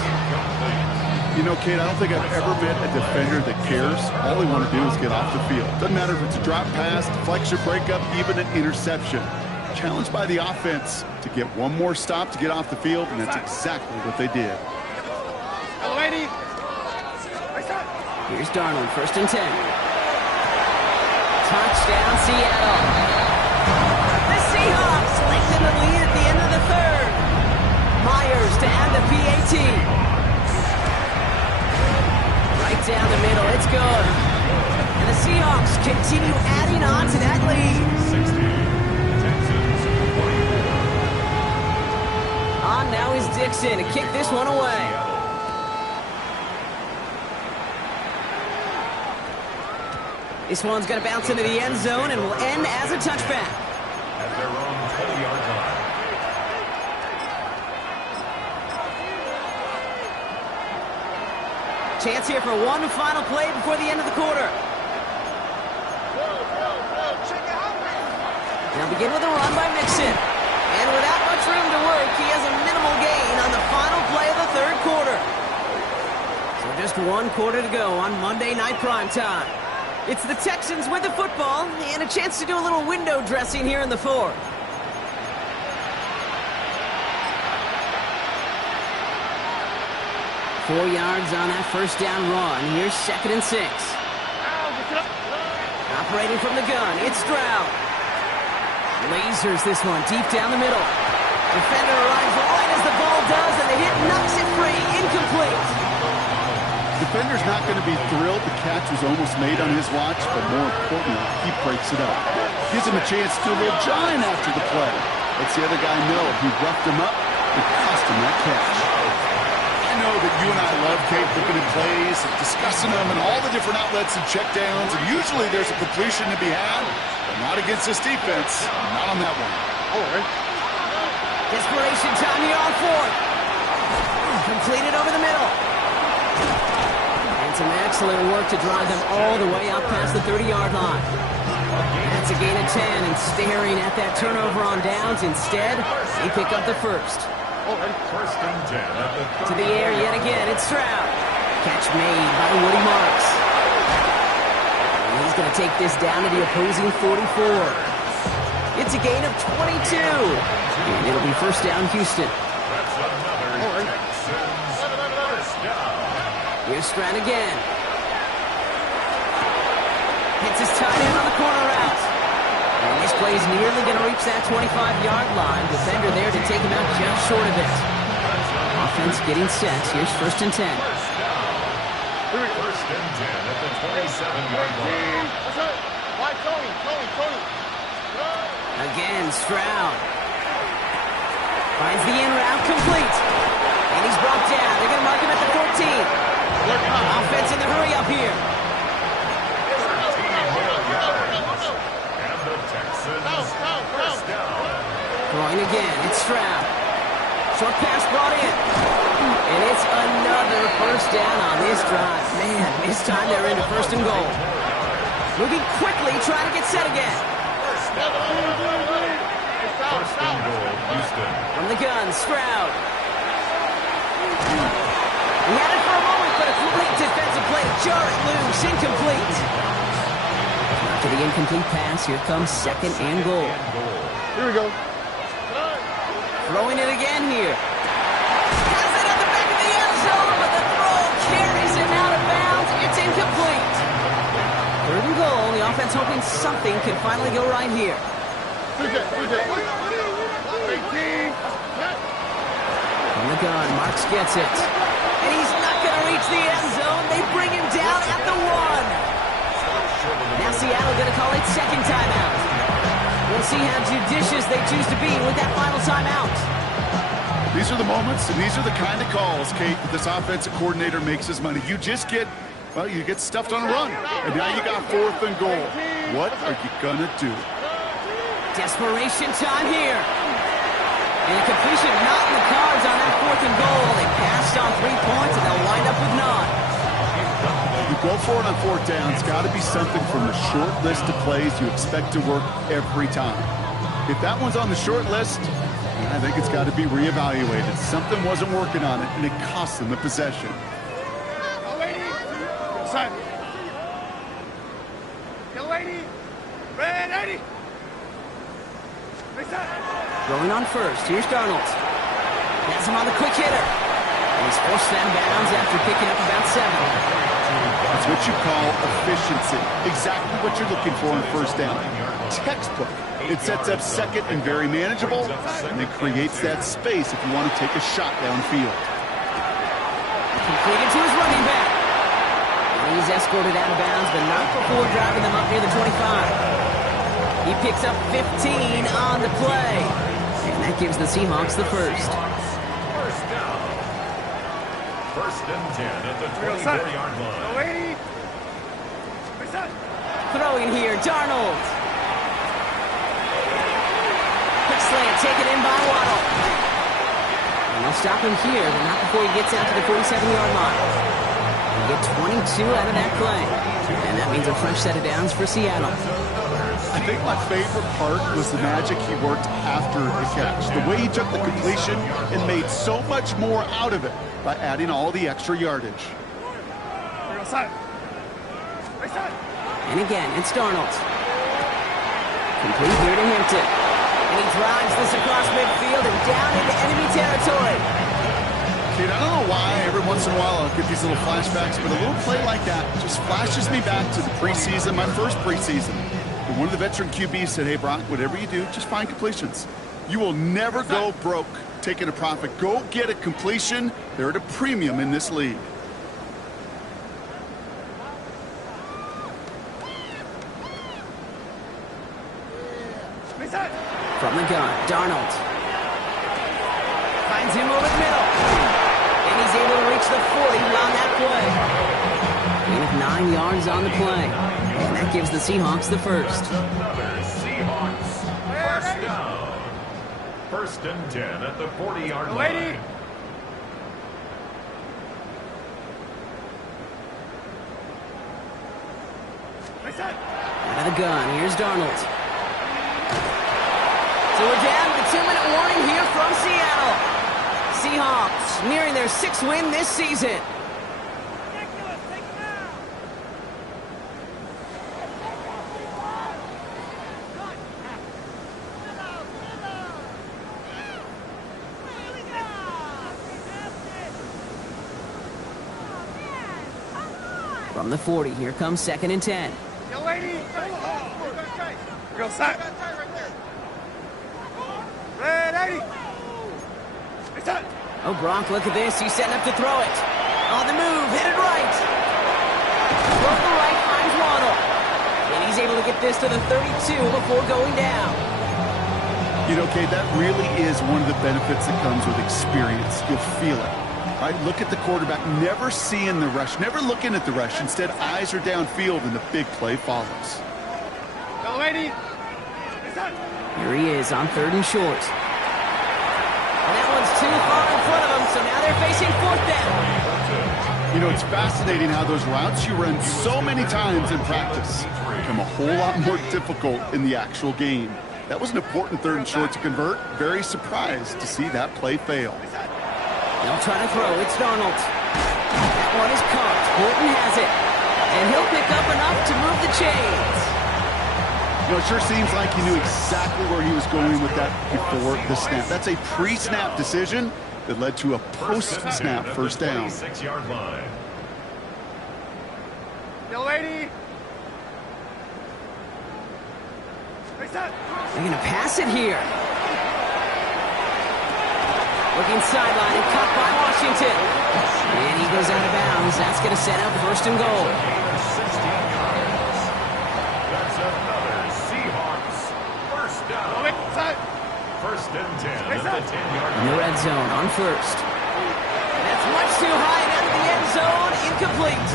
You know, Kate, I don't think I've ever met a defender that cares. All they want to do is get off the field. Doesn't matter if it's a drop pass, deflection, breakup, even an interception. Challenged by the offense to get one more stop to get off the field, and that's exactly what they did. Here's Darnold, 1st and 10. Touchdown, Seattle. The Seahawks lengthen the lead at the end of the 3rd. Myers to add the PAT. Right down the middle, it's good. And the Seahawks continue adding on to that lead. 60. Texans 24. On now is Dixon to kick this one away. This one's going to bounce into the end zone and will end as a touchback. At their own 20-yard line. Chance here for one final play before the end of the quarter. Now begin with a run by Mixon. And without much room to work, he has a minimal gain on the final play of the 3rd quarter. So just 1 quarter to go on Monday Night Primetime. It's the Texans with the football and a chance to do a little window dressing here in the 4th. Four yards on that 1st down run. Here's 2nd and 6. Operating from the gun, it's Stroud. Lasers this one deep down the middle. Defender arrives right as the ball does, and the hit knocks it free. Incomplete. Defender's not going to be thrilled the catch was almost made on his watch, but more importantly, he breaks it up. Gives him a chance to do a little jawing after the play. Lets the other guy know he roughed him up and cost him that catch. And know that you and I love, Kate, looking at plays, discussing them, and all the different outlets and checkdowns, and usually there's a completion to be had, but not against this defense. Not on that one. Desperation time here on fourth. Completed over the middle. And some excellent work to drive them all the way up past the 30-yard line. That's a gain of 10, and staring at that turnover on downs. Instead, they pick up the first. First and 10. To the air yet again, it's Stroud. Catch made by Woody Marks. And he's going to take this down to the opposing 44. It's a gain of 22. And it'll be first down, Houston. That's another Texans first down. Here's Stroud again. Hits his tight end on the corner route. And this play is nearly going to reach that 25-yard line. Defender there to take him out just short of it. Offense getting set. Here's first and 10. First and 10 at the 27-yard line. Again, Stroud. Finds the in route complete. And he's brought down. They're going to mark him at the 14. Offense in the hurry up here. First down. Throwing again, it's Stroud. Short pass brought in. And it's another first down on this drive. Man, this time they're into first and goal. Moving quickly, trying to get set again. First and goal, Houston. From the gun, Stroud. He had it for a moment, but a complete defensive play to jar it loose. Incomplete. To the incomplete pass, here comes second and goal. Here we go. Throwing it again here. Has it at the back of the end zone, but the throw carries him out of bounds. It's incomplete. Third and goal. The offense hoping something can finally go right here. From the gun, Marks gets it. And he's not going to reach the end zone. They bring him down at the 1. Now Seattle going to call it second timeout. We'll see how judicious they choose to be with that final timeout. These are the moments, and these are the kind of calls, Kate, that this offensive coordinator makes his money. You just get, well, you get stuffed on a run. And now you got fourth and goal. What are you going to do? Desperation time here. And a completion not in the cards on that fourth and goal. They passed on 3 points, and they'll wind up with none. You go for it on fourth down. It's got to be something from the short list of plays you expect to work every time. If that one's on the short list, I think it's got to be reevaluated. Something wasn't working on it, and it cost them the possession. Going on first. Here's Darnold. Has him on the quick hitter. And he's forced out of bounds after picking up about 7. That's what you call efficiency. Exactly what you're looking for on first down. Textbook. It sets up second and very manageable, and it creates that space if you want to take a shot downfield. Completed to his running back. And he's escorted out of bounds, but not before driving them up near the 25. He picks up 15 on the play. And that gives the Seahawks the first. First down. First and 10 at the 24-yard line. Throwing here, Darnold. Quick slant taken in by Waddle. And they'll stop him here, but not before he gets out to the 47-yard line. And get 22 out of that play. And that means a fresh set of downs for Seattle. I think my favorite part was the magic he worked after the catch. The way he took the completion and made so much more out of it by adding all the extra yardage. And again, it's Darnold. Complete here to Hampton. And he drives this across midfield and down into enemy territory. Kate, I don't know why every once in a while I'll get these little flashbacks, but a little play like that just flashes me back to the preseason, my first preseason. And one of the veteran QBs said, hey, Brock, whatever you do, just find completions. You will never go broke taking a profit. Go get a completion. They're at a premium in this league. From the gun, Darnold. Finds him over the middle. And he's he's able to reach the 40 on that play. Gain of 9 yards on the play. And that gives the Seahawks the first. Another Seahawks. First down. First and 10 at the 40-yard line. Out of the gun, here's Darnold. So we're down to the 2-minute warning here from Seattle. Seahawks nearing their 6th win this season. From the 40, here comes 2nd and 10. Go side. Oh, Gronk, look at this. He's setting up to throw it. On the move, headed right. Broke the right, finds Waddle. And he's able to get this to the 32 before going down. You know, Kate, that really is one of the benefits that comes with experience. You'll feel it. Right? Look at the quarterback, never seeing the rush, never looking at the rush. Instead, eyes are downfield, and the big play follows. Here he is on 3rd and short. And that one's too far in front of him, so now they're facing 4th down. You know, it's fascinating how those routes you run so many times in practice become a whole lot more difficult in the actual game. That was an important 3rd and short to convert. Very surprised to see that play fail. They'll try to throw. It's Darnold. That one is caught. Horton has it. And he'll pick up enough to move the chains. You know, it sure seems like he knew exactly where he was going with that before the snap. That's a pre-snap decision that led to a post-snap first down. 26-yard line. They're going to pass it here. Looking sideline and cut by Washington. And he goes out of bounds. That's going to set up 1st and goal. 16 yards. That's another Seahawks. First down. 1st and 10 at the 10-yard In the red zone on 1st. That's much too high and out of the end zone. Incomplete.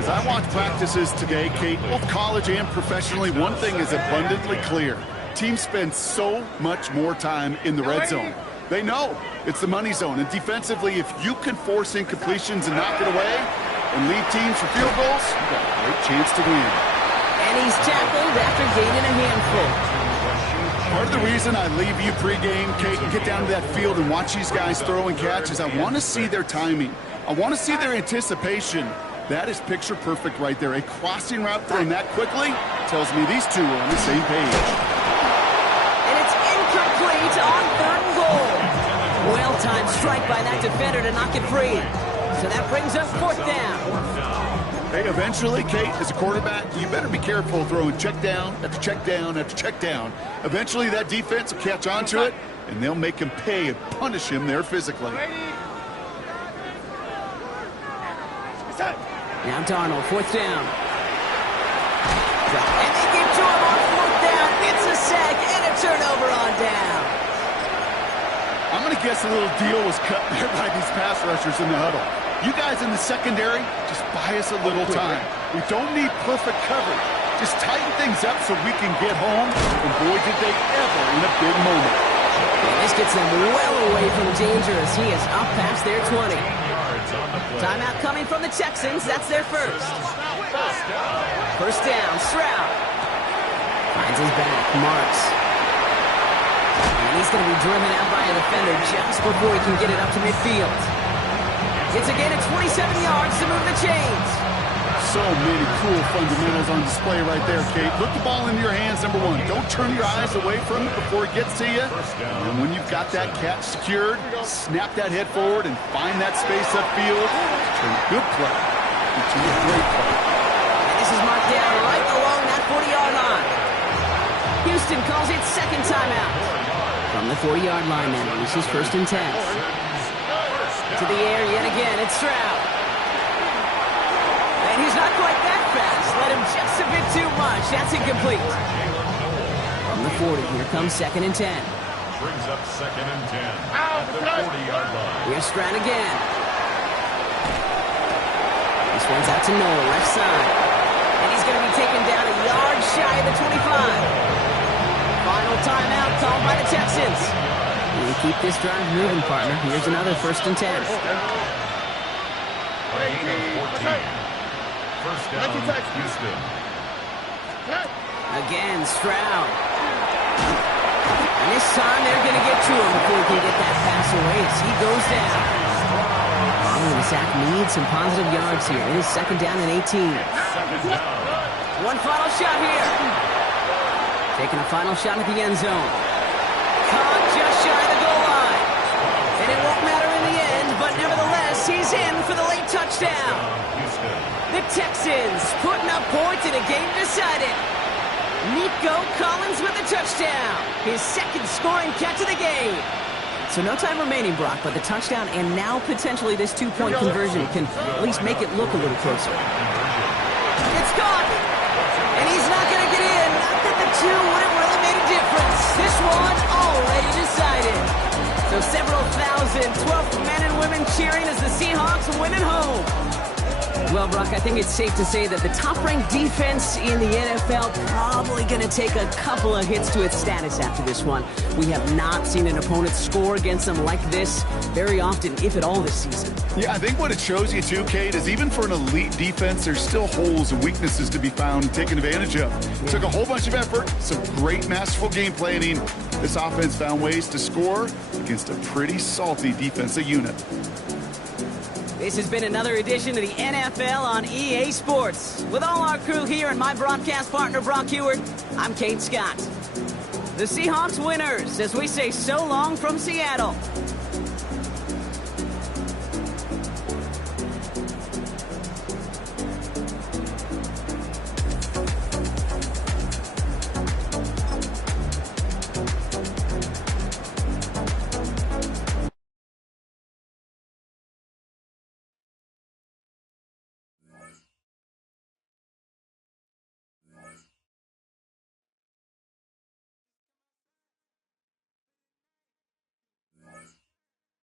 As I watch practices today, Kate, both college and professionally, one thing is abundantly clear. Teams spend so much more time in the red zone. They know it's the money zone, and defensively, if you can force incompletions and knock it away and lead teams for field goals, you've got a great chance to win. And he's tackled after gaining a handful. Part of the reason I leave you pregame, Kate, and get down to that field and watch these guys throw and catch is I want to see their timing. I want to see their anticipation. That is picture perfect right there. A crossing route thrown that quickly tells me these two are on the same page. And it's incomplete on 3rd and goal. Well-timed strike by that defender to knock it free. So that brings up 4th down. Hey, eventually, Kate, as a quarterback, you better be careful throwing check down after check down after check down. Eventually, that defense will catch on to it, and they'll make him pay and punish him there physically. Now Darnold, 4th down. And they give to him on 4th down. It's a sack and a turnover on down. I'm going to guess a little deal was cut there by these pass rushers in the huddle. You guys in the secondary, just buy us a little time. We don't need perfect coverage. Just tighten things up so we can get home. And boy, did they ever in a big moment. And this gets them well away from danger as he is up past their 20. Timeout coming from the Texans. That's their first. First down, Stroud. Finds his back, marks. And he's going to be driven out by a defender just before he can get it up to midfield. It's a gain of 27 yards to move the chains. So many cool fundamentals on display right there, Kate. Put the ball in your hands, number one. Don't turn your eyes away from it before it gets to you. And when you've got that catch secured, snap that head forward and find that space upfield. Turn a good play into a great play. And this is marked down right along that 40-yard line. Houston calls it 2nd timeout. From the 40-yard line now, this is 1st and 10. To the air yet again, it's Stroud. And he's not quite that fast. Let him just a bit too much. That's incomplete. From the 40, here comes 2nd and 10. brings up 2nd and 10 at the 40-yard line. Here's Stroud again. This one's out to Noel, left side. And he's going to be taken down a yard shy of the 25. Final timeout called by the Texans. You keep this drive moving, partner. Here's another 1st and 10. Gain of 14. First down, Houston. Again, Stroud. And this time they're going to get to him before he can get that pass away as he goes down. The sack needs some positive yards here. It is 2nd down and 18. One final shot here. Taking a final shot at the end zone. Caught just shy of the goal line. And it won't matter in the end, but nevertheless, he's in for the late touchdown. The Texans putting up points in a game decided. Nico Collins with the touchdown. His 2nd scoring catch of the game. So no time remaining, Brock, but the touchdown and now potentially this 2-point conversion can at least make it look a little closer. It's caught! And he's not going to get in. Not that the 2 would have really made a difference. This one already decided. So several thousand 12th men and women cheering as the Seahawks win at home. Well, Brock, I think it's safe to say that the top-ranked defense in the NFL probably going to take a couple of hits to its status after this one. We have not seen an opponent score against them like this very often, if at all, this season. Yeah, I think what it shows you, too, Kate, is even for an elite defense, there's still holes and weaknesses to be found and taken advantage of. Yeah. Took a whole bunch of effort, some great masterful game planning. This offense found ways to score against a pretty salty defensive unit. This has been another edition of the NFL on EA Sports. With all our crew here and my broadcast partner, Brock Heward, I'm Kate Scott. The Seahawks winners as we say so long from Seattle.